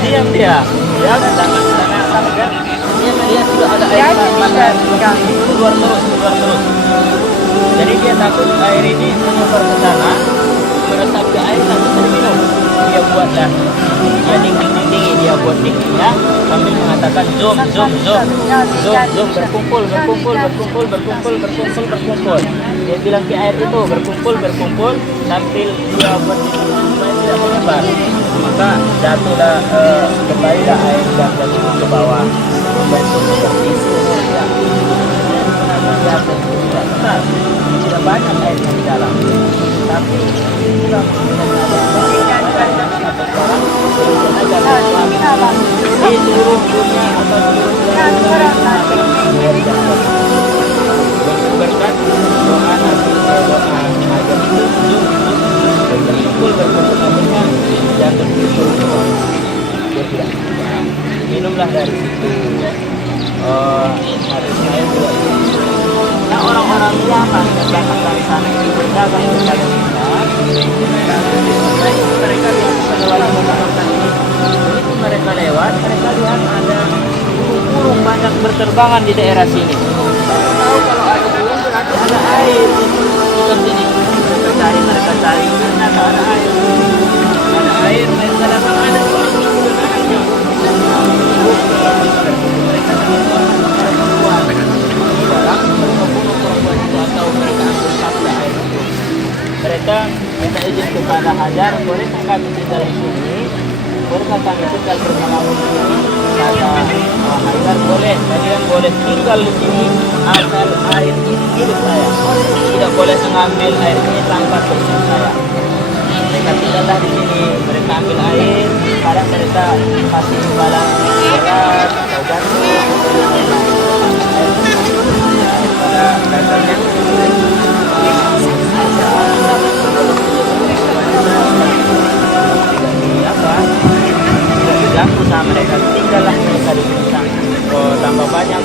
Diam dia datang ke sana sampai dia melihat sudah ada air keluar terus. Jadi dia takut air ini menyebar ke sana, meresap ke air tak bisa diminum. Dia buatlah, dia dingin, dia buat dinginnya sambil mengatakan zoom, berkumpul. Dia bilang ke air itu berkumpul sambil dia buat dingin supaya tidak menyebar. Maka jatuhlah kembalilah air dan jatuh ke bawah membentuk seperti sumur ya. Tidak banyak air di dalam, tapi kita di seluruh dunia atau berkat doa Nabi doa ajar itu berkumpul akhirnya jatuh dia tidak minumlah dari situ. Nabi Ismail juga itu. Nah, orang-orang Yaman yang datang dari sana itu berdagang kepada kita. Mereka lihat lewat menggunakan ini. Begitu mereka lewat, mereka lihat ada burung banyak berterbangan di daerah sini. Tahu kalau ada burung berarti ada air di sekitar sini. Mereka cari, ternyata ada air. Ada air, mereka datang ada seorang ibu dan anaknya. Mereka datang perempuan. Mereka bunuh perempuan itu atau mereka ambil sabda air itu. Mereka minta izin kepada Hajar, bolehkah kami tinggal di sini? Bolehkah kami tinggal bersama-sama di sini? Kata Hajar, boleh. Kalian boleh tinggal di sini asal air ini hidup saya. Tidak boleh mengambil air ini tanpa izin saya. Mereka tinggallah di sini. Mereka ambil air. Kadang mereka kasih imbalan beras atau gandum. Dasarnya tidak diganggu sama mereka, tinggallah mereka di sini tambah banyak.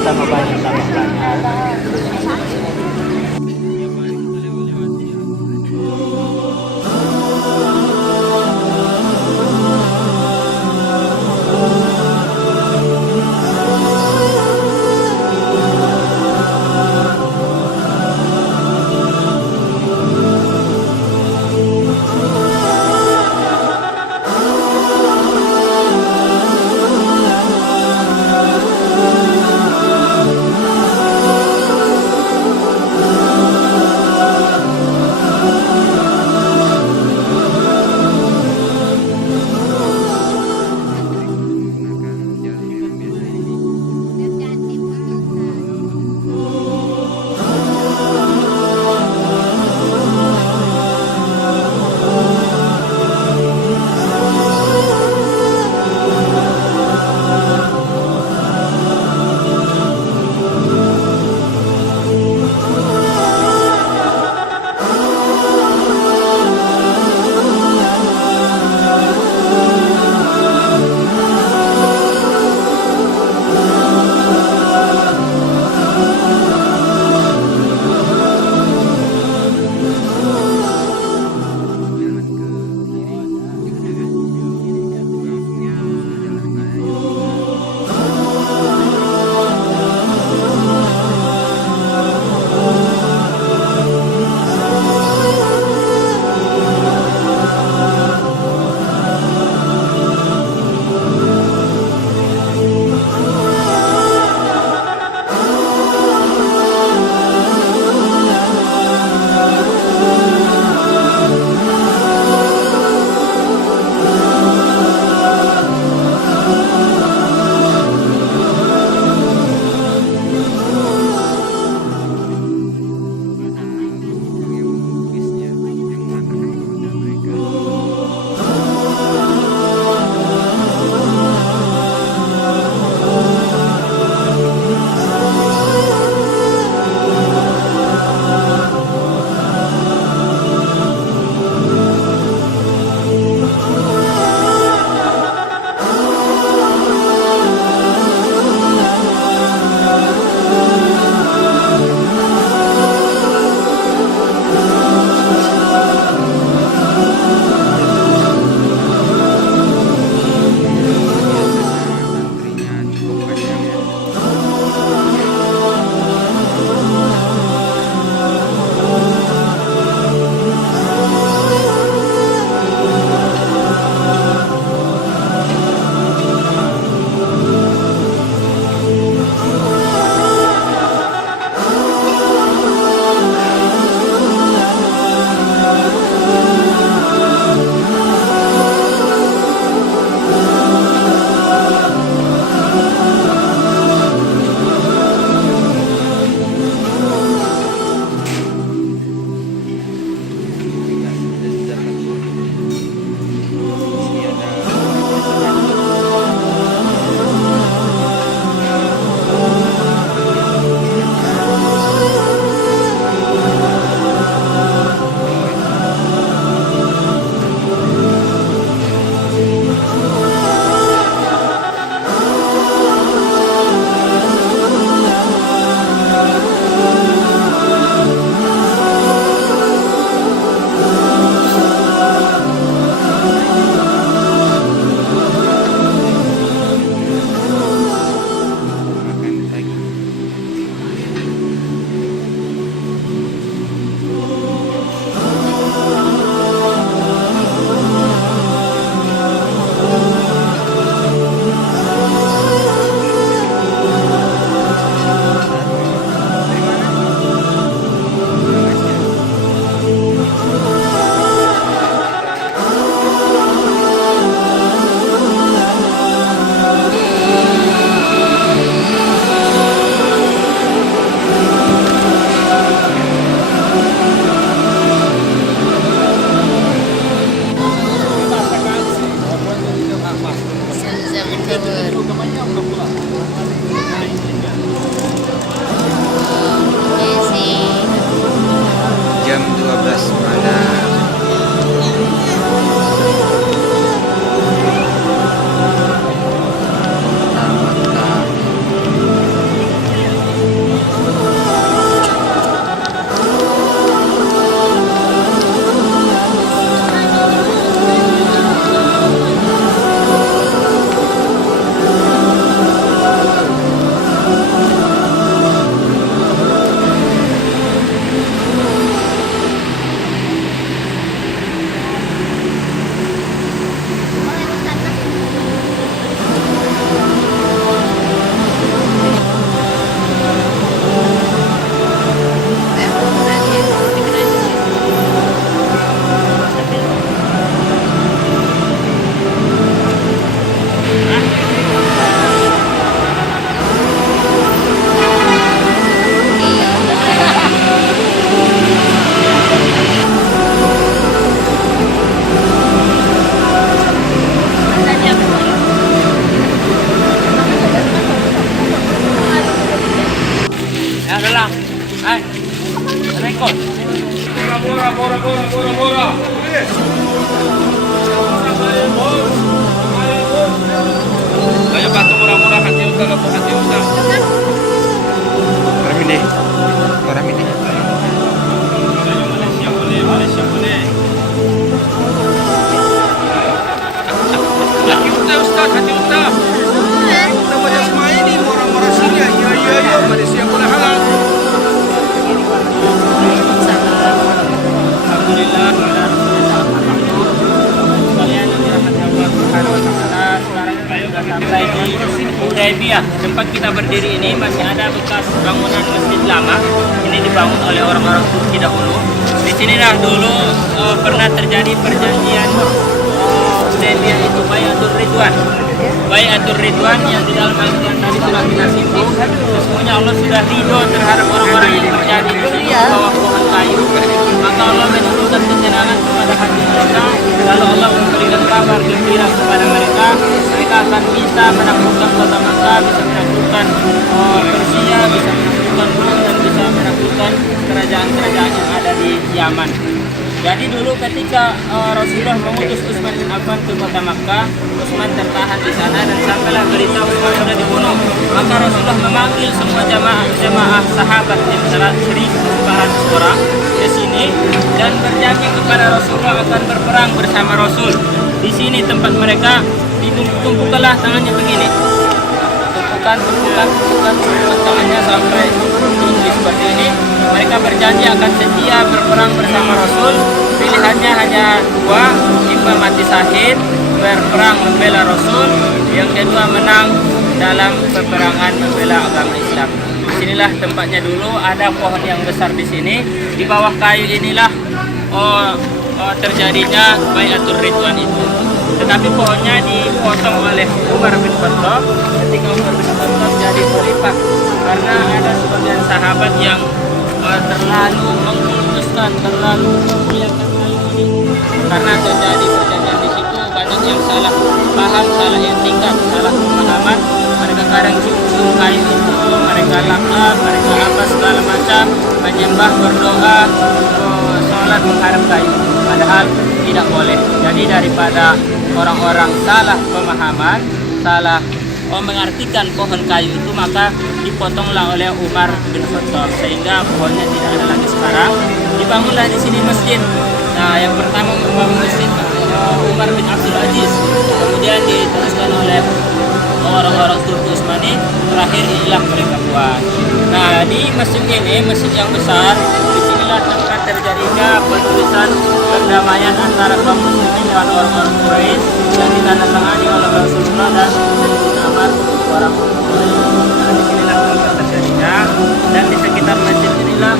waspada. Ayo batu murah-murah hati utang, hati utang. Orang ini. Orang ini. Malaysia boleh. Hati utang Ustaz, hati utang. Kita banyak semua ini orang-orang sini. Iya, Malaysia boleh halal. Alhamdulillah, sekalian yang dirahmati Allah Subhanahu wa taala, sekarang kita sudah sampai di Hudaybiyah. Tempat kita berdiri ini masih ada bekas bangunan masjid lama. Ini dibangun oleh orang-orang Turki dahulu. Di sinilah dulu pernah terjadi perjanjian Hudaybiyah itu Bai'atul Ridwan. Bai'atul Ridwan yang di dalam Al-Quran tadi sudah kita singgung. Sesungguhnya Allah sudah ridho terhadap orang-orang yang berjadi di bawah pohon kayu. Maka Allah menurunkan ketenangan kepada hati mereka. Lalu Allah memberikan kabar gembira kepada mereka. Mereka akan bisa menaklukkan kota Makkah, bisa menaklukkan Persia, bisa menaklukkan Rom, dan bisa menaklukkan kerajaan-kerajaan yang ada di Yaman. Jadi dulu ketika Rasulullah mengutus Utsman bin Affan ke kota Makkah, Utsman tertahan di sana dan sampailah berita Utsman sudah dibunuh. Maka Rasulullah memanggil semua jamaah sahabat yang telah 1.400 orang ke sini dan berjanji kepada Rasulullah akan berperang bersama Rasul. Di sini tempat mereka, ditumpuk-tumpukkanlah tangannya begini. Tumpukan tangannya sampai tinggi seperti ini. Mereka berjanji akan setia berperang bersama Rasul. Pilihannya hanya dua, imam mati syahid berperang membela Rasul, yang kedua menang dalam peperangan membela agama Islam. Disinilah tempatnya dulu, ada pohon yang besar di sini. Di bawah kayu inilah terjadinya Bai'atul Ridwan itu. Tetapi pohonnya dipotong oleh Umar bin Khattab ketika Umar bin Khattab jadi khalifah, karena ada sebagian sahabat yang terlalu mengkultuskan, terlalu memuliakan kayu ini. Karena terjadi perjanjian di situ, banyak yang salah paham, salah yang tingkat, salah pemahaman. Mereka kadang cium kayu itu, mereka laknat, mereka apa segala macam, menyembah, berdoa, sholat menghadap kayu. Padahal tidak boleh. Jadi daripada orang-orang salah pemahaman, salah mengartikan pohon kayu itu, maka dipotonglah oleh Umar bin Khattab sehingga pohonnya tidak ada lagi sekarang. Dibangunlah di sini masjid. Nah, yang pertama membangun masjid Umar bin Abdul Aziz, kemudian diteruskan oleh orang-orang Turki Utsmani, terakhir inilah mereka buat. Nah, di masjid ini, masjid yang besar, disinilah tempat terjadinya penulisan perdamaian antara kaum muslimin dan orang-orang Quraisy yang ditandatangani oleh Rasulullah dan Amar orang Quraisy. Nah, disinilah tempat terjadinya, dan di sekitar masjid inilah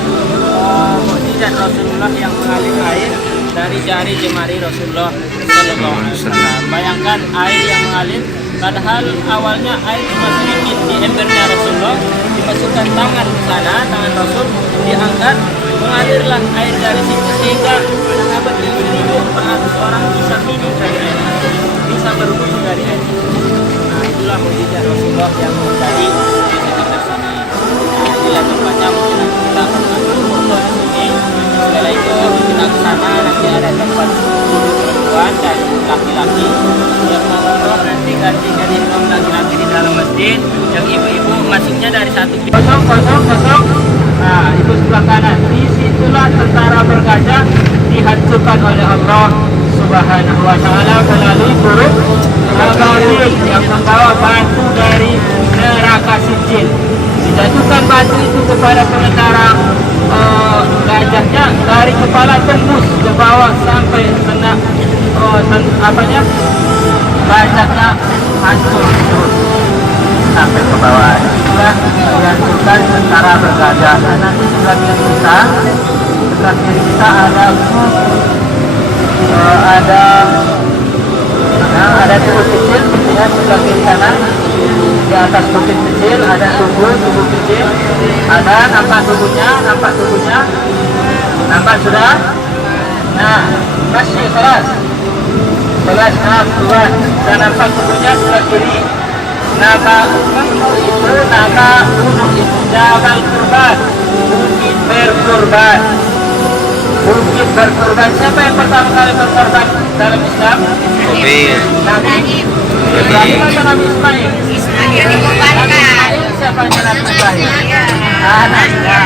mukjizat Rasulullah yang mengalir air dari jari jemari Rasulullah Sallallahu Alaihi Wasallam. Bayangkan air yang mengalir, padahal awalnya air cuma sedikit di embernya Rasulullah, dimasukkan tangan ke sana, tangan Rasul diangkat, mengalirlah air dari situ sehingga sahabat yang 1.400 orang bisa minum dari air, bisa berwudu dari air. Nah, itulah mukjizat Rasulullah yang terjadi di sekitar sini. Nah, inilah tempatnya, mungkin kita akan ambil foto di sini. Setelah itu kita sana nanti ada tempat duduk perempuan dan laki-laki. Yang mau umroh nanti gantikan imam laki-laki di dalam masjid. Yang ibu-ibu masuknya dari satu kosong. Nah, itu sebelah kanan. Disitulah tentara bergajah dihancurkan oleh Allah Subhanahu wa Ta'ala melalui burung ababil yang membawa batu dari neraka Sijil. Dijatuhkan batu itu kepada pengendara gajahnya dari kepala tembus ke bawah sampai kena gajahnya hancur terus sampai ke bawah. Itulah dihancurkan tentara bergajah. Nah, nanti sebelah kiri kita ada tubuh kecil ya, sebelah kiri kanan di atas bukit kecil ada tubuh kecil, ada nampak tubuhnya, nampak sudah. Nah, masih kelas, nah tuan, dan nampak tubuhnya sebelah kiri. Nama gunung itu Jabal Kurban, Bukit Berkurban. Bukit berkorban. Siapa yang pertama kali berkorban dalam Islam? Nabi Ibrahim atau Nabi Ismail? Ismail. Siapa yang Nabi Ibrahim? Anaknya.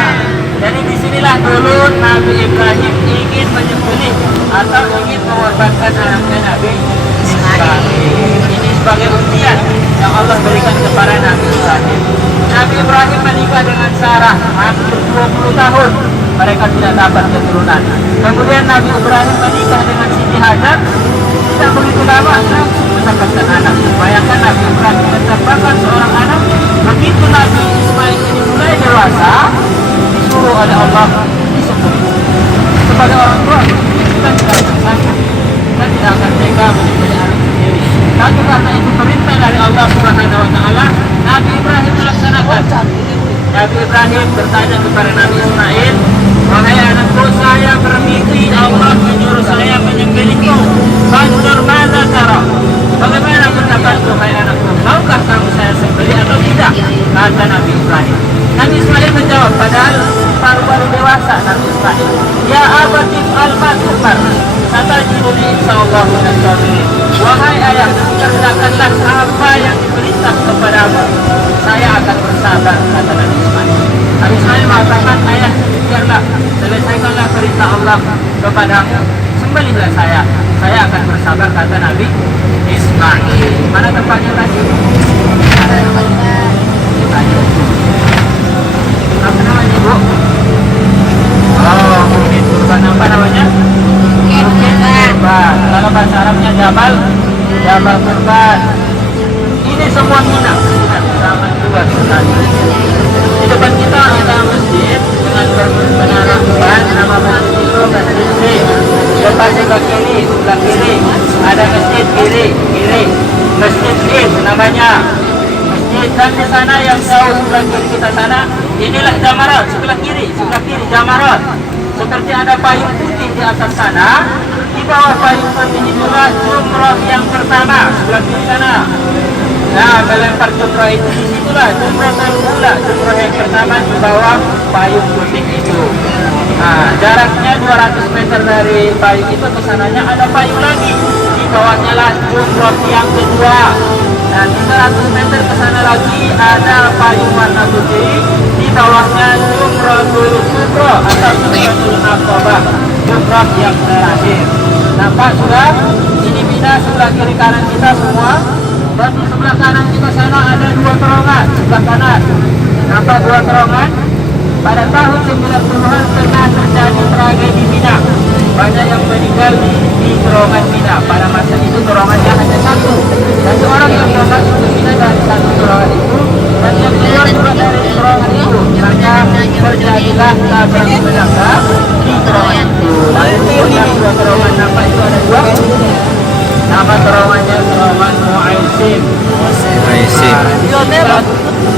Jadi disinilah dulu Nabi Ibrahim ingin menyembelih atau ingin mengorbankan anaknya Nabi Ismail. Ini sebagai ujian yang Allah berikan kepada Nabi Ibrahim. Nabi Ibrahim menikah dengan Sarah hampir 20 tahun. Mereka tidak dapat keturunan. Kemudian Nabi Ibrahim menikah dengan Siti Hajar. Tidak begitu lama langsung mendapatkan anak. Bayangkan Nabi Ibrahim mendapatkan seorang anak. Begitu Nabi Ismail ini mulai dewasa, disuruh oleh Allah disembelih. Sebagai orang tua, kita tidak akan sakit, kita tidak akan tega menyembelih anak sendiri. Tapi karena itu perintah dari Allah Subhanahu Wa Taala, Nabi Ibrahim melaksanakan. Nabi Ibrahim bertanya kepada Nabi Ismail, wahai anakku, saya bermimpi Allah menyuruh saya menyembelihmu. Fanzur madza tara. Bagaimana pendapatmu, wahai anakku? Maukah kamu saya sembelih atau tidak? Kata Nabi Ibrahim. Nabi Ismail menjawab, padahal baru dewasa Nabi Ismail. Ya abati al-matumar, satajiduni insyaallah minas sabirin. Wahai ayah, kerjakanlah apa yang diperintah kepadamu. Saya akan bersabar, kata Nabi Ismail. Nabi Ismail mengatakan, ayah, biarlah, selesaikanlah perintah Allah kepadamu, sembelihlah saya akan bersabar, kata Nabi Ismail. Mana tempatnya tadi? Ada tempatnya. Apa namanya, Bu? Oh, Bukit Kurban. Apa namanya? Bukit Kurban. Kalau bahasa Arabnya Jabal Kurban. Ini semua Mina. Sama juga tadi. Di depan kita ada masjid dengan menara Kurban, nama masjid itu Masjid Kiri. Depan sebelah kiri, ada masjid kiri, Masjid Kiri namanya. Dan di sana yang jauh sebelah kiri kita sana, inilah Jamarat. Sebelah kiri Jamarat. Seperti ada payung putih di atas sana. Di bawah payung putih itulah jumrah yang pertama sebelah kiri sana. Nah, melempar jumrah itu di situlah jumrah termula, jumrah yang pertama di bawah payung putih itu. Nah, jaraknya 200 meter dari payung itu ke sananya ada payung lagi. Di bawahnya lah jumrah yang kedua. Nah, 300 meter ke sana lagi ada payung warna putih. Di bawahnya Jumratul Kubra atau Jumratul Aqabah, jumrah yang terakhir. Nampak sudah? Ini Mina, sebelah kiri kanan kita semua. Dan di sebelah kanan kita sana ada dua terowongan. Sebelah kanan nampak dua terowongan. Pada tahun 90-an pernah terjadi tragedi Mina. Banyak yang meninggal di terowongan Mina. Pada masa itu terowongannya hanya satu. Dan seorang yang masuk ke Mina dari satu terowongan itu dan yang keluar juga dari terowongan itu. Maka terjadilah tabrak menabrak di terowongan itu. Lalu kemudian dua terowongan nampak itu ada dua. Nama terowongannya terowongan Mu'aisim.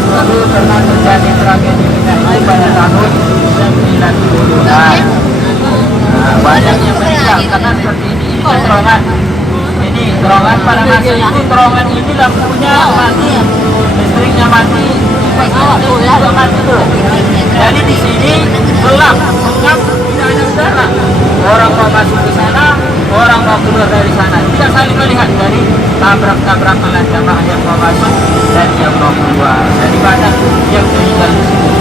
Lalu pernah terjadi tragedi Mina ini pada tahun 90-an. Banyak yang meninggal karena seperti ini kan terowongan. Ini terowongan pada masa itu terowongan ini lampunya mati, listriknya mati, juga mati tuh. Jadi di sini gelap, tidak ada udara. orang mau masuk ke sana, orang mau keluar dari sana. Tidak saling melihat dari tabrak-tabrakan jamaah yang mau masuk dan yang mau keluar. Dari banyak yang meninggal di situ.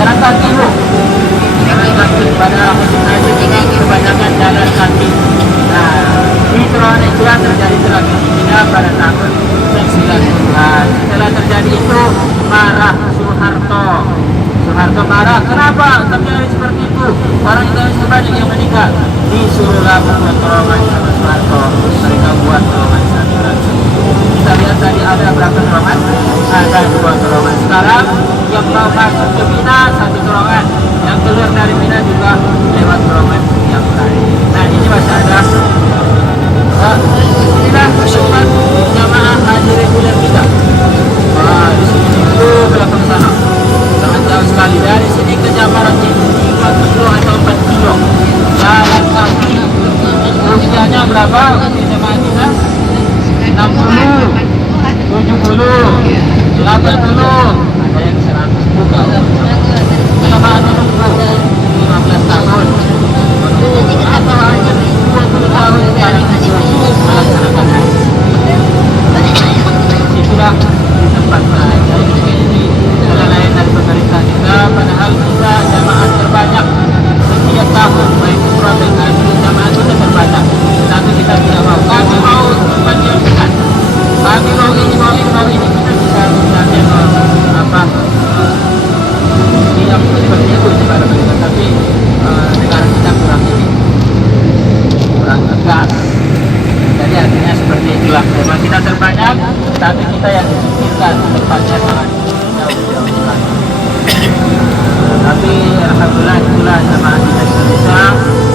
Jalan kaki bu, jalan kaki pada musim haji ini kebanyakan jalan kaki. Nah, di terowongan itulah terjadi tragedi Mina pada tahun 90-an. Setelah terjadi itu marah Soeharto. Soeharto marah, kenapa terjadi seperti itu? Orang Indonesia banyak yang meninggal. Disuruhlah membuat terowongan sama Soeharto. Mereka buat terowongan satu lagi. Kita lihat tadi ada berapa terowongan? Ada 2 terowongan. Sekarang yang mau masuk ke Mina 1 terowongan, yang keluar dari Mina juga lewat terowongan yang lain. Nah ini masih ada. Inilah umat jamaah haji reguler kita. Di sini dulu belakang sana. Sangat jauh sekali dari sini ke Jamarat ini 4 kilo atau 4 kilo. Jalan kaki. Usianya berapa di jamaah kita? 60, 70, 80. Ada yang 100 juga. Jamaah menunggu 15 tahun. Atau hanya 20 tahun sekarang melaksanakan haji. Itulah di tempat saya ini kelalaian dari pemerintah kita, padahal kita jamaah terbanyak setiap tahun, baik umrah dan haji jamaah kita terbanyak, tapi kita tidak mau. Kami mau menjadikan, kami mau ini kita bisa misalnya yang seperti itu kepada mereka, tapi negara kita kurang ini, kurang tegas. Jadi artinya seperti itulah. Memang kita terbanyak, tapi kita yang disingkirkan tempatnya sangat jauh sekali. Tapi alhamdulillah itulah jamaah kita Indonesia.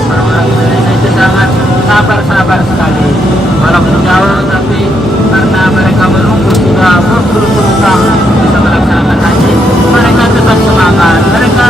Orang-orang Indonesia itu sangat sabar sekali. Walaupun jauh, tapi karena mereka menunggu sudah berpuluh-puluh tahun bisa melaksanakan haji, mereka tetap semangat. Mereka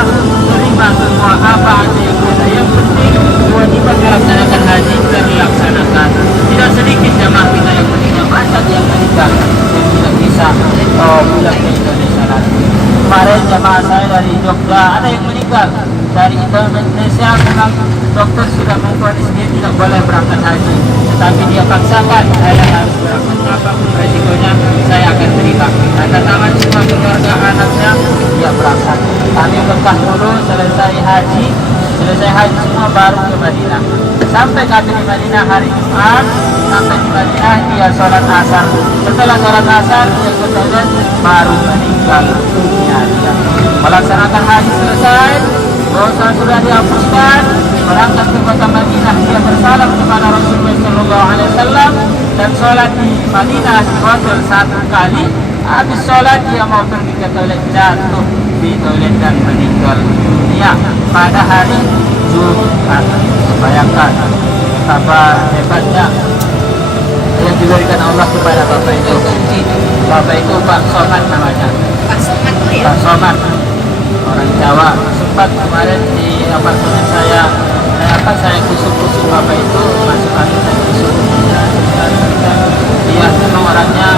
terima semua apa aja yang ada. Yang penting kewajiban melaksanakan haji terlaksanakan. Tidak sedikit jamaah kita yang meninggal, banyak yang meninggal yang tidak bisa pulang ke Indonesia lagi. Kemarin jamaah saya dari Jogja ada yang meninggal dari Indonesia. Memang dokter sudah memvonis dia tidak boleh berangkat haji, tetapi dia paksakan, saya harus berangkat, apapun resikonya saya akan terima. Tanda tangan semua keluarga anaknya, dia berangkat. Kami bekah dulu selesai haji semua baru ke Madinah. Sampai kami di Madinah hari Jumat, sampai di Madinah dia sholat asar. Setelah sholat asar dia ke toilet, baru meninggal dunia dia. Melaksanakan haji selesai, dosa sudah dihapuskan, berangkat ke kota Madinah, dia bersalam kepada Rasulullah SAW dan sholat di Madinah di hotel 1 kali. Habis sholat dia mau pergi ke toilet, jatuh di toilet dan meninggal dunia pada hari Jumat. Bayangkan betapa hebatnya yang diberikan Allah kepada Bapak itu. Bapak itu Pak Somad namanya. Pak Somad tuh ya? Pak Somad, orang Jawa. Sempat kemarin di apartemen saya kusuk-kusuk Bapak itu, masuk angin saya kusuk. Dia memang orangnya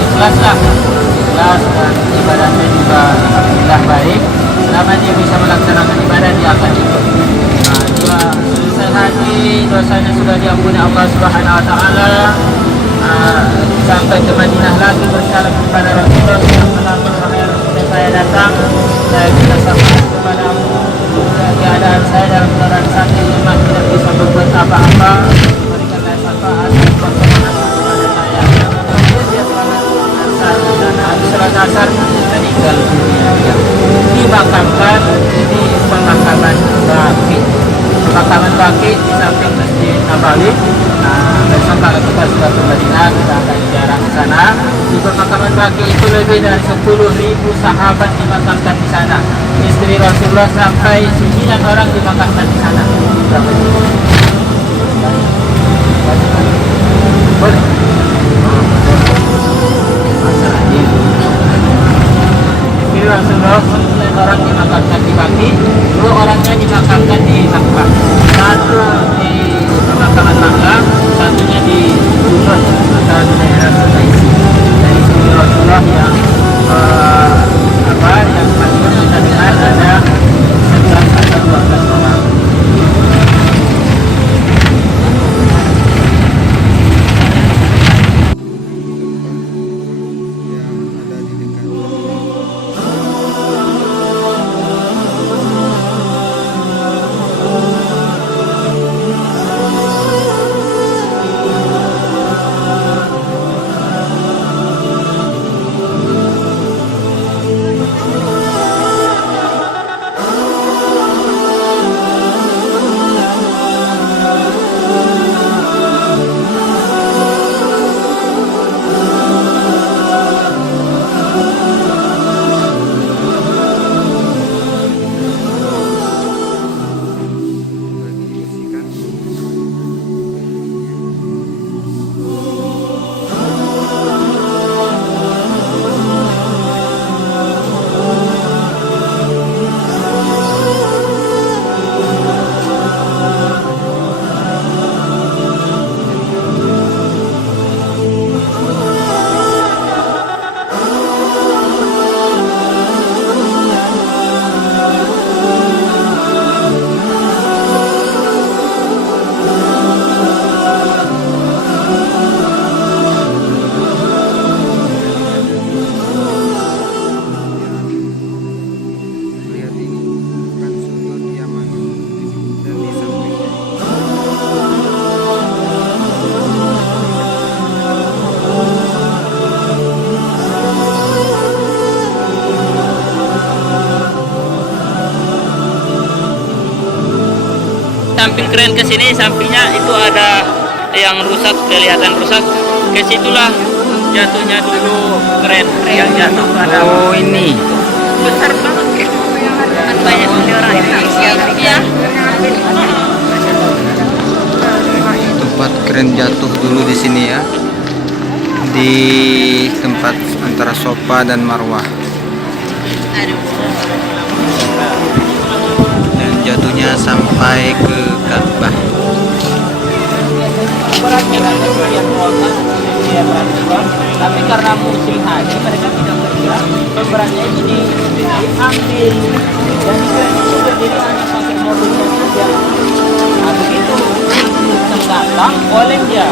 ikhlas dan ibadahnya juga alhamdulillah baik. Selama dia bisa melaksanakan ibadah, dia akan ikut. Nah, dia selesai haji, dosanya sudah diampuni Allah Subhanahu Wa Taala. Sampai ke Madinah lagi bersalam kepada Rasulullah SAW. Saya datang, saya minta sabar kepadamu. Keadaan saya dalam keadaan sakit, memang tidak bisa berbuat apa-apa. Berikanlah syafaat kepada saya. Dia sholat asar dan habis sholat asar meninggal dunia. Dimakamkan di pemakaman Baqi. Pemakaman Baqi di samping Masjid Nabawi. Nah, besok kalau kita sudah ke Madinah, kita akan ziarah ke sana. Di pemakaman Baqi itu lebih dari 10.000 sahabat dimakamkan di sana. Istri Rasulullah sampai 9 orang dimakamkan di sana. Boleh? Masalah ini. Istri Rasulullah 9 orang dimakamkan di Baqi, 2 orangnya dimakamkan di Makkah. Satu di pemakaman Makkah, satunya di Jumrah atau di daerah Sudaisi. Dari istri Rasulullah yang yang masih kita lihat ada 11 atau 12 orang. samping keren ke sini, sampingnya itu ada yang rusak, kelihatan rusak. Ke situlah jatuhnya dulu keren yang jatuh pada. Oh ini. Besar banget. Kan banyak orang Indonesia. Ya. Tempat keren jatuh dulu di sini ya. Di tempat antara Safa dan Marwah. Dan jatuhnya sampai ke Ka'bah. Tapi karena musim haji mereka tidak kerja, pemberatnya ini diambil dan itu berdiri hanya pakai mobilnya saja. Nah begitu musim datang oleh dia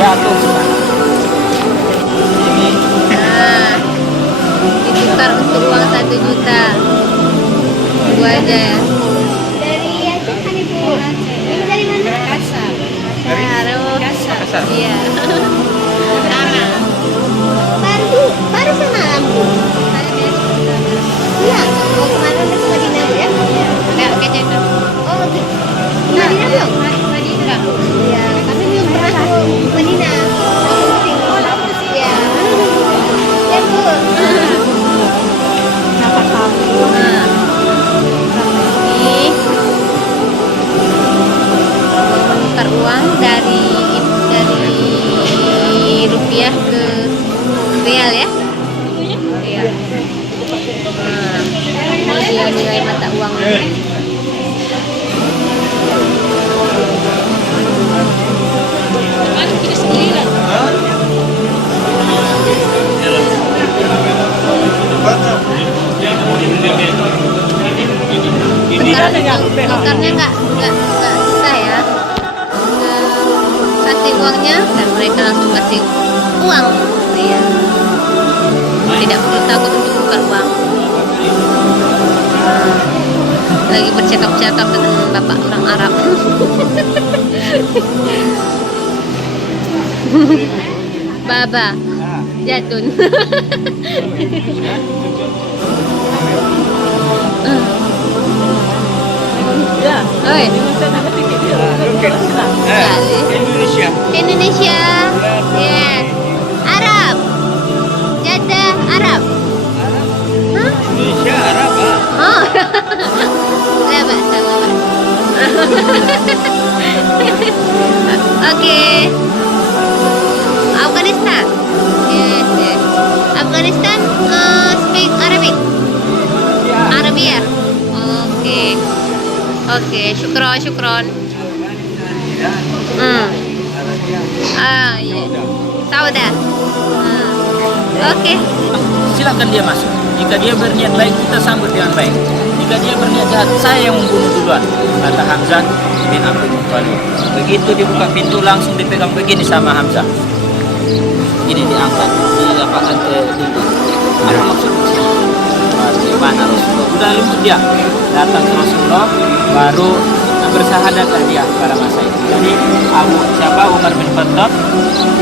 jatuh ke sana. Nah, ditukar untuk uang 1 juta. Dua aja ya. Dari Aceh kan Ibu? Ini dari mana? Makassar. Makassar. Iya. Sana. Baru semalam Bu. Iya. Mau kemana ke Madinah Bu ya? Enggak ke Jeddah. Oh, ke Madinah belum? Madinah. Iya. Tapi belum pernah ke Madinah. Iya. Ya Bu. Kenapa kamu? Ini menukar uang dari rupiah ke real ya? Iya. Nah, nilai mata uang. Tukarnya nggak susah ya. Kasih uangnya dan mereka langsung kasih uang. Iya. Tidak perlu takut untuk tukar uang. Lagi bercakap-cakap dengan bapak orang Arab. Baba Jatun. Ya. Oi. Indonesia. Indonesia. Yes. Arab. Jeddah Arab. Hah? Indonesia Arab. Oh. La ba'sa, la ba'sa. Oke. Afghanistan. Yes, yes. Afghanistan speak Arabic. Arabia. Oke. Oke, syukron. Iya. Sauda. Oke. Silakan dia masuk. Jika dia berniat baik, kita sambut dengan baik. Jika dia berniat jahat, saya yang membunuh duluan, kata Hamzah bin Abdul Muttalib. Begitu dibuka pintu, langsung dipegang begini sama Hamzah. Ini diangkat, diletakkan ke dinding. Apa maksudnya? Bagaimana Rasulullah? Udah lembut dia. Datang ke Rasulullah, baru bersahadatlah dia pada masa itu. Jadi Umar bin Khattab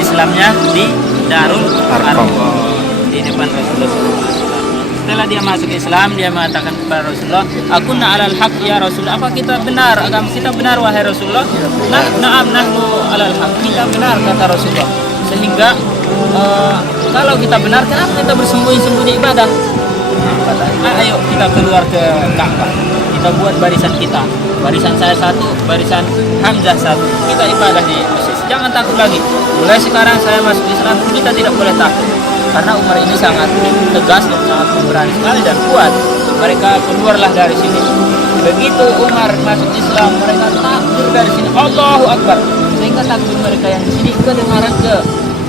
Islamnya di Darul Arqam di depan Rasulullah SAW. Setelah dia masuk Islam, dia mengatakan kepada Rasulullah, "Akunna alal haq ya Rasulullah." Apa kita benar? Agama kita benar wahai Rasulullah? Na'am nahnu alal haq. Kita benar kata Rasulullah. Sehingga kalau kita benar, kenapa kita bersembunyi-sembunyi ibadah? Ayo kita keluar ke Ka'bah. Kita buat barisan kita. Barisan saya satu, barisan Hamzah satu. Kita ibadah di masjid. Jangan takut lagi. Mulai sekarang saya masuk Islam, kita tidak boleh takut. Karena Umar ini sangat tegas dan sangat pemberani sekali dan kuat. Mereka keluarlah dari sini. Begitu Umar masuk Islam, mereka takbir dari sini. Allahu Akbar. Sehingga takbir mereka yang di sini kedengaran ke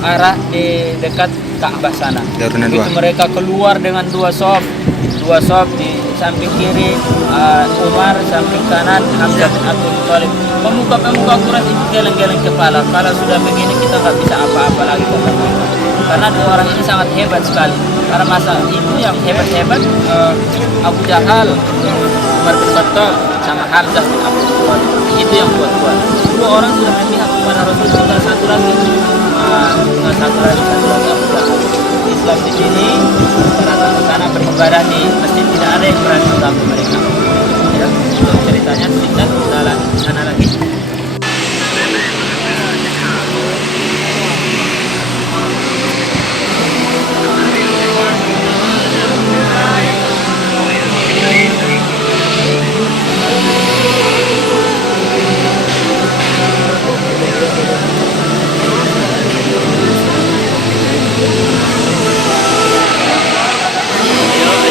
arah di dekat Ka'bah sana. Begitu mereka keluar dengan dua sof di samping kiri Umar, samping kanan Hamzah bin Abdul Muttalib. Pemuka-pemuka Quraisy itu geleng-geleng kepala. Kalau sudah begini kita nggak bisa apa-apa lagi kata mereka. Karena dua orang ini sangat hebat sekali. Karena masa itu yang hebat-hebat Abu Jahal, Umar bin Khattab, sama Hamzah bin Abdul Muttalib. Itu yang kuat-kuat. Dua orang sudah memihak kepada Rasul, tinggal satu lagi Abu Jahal. Islam di sini datang ke sana beribadah di masjid, tidak ada yang berani mengganggu mereka. Ya, untuk cerita sisanya tinggal jalan sana lagi.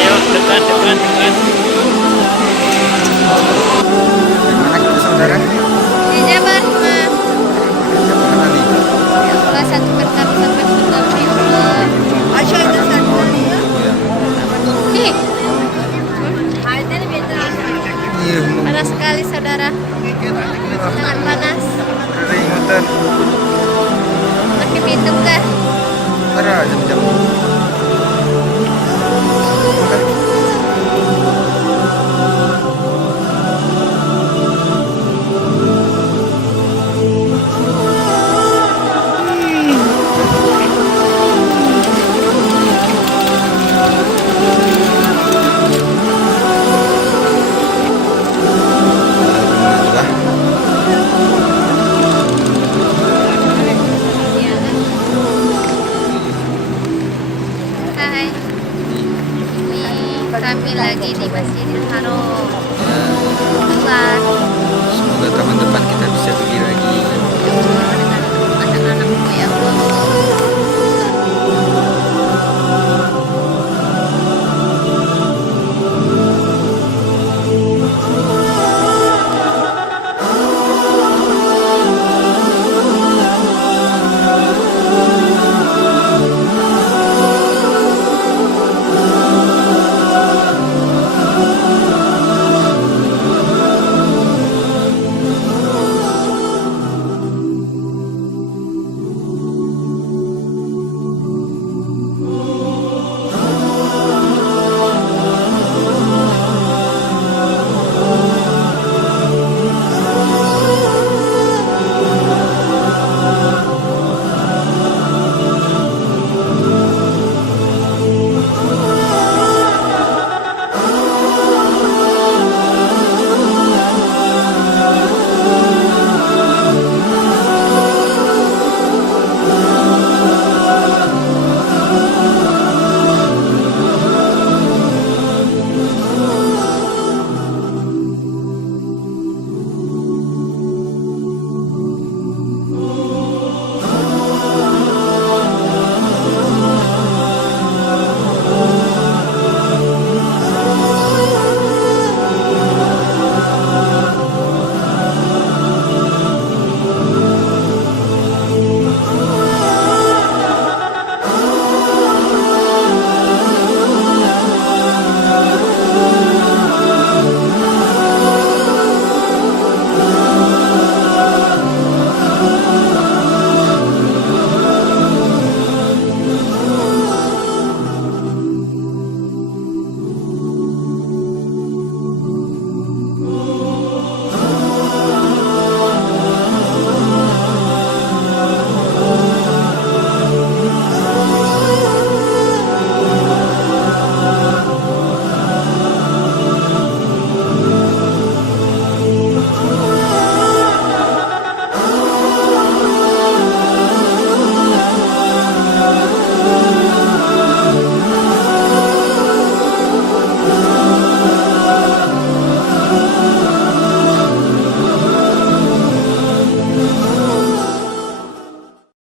Ayo, dekat. Mana kita saudara? Di Jabar mah. Mana nih? Ya Allah, satu berkat sampai sudah ya Allah. Asya itu satu. Nih. Iya, Panas sekali saudara. Sangat panas. ringatan. Makin minum kah? Tara jam-jam. Hai. Ini kami lagi di Masjidil Haram.